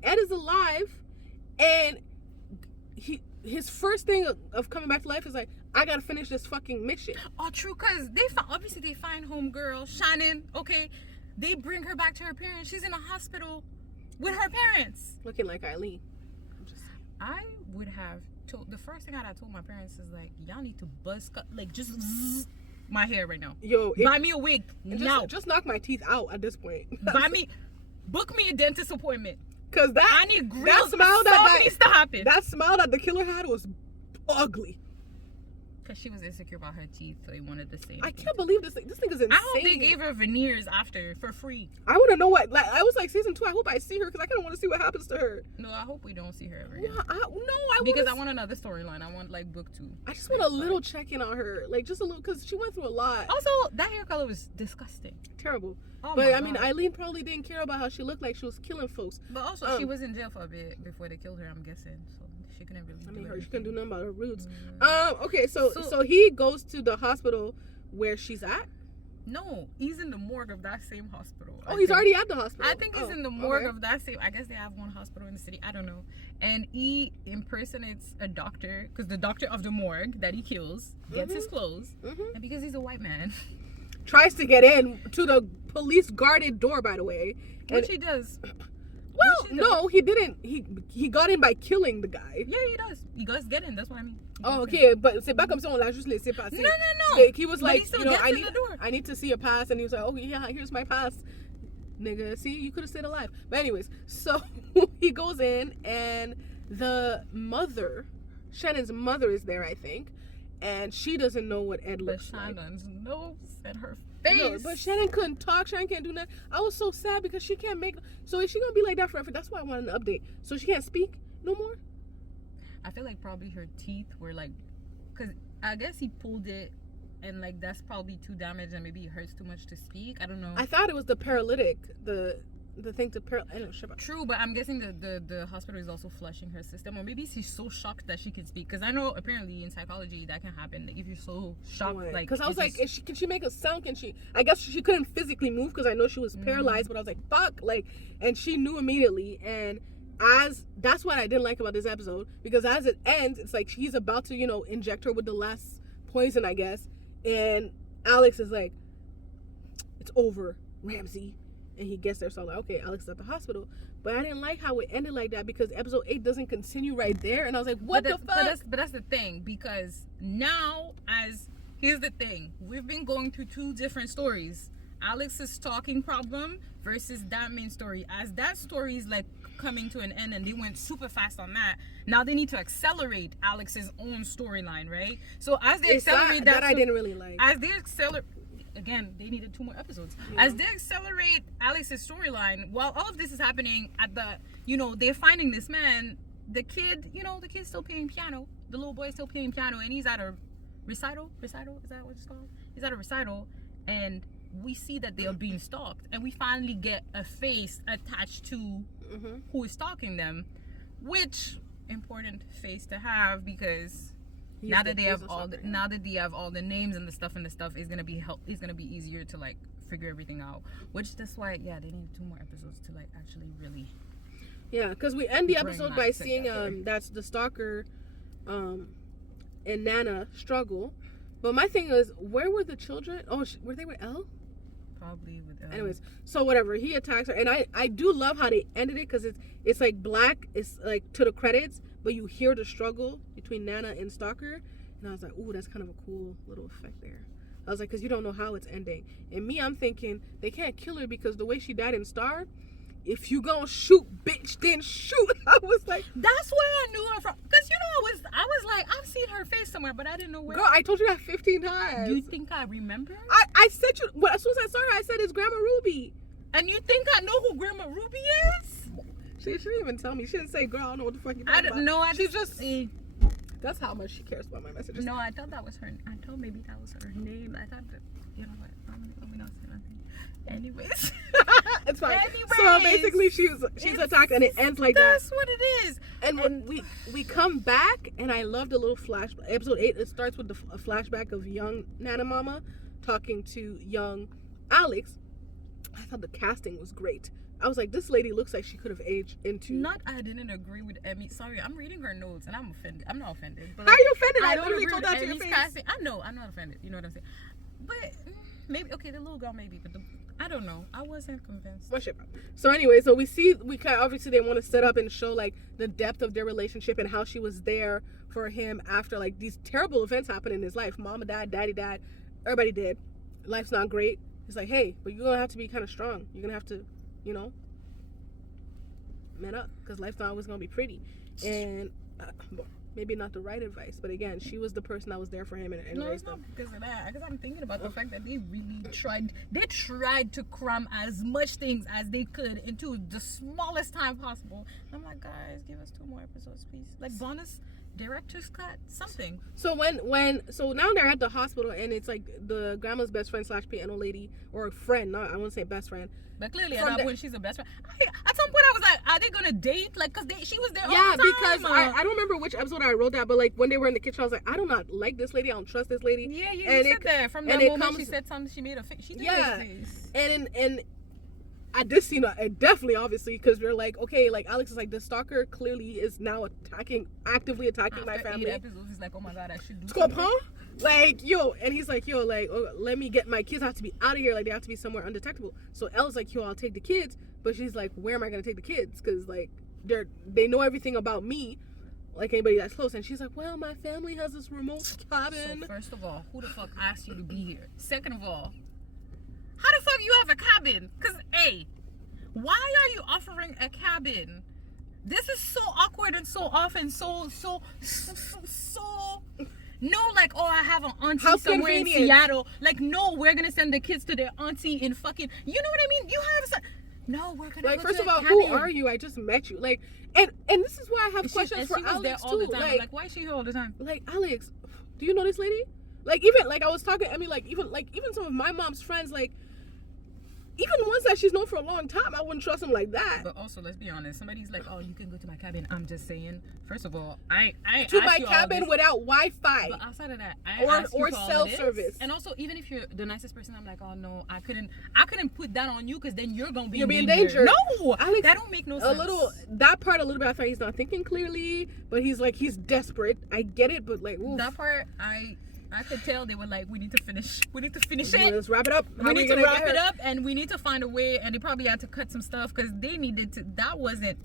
Ed is alive, and his first thing of coming back to life is like, I gotta finish this fucking mission. Oh, true, because they find homegirl Shannon. Okay, they bring her back to her parents. She's in a hospital with her parents, looking like Eileen. I would have told, the first thing I told my parents is like, y'all need to buzz cut, like just my hair right now. Yo, buy me a wig now. Just knock my teeth out at this point. Book me a dentist appointment. Cause I need grills. That needs to happen. That smile that the killer had was ugly. Because she was insecure about her teeth, so they wanted the same. I can't believe this thing is insane. I hope they gave her veneers after for free. I want to know what. Like, I was like season 2. I hope I see her, because I kind of want to see what happens to her. No, I hope we don't see her ever again. Because I want another storyline. I want like book 2. I just want a little check in on her, like just a little, because she went through a lot. Also, that hair color was disgusting. Terrible. Oh, but I mean, Eileen probably didn't care about how she looked like she was killing folks. But also, she was in jail for a bit before they killed her, I'm guessing. So she couldn't really she couldn't do nothing about her roots. Okay, so he goes to the hospital where she's at. No, he's in the morgue of that same hospital. He's already at the hospital. I think he's in the morgue of that same. I guess they have one hospital in the city. I don't know. And he impersonates a doctor, because the doctor of the morgue that he kills gets his clothes, and because he's a white man, tries to get in to the police guarded door, by the way, which he does. Well, no, he didn't. He got in by killing the guy. Yeah, he does. He does get in. That's what I mean. Oh, okay, but c'est pas comme si on l'a juste laissé passer. No. Like, he was like, you know, I need to see your pass, and he was like, oh yeah, here's my pass, nigga. See, you could have stayed alive. But anyways, so he goes in, and the mother, Shannon's mother, is there, I think, and she doesn't know what Ed looks like. Shannon's nose and her face. No, but Shannon couldn't talk. Shannon can't do nothing. I was so sad because she can't make. So is she gonna be like that forever? That's why I wanted an update. So she can't speak no more. I feel like probably her teeth were like, because I guess he pulled it, and like that's probably too damaged, and maybe it hurts too much to speak. I don't know. I thought it was the paralytic, the thing to I don't know. True, but I'm guessing the hospital is also flushing her system, or maybe she's so shocked that she can speak. Because I know apparently in psychology that can happen. Like if you're so shocked, like because I was like, can she make a sound? Can she? I guess she couldn't physically move because I know she was paralyzed. But I was like, fuck, like, and she knew immediately. And that's what I didn't like about this episode, because as it ends, it's like he's about to, inject her with the last poison, I guess, and Alex is like, it's over, Ramsey. And he gets there, so I'm like, okay, Alex is at the hospital. But I didn't like how it ended like that, because episode 8 doesn't continue right there, and I was like, what the fuck? But that's the thing, because now, here's the thing, we've been going through 2 different stories. Alex's stalking problem versus that main story. As that story is like coming to an end and they went super fast on that, now they need to accelerate Alex's own storyline, right? So as they accelerate that I didn't really like. As they accelerate, again, they needed 2 more episodes. Yeah. As they accelerate Alex's storyline, while all of this is happening at the, they're finding this man, the kid's still playing piano. The little boy's still playing piano, and he's at a recital. Is that what it's called? He's at a recital, and we see that they are being stalked, and we finally get a face attached to who is stalking them, which important face to have, because now that they have all the names and the stuff is gonna be easier to like figure everything out. Which that's why they need 2 more episodes to like actually really. Yeah, because we end the episode by seeing that's the stalker, and Nana struggle. But my thing is, where were the children? Oh, were they with Elle? Probably with Elle. Anyways, so whatever, he attacks her, and I do love how they ended it, because it's like black, it's like to the credits, but you hear the struggle between Nana and Stalker, and I was like, ooh, that's kind of a cool little effect there. I was like, because you don't know how it's ending. And me, I'm thinking they can't kill her, because the way she died in Star, if you gonna shoot, bitch, then shoot. I was like, that's where I knew her from, because I was like, I've seen her face somewhere, but I didn't know where. Girl, I told you that 15 times. Do you think I remember? I said as soon as I saw her, I said it's Grandma Ruby. And you think I know who Grandma Ruby is? She didn't even tell me. She didn't say, girl, I don't know what the fuck you're talking about. No, she's just see. That's how much she cares about my messages. No, I thought that was her. I thought maybe that was her name. I thought that, you know what? Let me not say nothing. Anyways. It's fine. So basically she's attacked, and it ends like that. That's what it is. And when we come back, and I love the little flashback. Episode 8, it starts with a flashback of young Nana Mama talking to young Alex. I thought the casting was great. I was like, this lady looks like she could have aged into. I didn't agree with Emmy. Sorry, I'm reading her notes and I'm offended. I'm not offended. But how are you offended? I literally told that to your face. Casting. I know, I'm not offended. You know what I'm saying? But maybe, okay, the little girl maybe, but I don't know. I wasn't convinced. So anyway, so we kind of, obviously they want to set up and show like the depth of their relationship and how she was there for him after like these terrible events happened in his life. Mama died, daddy died, everybody did. Life's not great. It's like, hey, but you're gonna have to be kind of strong. You're gonna have to, man up, because life's not always gonna be pretty. And maybe not the right advice, but again, she was the person that was there for him and no, it's not because of that. Because I'm thinking about the fact that they really tried. They tried to cram as much things as they could into the smallest time possible. I'm like, guys, give us 2 more episodes, please. Like bonus director's cut, something. So so now they're at the hospital, and it's like the grandma's best friend / piano lady, or friend. I wouldn't say best friend. But clearly at that point she's a best friend. At some point I was like, are they gonna date? Like, cause she was there all the time. Yeah, because I don't remember which episode I wrote that, but like when they were in the kitchen, I was like, I do not like this lady. I don't trust this lady. Yeah, you said that. From that moment she said something, she made a face. She did make a face. And at this scene, definitely, obviously, because we're like, okay, like Alex is like, the stalker clearly is now actively attacking my family. 8 episodes, he's like, oh my god, I should do something. Like, yo, and he's like, yo, like, oh, let me get my kids have to be out of here. Like, they have to be somewhere undetectable. So Elle's like, yo, I'll take the kids. But she's like, where am I going to take the kids? Because, like, they know everything about me, like anybody that's close. And she's like, well, my family has this remote cabin. So, first of all, who the fuck asked you to be here? Second of all, how the fuck you have a cabin? Because, A, why are you offering a cabin? This is so awkward and so often so no, like, oh, I have an auntie somewhere in Seattle. Like, no, we're gonna send the kids to their auntie in fucking, you know what I mean? You have some, no, we're gonna like, go first to of all, cabin. who are you? I just met you. Like, and this is why I have questions for Alex there all too. the time. Like, why is she here all the time? Like, Alex, do you know this lady? Like, even like I was talking, I mean, like even some of my mom's friends, like, even ones that she's known for a long time, I wouldn't trust them like that. But also, let's be honest. Somebody's like, "Oh, you can go to my cabin." I'm just saying. First of all, I to my cabin without Wi-Fi. But outside of that, or cell service. And also, even if you're the nicest person, I'm like, "Oh no, I couldn't put that on you because then you're gonna be in danger." No, Alex, that don't make no sense. That part a little bit. I thought he's not thinking clearly, but he's desperate. I get it, but like, oof. That part, I could tell they were like, we need to finish it. Let's wrap it up. We need to wrap it up, and we need to find a way. And they probably had to cut some stuff because they needed to. That wasn't.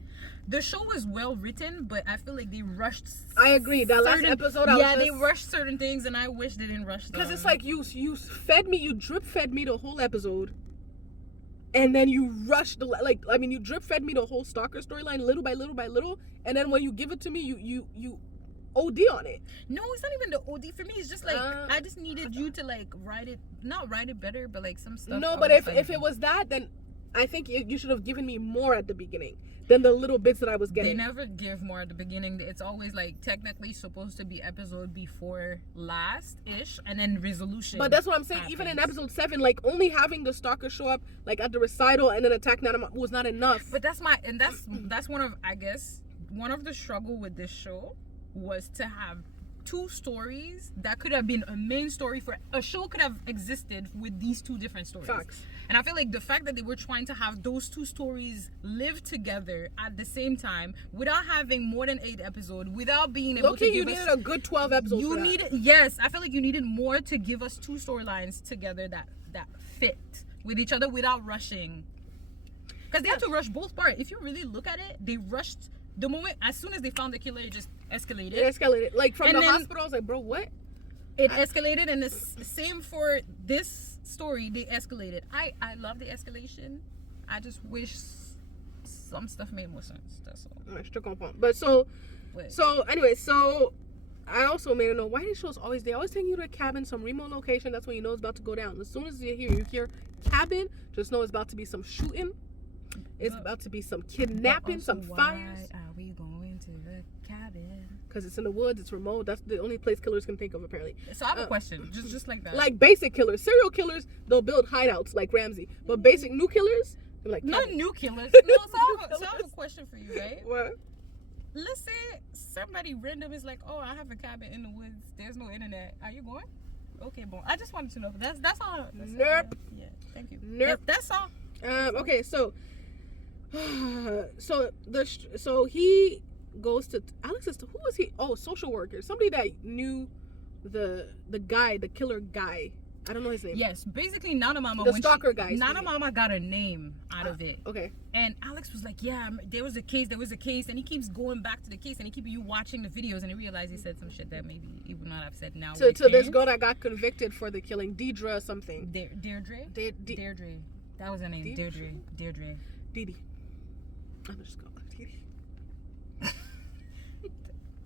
The show was well written, but I feel like they rushed. I agree. That last episode, they rushed certain things, and I wish they didn't rush them. Because it's like you fed me, you drip fed me the whole episode, and then you rushed you drip fed me the whole stalker storyline little by little by little, and then when you give it to me, you OD on it. No, it's not even the OD for me. It's just like I just needed you to like not write it better, but like some stuff. No, but if it was that, then I think you should have given me more at the beginning than the little bits that I was getting. They never give more at the beginning. It's always like technically supposed to be episode before last ish, and then resolution. But that's what I'm saying. Happens. Even in episode 7, like only having the stalker show up like at the recital and then attack Nana was not enough. But that's one of the struggle with this show was to have two stories that could have been a main story for a show could have existed with these two different stories. Facts. And I feel like the fact that they were trying to have those two stories live together at the same time without having more than 8 episodes, without being able to give us, needed a good 12 episodes. Yes, I feel like you needed more to give us two storylines together that fit with each other without rushing. Because they had to rush both parts. If you really look at it, they rushed the moment as soon as they found the killer. It just escalated. Like from the hospital, I was like, bro, what? It escalated, and the same for this story. They escalated. I love the escalation. I just wish some stuff made more sense. That's all. But so anyway, I also made a note. Why these shows always take you to a cabin, some remote location. That's when you know it's about to go down. As soon as you hear cabin, just know it's about to be some shooting. It's about to be some kidnapping, some fires. Why are we going to the cabin? Because it's in the woods, it's remote. That's the only place killers can think of, apparently. So I have a question, just like that. Like basic killers, serial killers, they'll build hideouts like Ramsey. But basic new killers, they're like not new killers. No, so I have a question for you, right? What? Let's say somebody random is like, "Oh, I have a cabin in the woods. There's no internet. Are you going?" Okay, bon. I just wanted to know. That's all. Nope. Yeah, thank you. Nope. That's all. Okay, so he goes to Alex's. Who was he? Oh, social worker. Somebody that knew the guy, the killer guy. I don't know his name. Yes, basically Nana Mama. The stalker guy. Nana Mama got a name out of it. Okay. And Alex was like, "Yeah, there was a case, and he keeps going back to the case, and he keeps you watching the videos, and he realized he said some shit that maybe he would not have said now." To this girl that got convicted for the killing, Deidre something. Deirdre. Deirdre. That was her name. Deirdre. Didi. I'm just going with Didi.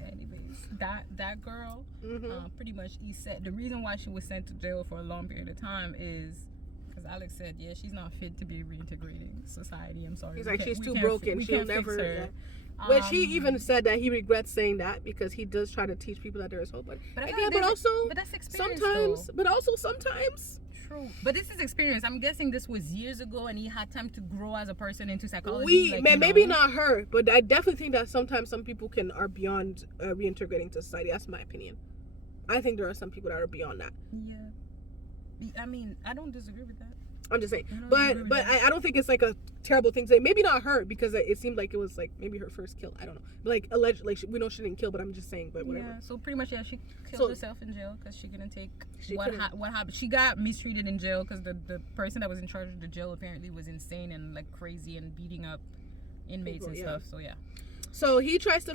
Anyways, that girl, mm-hmm. Pretty much he said the reason why she was sent to jail for a long period of time is because Alex said, yeah, she's not fit to be reintegrating society. I'm sorry. He's like, she's too broken. She'll never. Yeah. Which he even said that he regrets saying that because he does try to teach people that there is hope. But that's experience. Sometimes. True. But this is experience. I'm guessing this was years ago, and he had time to grow as a person into psychology. Maybe not her, but I definitely think that sometimes some people are beyond reintegrating to society. That's my opinion. I think there are some people that are beyond that. Yeah. I mean, I don't disagree with that. I'm just saying. But I don't think it's like a terrible thing to say. Maybe not her, because it seemed like it was like maybe her first kill. I don't know. But like alleged, like we know she didn't kill, but I'm just saying. But whatever. Yeah. So pretty much, she killed herself in jail because she couldn't take what happened. She got mistreated in jail because the person that was in charge of the jail apparently was insane and like crazy and beating up inmates and stuff. So yeah. So he tries to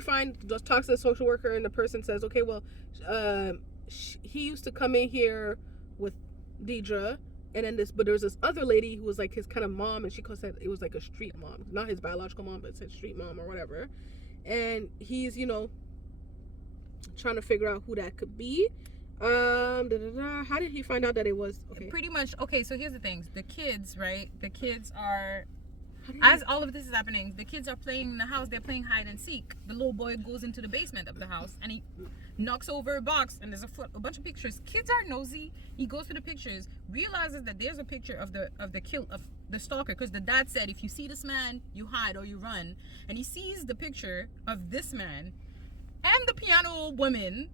talks to the social worker, and the person says, okay, well, he used to come in here with Deidre, and then but there was this other lady who was like his kind of mom, and she said it was like a street mom, not his biological mom, but it's his street mom or whatever. And he's, trying to figure out who that could be. How did he find out that it was? Okay. Pretty much. Okay, so here's the things. The kids, right? The kids are. As all of this is happening, the kids are playing in the house. They're playing hide and seek. The little boy goes into the basement of the house and he knocks over a box, and there's a bunch of pictures. Kids are nosy. He goes to the pictures, realizes that there's a picture of the stalker, because the dad said, if you see this man, you hide or you run. And he sees the picture of this man and the piano woman,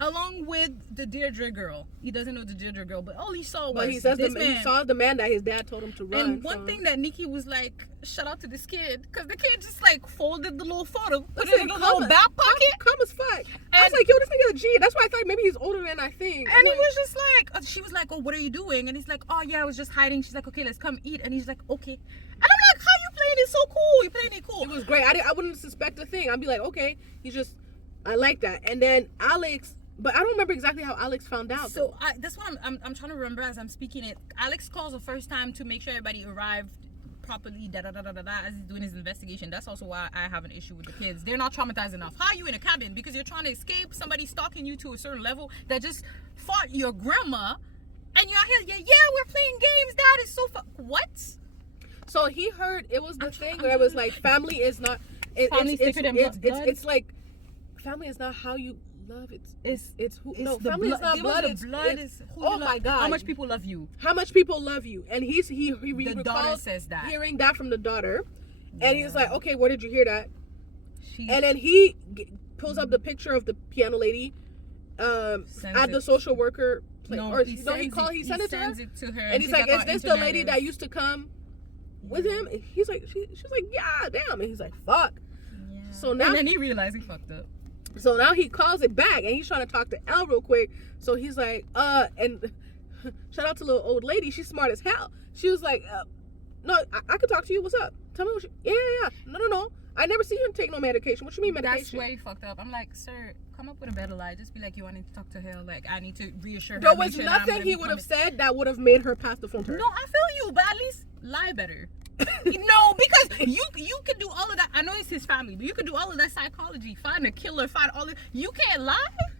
along with the Deirdre girl. He doesn't know the Deirdre girl, but all he saw was he says this man. He saw the man that his dad told him to run. And one thing that Nikki was like, shout out to this kid, because the kid just like folded the little photo, put it in a little back pocket. Calm as fuck. I was like, yo, this nigga a G. That's why I thought maybe he's older than I think. And he was just like, she was like, oh, what are you doing? And he's like, oh yeah, I was just hiding. She's like, okay, let's come eat. And he's like, okay. And I'm like, how you playing it so cool? You playing it cool. It was great. I wouldn't suspect a thing. I'd be like, okay, I like that. And then Alex. But I don't remember exactly how Alex found out. So that's what I'm trying to remember as I'm speaking it. Alex calls the first time to make sure everybody arrived properly, as he's doing his investigation. That's also why I have an issue with the kids. They're not traumatized enough. How are you in a cabin? Because you're trying to escape somebody stalking you to a certain level that just fought your grandma, and you're out here, yeah, we're playing games. Dad is so what? So he heard it was the thing where it was like family is not. It's like family is not how you love. It's who. No, family is not blood. It's who. Oh my God! How much people love you? How much people love you? And he the daughter says that. Hearing that from the daughter, and he's like, okay, where did you hear that? And then he pulls up the picture of the piano lady, at the social worker. He sent it to her, and he's like, is this the lady that used to come with him? And he's like, she's like, yeah, damn. And he's like, fuck. Yeah. So now, and then he realized he fucked up. So now he calls it back, and he's trying to talk to Elle real quick. So he's like, and shout out to little old lady. She's smart as hell. She was like, no, I could talk to you. What's up? Tell me what yeah. No. I never see you take no medication. What you mean medication? That's where he fucked up. I'm like, sir, come up with a better lie. Just be like, yo, I need to talk to her. Like, I need to reassure her. There was nothing he would have said that would have made her pass the phone to her. No, I feel you, but at least lie better. No, because you can do all of that. I know it's his family, but you can do all of that psychology. Find a killer, find all of. You can't lie.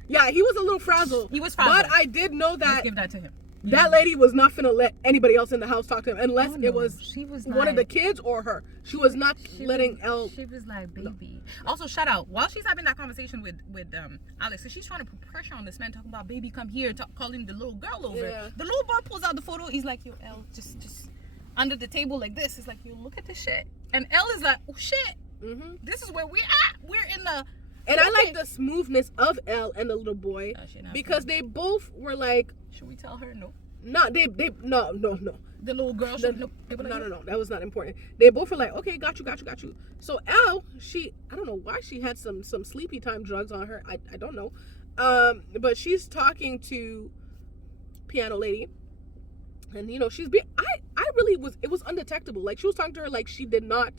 Yeah, he was a little frazzled. He was frazzled. But I did know that. Let's give that to him. That lady was not finna let anybody else in the house talk to him unless it was one of the kids or her. She was not letting Elle. She was like, baby. No. Also, shout out while she's having that conversation with Alex, so she's trying to put pressure on this man, talking about baby, come here, calling the little girl over. Yeah. The little boy pulls out the photo. He's like, yo, Elle, just under the table like this. It's like, yo, look at this shit. And Elle is like, oh shit. Mm-hmm. This is where we're at. We're in the. And I like the smoothness of Elle and the little boy because they both were like. Should we tell her no? No, no. The little girl should no. No. That was not important. They both were like, okay, got you. So Elle, I don't know why she had some sleepy time drugs on her. I don't know. But she's talking to piano lady, and she's being. I really was. It was undetectable. Like she was talking to her like she did not.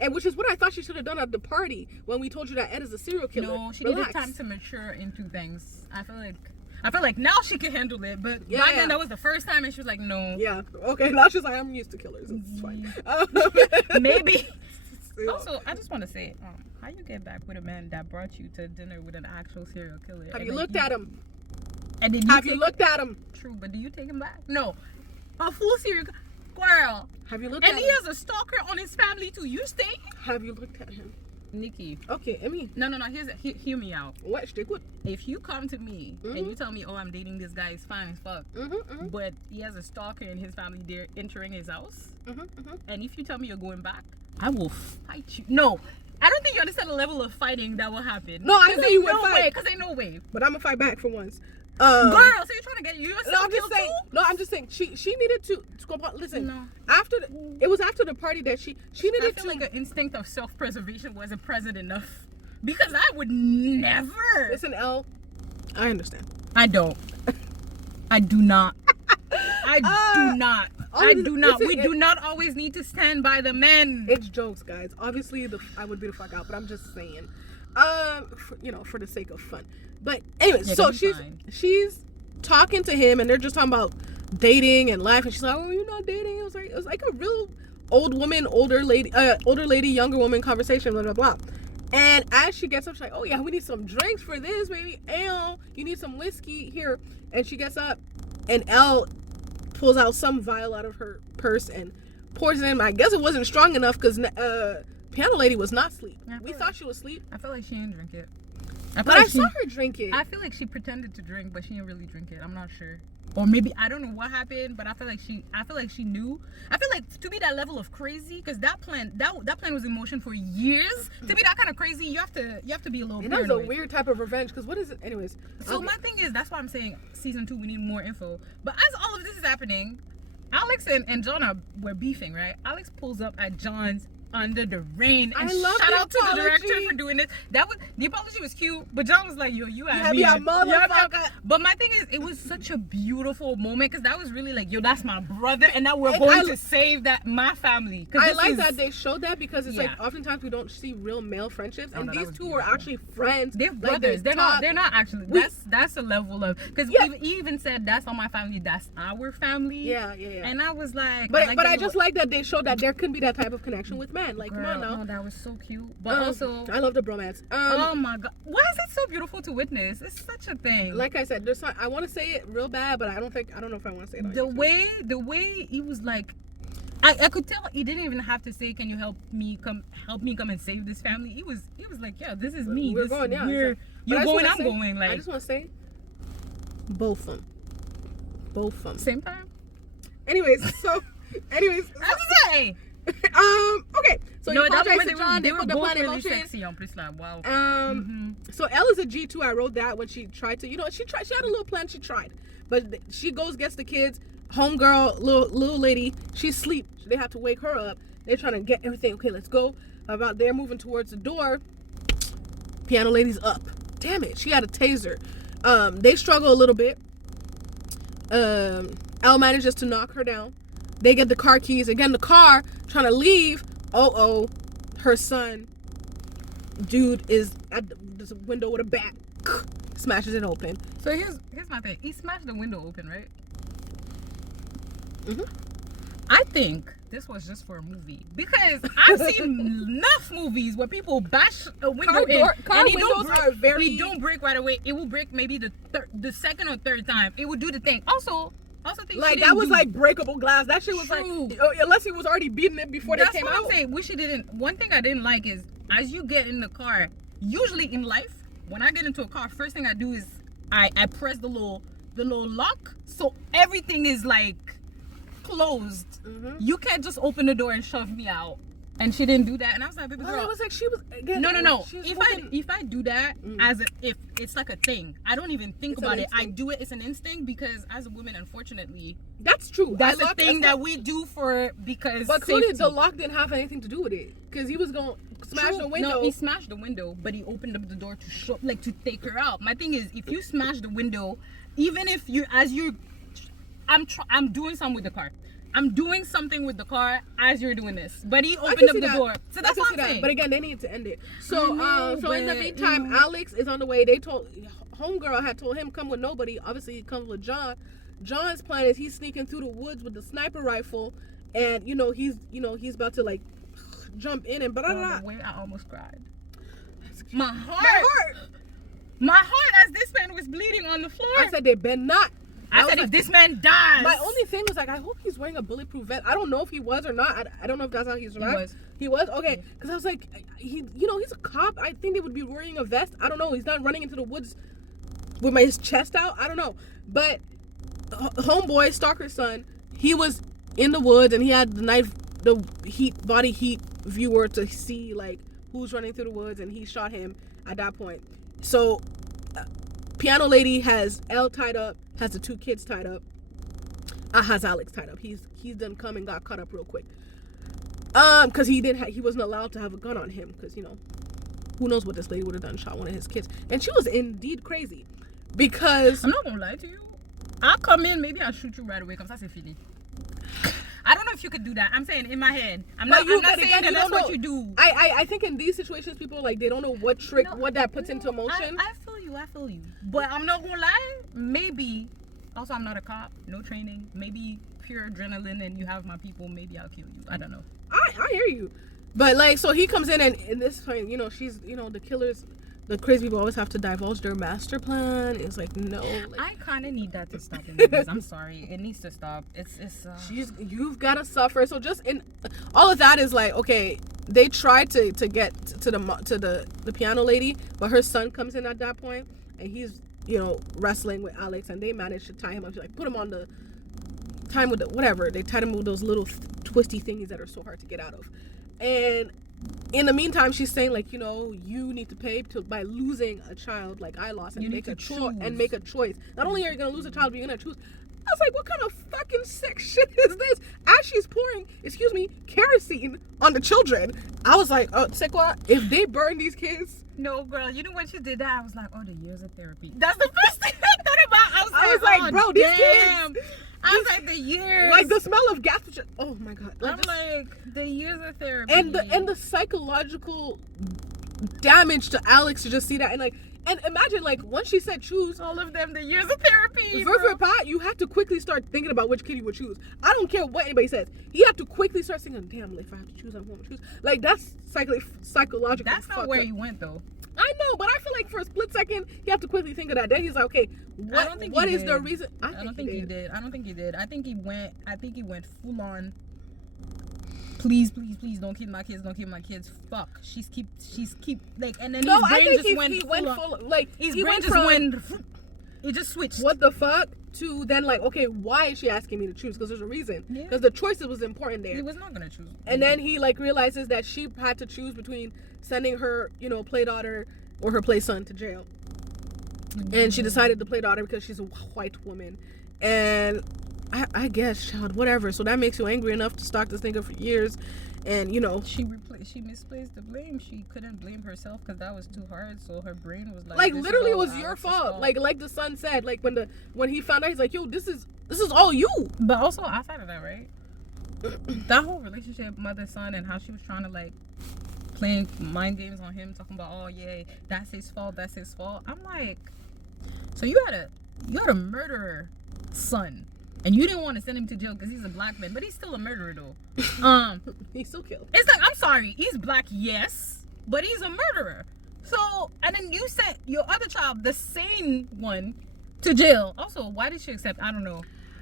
And which is what I thought she should have done at the party when we told you that Ed is a serial killer. No, she needed time to mature into things. I feel like now she can handle it, but back then that was the first time, and she was like, no. Yeah. Okay. Now she's like, I'm used to killers. It's fine. Maybe. Also, I just want to say, how you get back with a man that brought you to dinner with an actual serial killer? Have you looked at him? And then have you looked at him? True, but do you take him back? No. A full serial killer. Girl. Have you looked at him? And he has a stalker on his family too. You stay? Have you looked at him? Nikki. Okay, I mean. No. Hear me out. What? Stick with. If you come to me and you tell me, oh, I'm dating this guy, it's fine as fuck. But he has a stalker in his family, they're entering his house. And if you tell me you're going back, I will fight you. No. I don't think you understand the level of fighting that will happen. No, I know you would fight. Because ain't no way. But I'm going to fight back for once. Girl, so you're trying to get yourself I'm just saying. too? No, I'm just saying. She needed to go. Listen, No. It was after the party that she needed I feel to. like an instinct of self-preservation wasn't present enough. Because I would never. Listen, Elle, I understand. I don't. I do not. I do not. I do not. We do not always need to stand by the men. It's jokes, guys. Obviously, I would be the fuck out, but I'm just saying, for the sake of fun. But anyway, Yeah, so fine. she's talking to him, and they're just talking about dating and life, and she's like, "Oh, you're not dating." It was like a real older lady, younger woman conversation, blah blah blah. And as she gets up, she's like, "Oh yeah, we need some drinks for this, baby. Elle, you need some whiskey here." And she gets up, and Elle pulls out some vial out of her purse and pours it in. I guess it wasn't strong enough because piano lady was not asleep. We thought she was asleep. I feel like she didn't drink it. But I saw her drink it. I feel like she pretended to drink, but she didn't really drink it. I'm not sure. Or maybe I don't know what happened, but I feel like she knew. I feel like to be that level of crazy, because that plan was in motion for years. To be that kind of crazy, you have to be a little. And that was a weird type of revenge. Because what is it? Anyways. So my thing is, that's why I'm saying season 2 we need more info. But as all of this is happening, Alex and John were beefing, right? Alex pulls up at John's under the rain, and shout out to the director for doing this. The apology was cute, but John was like, "Yo, you had me, motherfucker." But my thing is, it was such a beautiful moment because that was really like, "Yo, that's my brother," and now we're going to save my family. I like that they showed that because it's like oftentimes we don't see real male friendships, and these two were actually friends. They're brothers. They're not actually. That's a level of because he even said that's not my family. That's our family. Yeah. And I was like, but I just like that they showed that there could be that type of connection with men. Like, girl, come on now. No, that was so cute. But also, I love the bromance. Oh my god, why is it so beautiful to witness? It's such a thing. Like I said, I want to say it real bad, but I don't know if I want to say it. The way he was like, I could tell he didn't even have to say, "Can you help me come and save this family?" He was like, "Yeah, this is me. We're going, yeah. You're going, I'm going." Like, I just want to say, Boffum. Same time. Anyways, Say. Okay. So no, you that apologize was to John. They were put the both plan in really motion. sexy on plus line. Wow. So Elle is a G2. I wrote that when she tried to. She had a little plan. She tried, but she gets the kids. Homegirl, little lady, she's asleep. So they have to wake her up. They're trying to get everything. Okay, let's go. They're moving towards the door. Piano lady's up. Damn it, she had a taser. They struggle a little bit. Elle manages to knock her down. They get the car keys. Again, the car trying to leave. Her son, dude, is at the window with a bat. Smashes it open. So here's my thing. He smashed the window open, right? Mm-hmm. I think this was just for a movie because I've seen enough movies where people bash a window and he don't break right away. It will break maybe the second or third time. It will do the thing. Also think like that was like breakable glass. That shit was true. Like unless he was already beating it before they came out. That's what I'm saying. Wish he didn't. One thing I didn't like is as you get in the car. Usually in life, when I get into a car, first thing I do is I press the little lock so everything is like closed. Mm-hmm. You can't just open the door and shove me out. And she didn't do that, and I was like, "Baby girl." It was like she was. Again, no. If I do that if it's like a thing, I don't even think about it. I do it. It's an instinct because as a woman, unfortunately, that's true. That's a thing that we do because. But clearly, the lock didn't have anything to do with it because he was going to smash the window. No, he smashed the window, but he opened up the door to take her out. My thing is, if you smash the window, even if I'm doing something with the car. I'm doing something with the car as you're doing this, but he opened up the door. So that's what I'm saying. But again, they need to end it. So, in the meantime, Alex is on the way. They told homegirl had told him come with nobody. Obviously, he comes with John. John's plan is he's sneaking through the woods with the sniper rifle, and he's about to like jump in and blah blah blah. The way I almost cried. My heart as this man was bleeding on the floor. I said they better not. I said, if this man dies. My only thing was like, I hope he's wearing a bulletproof vest. I don't know if he was or not. I don't know if that's how he survived. He was? Okay. Because I was like, he's a cop. I think they would be wearing a vest. I don't know. He's not running into the woods with his chest out. I don't know. But homeboy, Stalker's son, he was in the woods and he had the body heat viewer to see like who's running through the woods, and he shot him at that point. So piano lady has Elle tied up, has the 2 kids tied up, has Alex tied up. He's done come and got caught up real quick. Because he wasn't allowed to have a gun on him, because, you know, who knows what this lady would have done, shot one of his kids. And she was indeed crazy, because I'm not gonna lie to you, I'll come in, maybe I'll shoot you right away, comme ça c'est fini. I don't know if you could do that. I'm saying in my head. I'm not saying that that's what you do. I think in these situations, people, like, they don't know what trick, what that puts into emotion. I feel you. But I'm not gonna lie, maybe, also I'm not a cop, no training, maybe pure adrenaline and you have my people, maybe I'll kill you. I don't know. I hear you. But, like, so he comes in, and in this point, you know, she's, you know, the killers, the crazy people always have to divulge their master plan. It's like, no. Like, I kind of need that to stop in movies. I'm sorry. It needs to stop. You've got to suffer. So just in all of that is like, okay, they tried to get to the piano lady, but her son comes in at that point, and he's, you know, wrestling with Alex, and they managed to tie him up. She's like, put him on the time with the whatever. They tied him with those little twisty thingies that are so hard to get out of. And in the meantime, she's saying, like, you know, you need to pay by losing a child like I lost, and you make a choice. Not only are you gonna lose a child, but you're gonna choose. I was like, what kind of fucking sick shit is this? As she's pouring, kerosene on the children, I was like, oh, Sekwa, if they burn these kids. No, girl, you know when she did that, I was like, oh, the years of therapy. That's the first thing I thought about. I was like, bro, these kids. I was like, the years. Like, the smell of gas. Oh, my God. I'm like, the years of therapy. And the psychological damage to Alex to just see that. And imagine, like, once she said choose. All of them, the years of therapy. You have to quickly start thinking about which kid you would choose. I don't care what anybody says. You have to quickly start thinking, damn, like, if I have to choose, I'm going to choose. Like, that's psychological. That's not where he went, though. I know, but I feel like for a split second, you have to quickly think of that. Then he's like, okay, what is the reason? I don't think he did. I think he went full on. Please, don't kill my kids. Fuck. She's keep like, and then his brain just went he just switched. What the fuck? To then, like, okay, why is she asking me to choose? Because there's a reason. Because the choices was important there. He was not gonna choose. And then he, like, realizes that she had to choose between sending her, you know, play daughter or her play son to jail. And she decided to play daughter because she's a white woman. And I guess, child, whatever. So that makes you angry enough to stalk this nigga for years. And, you know, she misplaced the blame. She couldn't blame herself because that was too hard. So her brain was like, literally, it was your fault. Like the son said, like, when he found out, he's like, yo, this is all you. But also outside of that, right? That whole relationship, mother son, and how she was trying to, like, playing mind games on him, talking about, oh yeah, that's his fault. I'm like, so you had a murderer son. And you didn't want to send him to jail because he's a black man, but he's still a murderer though. He still killed. It's like, I'm sorry, he's black, yes, but he's a murderer. So, and then you sent your other child, the sane one, to jail. Also, why did she accept? I don't know.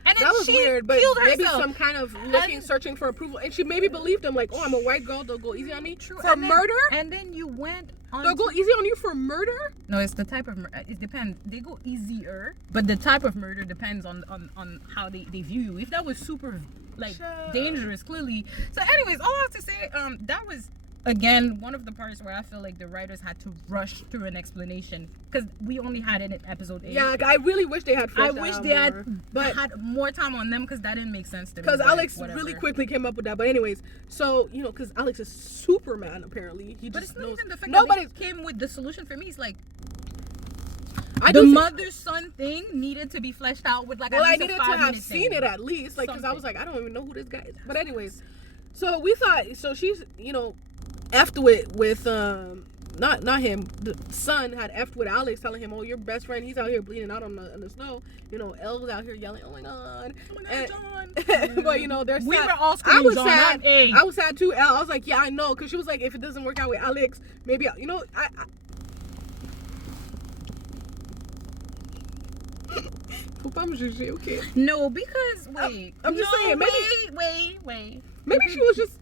And then that was weird, but maybe herself. some kind of searching for approval, and she maybe believed him, like, oh, I'm a white girl, they'll go easy on me for murder. And then you went on. They'll go easy on you for murder. No, it's the type of murder. It depends. They go easier, but the type of murder depends on how they view you. If that was super, like, dangerous, clearly. So, anyways, all I have to say, that was, again, one of the parts where I feel like the writers had to rush through an explanation because we only had it in episode 8. Yeah, I really wish they had. I wish they had more time on them because that didn't make sense to me. Because Alex really quickly came up with that. But anyways, so, you know, because Alex is Superman apparently. But it's not even the fact that they came with the solution for me. It's like, the mother-son thing needed to be fleshed out with, like, I needed to have seen it at least, like, because I was like, I don't even know who this guy is. But anyways, so we thought, so she's, you know, effed with not him, the son had effed with Alex, telling him, oh, your best friend, he's out here bleeding out on the snow. You know, Elle's out here yelling, oh my god, John. But, you know, they're sad. We were all screaming, I was John, sad. I was sad too. Elle, I was like, yeah, I know, because she was like, if it doesn't work out with Alex, maybe, you know, okay. No, because wait. I'm just saying. Wait. Maybe she was just.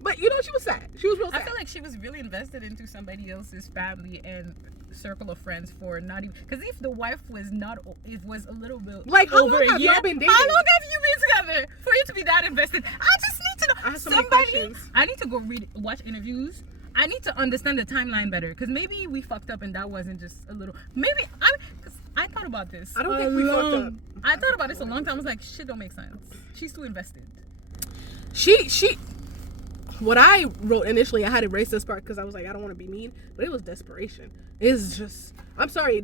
But you know, she was sad. She was real sad. I feel like she was really invested into somebody else's family and circle of friends for not even. Because if the wife was not, it was a little bit like how over long have y'all been dating? How long have you been together for you to be that invested? I just need to know. I have so many questions. I need to go watch interviews. I need to understand the timeline better, because maybe we fucked up and that wasn't just a little. Maybe I thought about this. I don't think we fucked up. I thought about this a long time. I was like, shit don't make sense. She's too invested. She what I wrote initially, I had to erase this part because I was like, I don't want to be mean, but it was desperation. It's just, I'm sorry,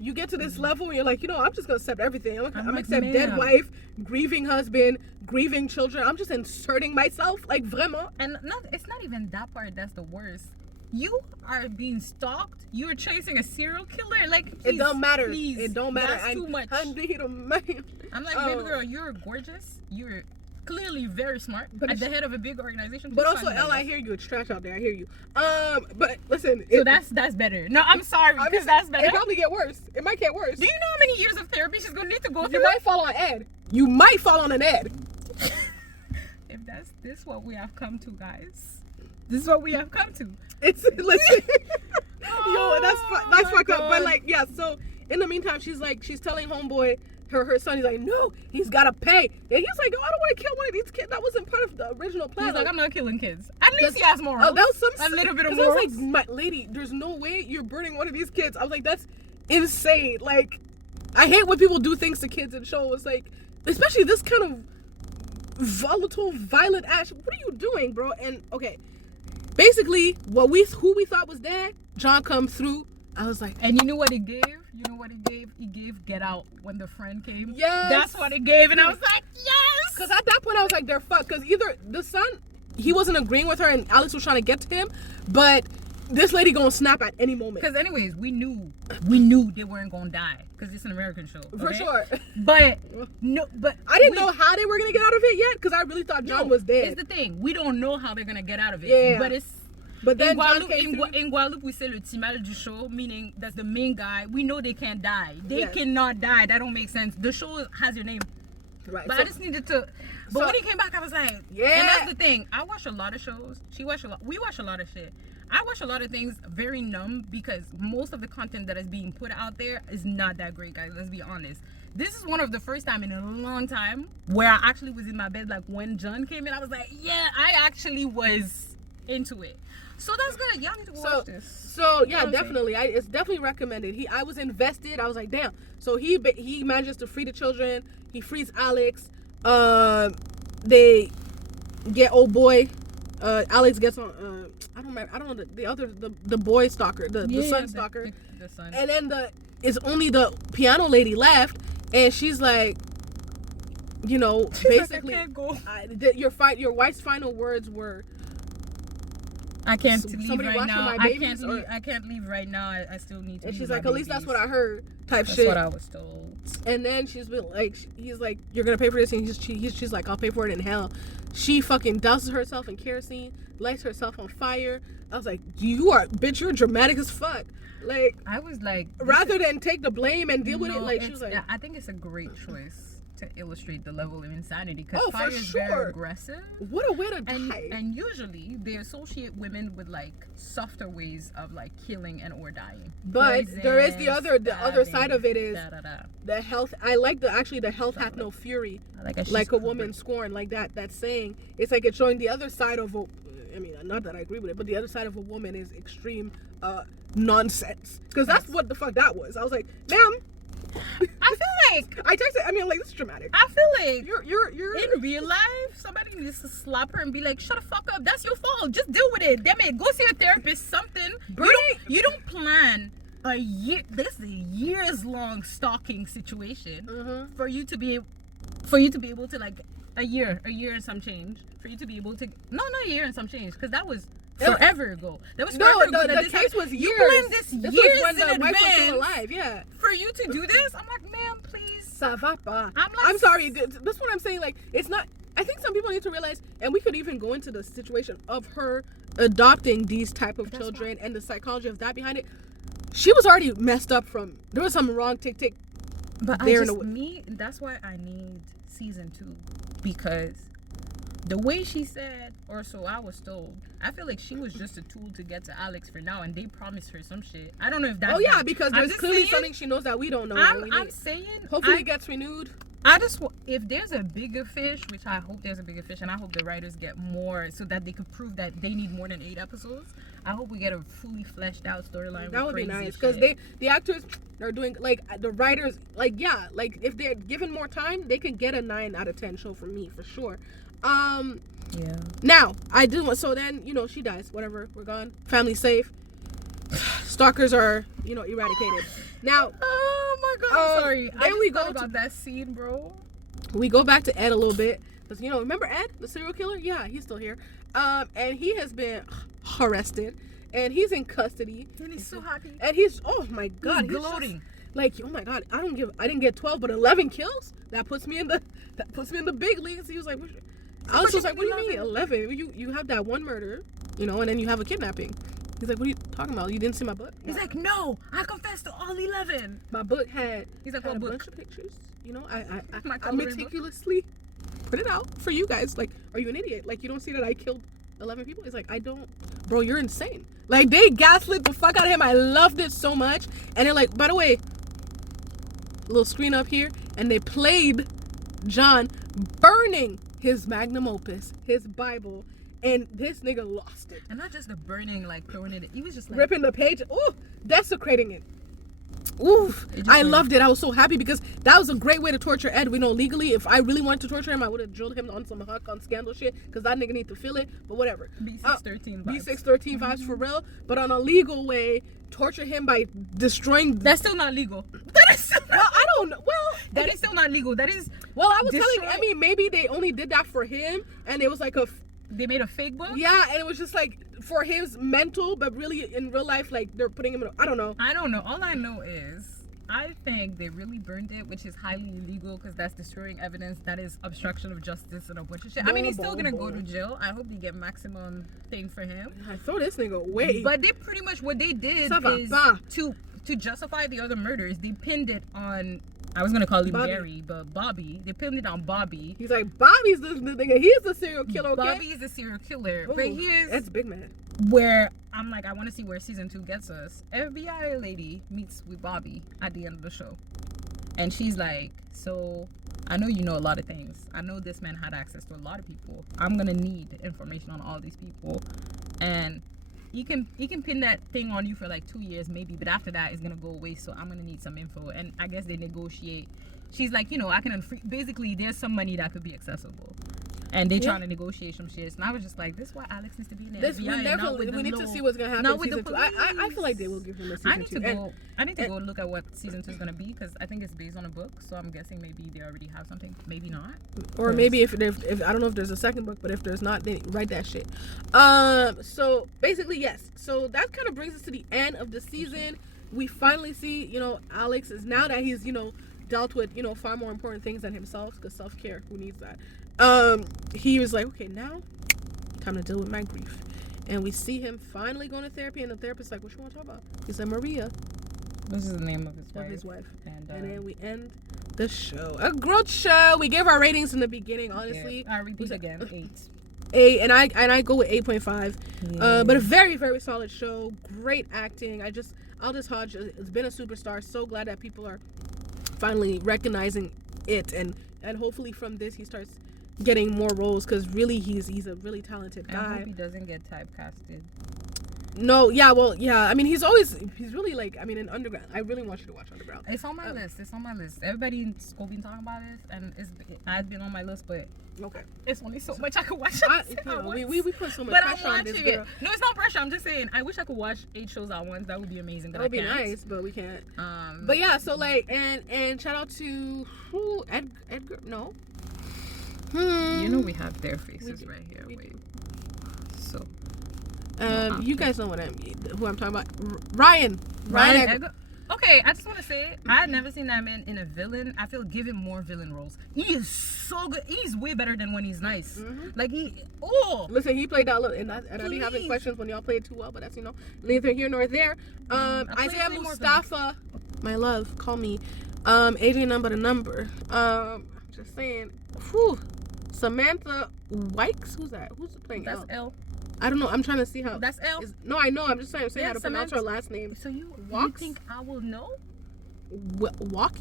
you get to this level and you're like, I'm just gonna accept everything. I'm accept dead wife, grieving husband, grieving children. I'm just inserting myself, like, vraiment. And it's not even that part that's the worst. You are being stalked. You're chasing a serial killer. Like, please, it don't matter. Please, it don't matter. That's too much. I need a man. I'm like, baby girl, you're gorgeous. You're clearly very smart. But at the head of a big organization. But also, Elle, I hear you. It's trash out there. I hear you. But listen. So that's better. No, I'm sorry, because that's better. It probably get worse. It might get worse. Do you know how many years of therapy she's gonna need to go through? You might fall on Ed. You might fall on an Ed. If this what we have come to, guys. This is what we have come to. It's listen. Yo, that's fucked up. God. But like, yeah. So in the meantime, she's telling homeboy her son. He's like, no, he's gotta pay. And he's like, oh, I don't want to kill one of these kids. That wasn't part of the original plan. He's like, I'm not killing kids. At least he has morals. Oh, that was a little bit of morals. I was like, my lady, there's no way you're burning one of these kids. I was like, that's insane. Like, I hate when people do things to kids in shows. Like, especially this kind of volatile, violent action. What are you doing, bro? And okay, basically, who we thought was dead, John comes through. I was like, and you knew what he gave? You know what he gave? He gave Get Out when the friend came. Yes. That's what he gave, and I was like, yes. Because at that point, I was like, they're fucked. Because either the son, he wasn't agreeing with her, and Alex was trying to get to him, but this lady gonna snap at any moment. Because anyways, we knew they weren't gonna die, because it's an American show. Okay? For sure. But I didn't know how they were gonna get out of it yet, because I really thought John was dead. It's the thing, we don't know how they're gonna get out of it. Yeah. But then in Guadeloupe, we say le timal du show, meaning that's the main guy. We know they can't die. They cannot die. That don't make sense. The show has your name. Right. But I just needed to. But when he came back, I was like, yeah. And that's the thing. I watch a lot of shows. We watch a lot of shit. I watch a lot of things very numb, because most of the content that is being put out there is not that great, guys. Let's be honest. This is one of the first time in a long time where I actually was in my bed, like when John came in, I was like, yeah, I actually was into it. So that's good. Y'all need to watch this. So yeah, definitely. It's definitely recommended. I was invested. I was like, damn. So he manages to free the children. He frees Alex. They get old boy. Alex gets on. I don't know the boy stalker, the son stalker. The son. And then it's only the piano lady left, and she's like, basically, I can't go. Your wife's final words were, I can't leave right now. I can't leave right now. I still need to. And she's like, at least that's what I heard. That's shit. That's what I was told. And then she's been like, he's like, you're gonna pay for this, and she's like, I'll pay for it in hell. She fucking douses herself in kerosene, lights herself on fire. I was like, you're dramatic as fuck. Like, I was like, rather than take the blame and deal with it, like, she was like, I think it's a great choice to illustrate the level of insanity, because fire is very aggressive. What a way to die. And usually they associate women with like softer ways of like killing and or dying. But there is the other side of it is the health. I like the health hath no fury. Like a woman scorned, like that saying. It's like it's showing the other side of not that I agree with it, but the other side of a woman is extreme nonsense. Because that's what the fuck that was. I was like, ma'am. I feel like I texted. This is dramatic. I feel like you're in real life, somebody needs to slap her and be like, shut the fuck up. That's your fault. Just deal with it. Damn it. Go see a therapist. Something. You don't plan a year. This is a years-long stalking situation for you to be able to, like, a year and some change, for you to be able to not a year and some change, because that was forever ago. That was forever ago. The case was years. You planned this years when the in wife advance was still alive. Yeah. For you to do this, I'm like, ma'am, please. Ça va pas. I'm sorry. That's what I'm saying. Like, it's not. I think some people need to realize, and we could even go into the situation of her adopting these type of children and the psychology of that behind it. She was already messed up from. There was some wrong tick. But that's why I need season 2, because the way she said, or so I was told, I feel like she was just a tool to get to Alex for now, and they promised her some shit. I don't know if that's... Oh yeah, because there's clearly something she knows that we don't know. I'm saying... Hopefully it gets renewed. if there's a bigger fish, which I hope there's a bigger fish, and I hope the writers get more so that they could prove that they need more than 8 episodes. I hope we get a fully fleshed out storyline. That would be nice, because the actors are doing, like, the writers, like, yeah, like, if they're given more time, they can get a 9 out of 10 show for me, for sure. Yeah. Now I do want, so then, you know, she dies, whatever, we're gone, family safe, stalkers are, you know, eradicated. Now, oh my god, I'm sorry. Then we go about that scene, bro. We go back to Ed a little bit, because, you know, remember Ed, the serial killer? Yeah, he's still here. And he has been arrested, and he's in custody. And he's so happy. And he's, oh my god, he's gloating. Just, like, oh my god, I didn't get 12, but 11 kills. That puts me in the big leagues. He was like, I was just like, what do you mean 11? You have that one murder, you know, and then you have a kidnapping. He's like, what are you talking about? You didn't see my book? He's like, no, I confessed to all 11. My book had, he's like, had a book? bunch of pictures. You know, I meticulously put it out for you guys. Like, are you an idiot? Like, you don't see that I killed 11 people? He's like, I don't. Bro, you're insane. Like, they gaslit the fuck out of him. I loved it so much. And they're like, by the way, little screen up here, and they played John burning his magnum opus, his Bible, and this nigga lost it. And not just the burning, like throwing it, he was just like ripping the page, ooh, desecrating it. Oof, I loved it. I was so happy because that was a great way to torture Ed. We know legally, if I really wanted to torture him, I would have drilled him on some Huck on Scandal shit, because that nigga need to feel it. But whatever. B613 vibes. B613 vibes for real. But on a legal way, torture him by destroying. That's still not legal. That is still not. Well, I don't know. Well, that is still not legal. That is. Well, I was telling Emmy, maybe they only did that for him, and it was like they made a fake book? Yeah, and it was just like for his mental, but really in real life, like they're putting him in. I don't know. All I know is I think they really burned it, which is highly illegal because that's destroying evidence. That is obstruction of justice and a bunch of shit. I mean, he's still gonna go to jail. I hope they get maximum thing for him. I throw this nigga away. But they pretty much what they did is to justify the other murders. They pinned it on. I was gonna call him Barry, but Bobby. They pinned it on Bobby. He's like, Bobby's the nigga. He's the serial killer. Okay? Bobby is the serial killer. Ooh, but that's big man. Where I'm like, I want to see where season 2 gets us. FBI lady meets with Bobby at the end of the show, and she's like, so I know you know a lot of things. I know this man had access to a lot of people. I'm gonna need information on all these people, and he can pin that thing on you for like 2 years maybe, but after that it's gonna go away, so I'm gonna need some info. And I guess they negotiate. She's like, you know, I can basically there's some money that could be accessible, and they trying to negotiate some shit. And I was just like, this is why Alex needs to be in the FBI. We need to see what's gonna happen in season 2. I feel like they will give him a season 2. I need to go look at what season 2 is gonna be, because I think it's based on a book, so I'm guessing maybe they already have something, maybe not, or maybe if I don't know if there's a second book, but if there's not, they write that shit. So basically, yes, so that kind of brings us to the end of the season. We finally see, you know, Alex is, now that he's, you know, dealt with, you know, far more important things than himself, because self-care, who needs that? He was like, okay, now time to deal with my grief. And we see him finally going to therapy, and the therapist's like, what you want to talk about? He said, Maria. This is the name of his wife. And then we end the show. A growth show. We gave our ratings in the beginning, honestly. Yeah. I repeat again, 8. 8, and I go with 8.5. Yeah. But a very, very solid show. Great acting. Aldous Hodge has been a superstar. So glad that people are finally recognizing it, and hopefully from this he starts getting more roles, because really he's a really talented guy. I hope he doesn't get typecasted. No, yeah, well, yeah. I mean, he's really like, I mean, in Underground. I really want you to watch Underground. It's on my list. Everybody in school been talking about it, and I've been on my list, but okay, it's only so much I could watch. We put so much pressure on this girl. No, it's not pressure. I'm just saying, I wish I could watch 8 shows at once. That would be amazing. That would be nice, but we can't. But yeah, so like, and shout out to Edgar. No. You know we have their faces right here. Wait. So. You guys know who I'm talking about. Ryan Edgar. Okay, I just want to say, I had never seen that man in a villain. I feel give him more villain roles. He is so good. He's way better than when he's nice. Mm-hmm. Like listen, he played that little, and I be having questions when y'all play it too well, but that's, you know, neither here nor there. Isaiah Mustafa, my love, call me. Adrian number the number. Just saying. Whew. Samantha Wykes, who's that? Who's playing That's L? I don't know. I'm trying to see how. That's L? No, I know. I'm just saying how to pronounce her last name. So you think I will know? walk.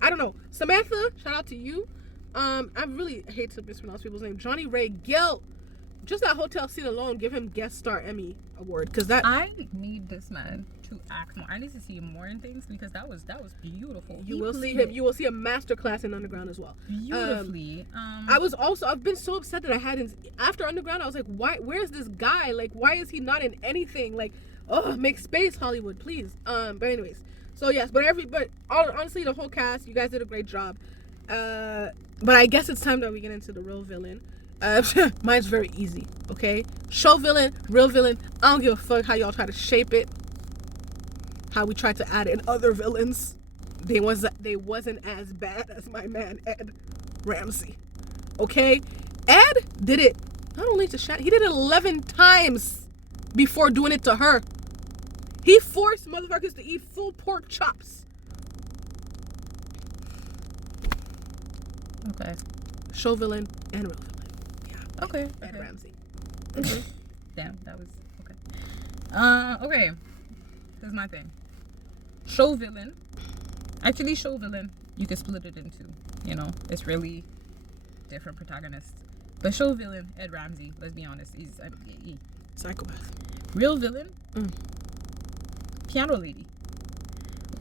I don't know. Samantha, shout out to you. I really hate to mispronounce people's name. Johnny Ray Gill. Just that hotel scene alone, give him guest star Emmy award, because that I need this man to act more. I need to see him more in things, because that was beautiful. You will see him. You will see a master class in Underground as well. Beautifully. I've been so upset that I hadn't after Underground. I was like, why? Where's this guy? Like, why is he not in anything? Like, oh, make space, Hollywood, please. But anyways, so yes, but honestly, the whole cast, you guys did a great job. But I guess it's time that we get into the real villain. Mine's very easy, okay? Show villain, real villain. I don't give a fuck how y'all try to shape it. How we tried to add in other villains. They wasn't as bad as my man Ed Ramsey. Okay? Ed did it not only to Shannon, he did it 11 times before doing it to her. He forced motherfuckers to eat full pork chops. Okay. Show villain and real villain. Okay. Ed Ramsey. Damn, that was okay. Okay. Here's my thing. Show villain. Actually, show villain, you can split it into, it's really different protagonists. But show villain, Ed Ramsey, let's be honest, he's psychopath. Real villain, piano lady.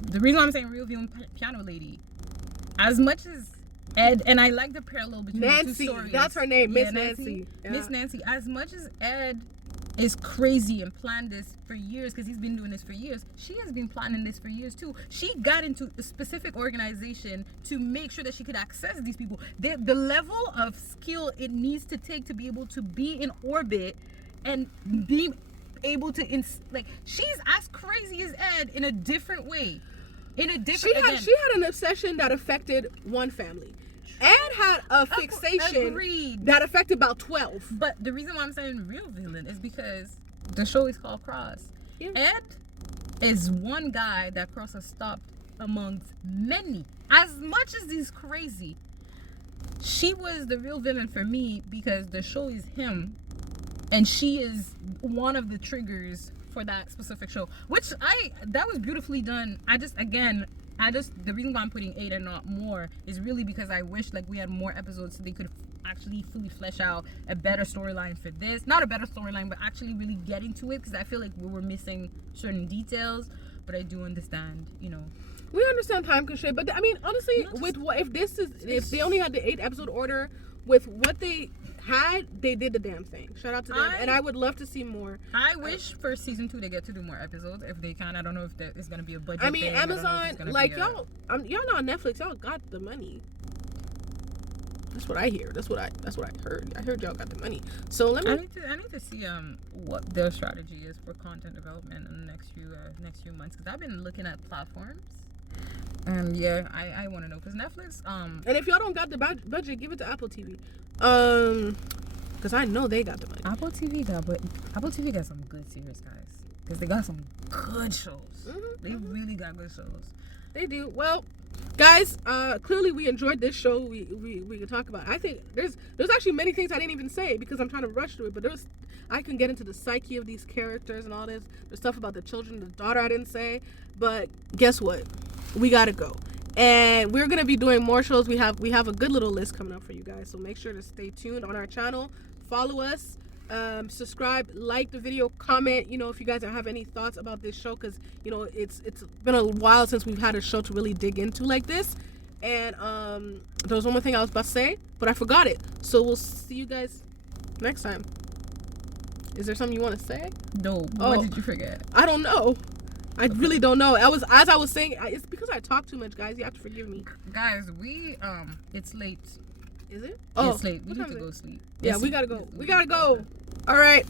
The reason why I'm saying real villain, piano lady, as much as Ed, and I like the parallel between the two stories. That's her name, Miss Nancy. Yeah. Miss Nancy. As much as Ed is crazy and planned this for years, because he's been doing this for years, she has been planning this for years too. She got into a specific organization to make sure that she could access these people. The level of skill it needs to take to be able to be in orbit and be able to, she's as crazy as Ed in a different way. She had an obsession that affected one family. Ed had a fixation that affected about 12. But the reason why I'm saying real villain is because the show is called Cross. Yeah. Ed is one guy that Cross has stopped amongst many. As much as he's crazy, she was the real villain for me because the show is him, and she is one of the triggers for that specific show, which that was beautifully done. The reason why I'm putting 8 and not more is really because I wish we had more episodes so they could actually fully flesh out a better storyline for this. Not a better storyline, but actually really getting to it, because I feel like we were missing certain details. But I do understand, We understand time constraint, but I mean, honestly, if they only had the 8 episode order with what they had, they did the damn thing. Shout out to them, and I would love to see more. I wish for season 2 they get to do more episodes if they can. I don't know if it's gonna be a budget. I mean, Amazon, y'all not on Netflix. Y'all got the money. That's what I hear. That's what I heard. I heard y'all got the money. So I need to see what their strategy is for content development in the next few months, because I've been looking at platforms. And yeah, I want to know, because Netflix. And if y'all don't got the budget, give it to Apple TV. Because I know they got the money. Apple TV got some good series, guys. Because they got some good shows. They really got good shows. They do. Well, guys, clearly we enjoyed this show. We can talk about it. I think there's actually many things I didn't even say because I'm trying to rush through it. But I can get into the psyche of these characters and all this. There's stuff about the children, the daughter I didn't say. But guess what? We gotta go. And we're gonna be doing more shows. We have a good little list coming up for you guys. So make sure to stay tuned on our channel. Follow us. Subscribe, like the video, comment, if you guys have any thoughts about this show, because it's been a while since we've had a show to really dig into like this. And there was one more thing I was about to say, but I forgot it. So we'll see you guys next time. Is there something you want to say? No. What did you forget? I don't know. I really don't know. As I was saying, it's because I talk too much, guys. You have to forgive me. Guys, it's late. Is it? It's late. We need to go sleep. Yeah, we gotta go. We gotta go. All right.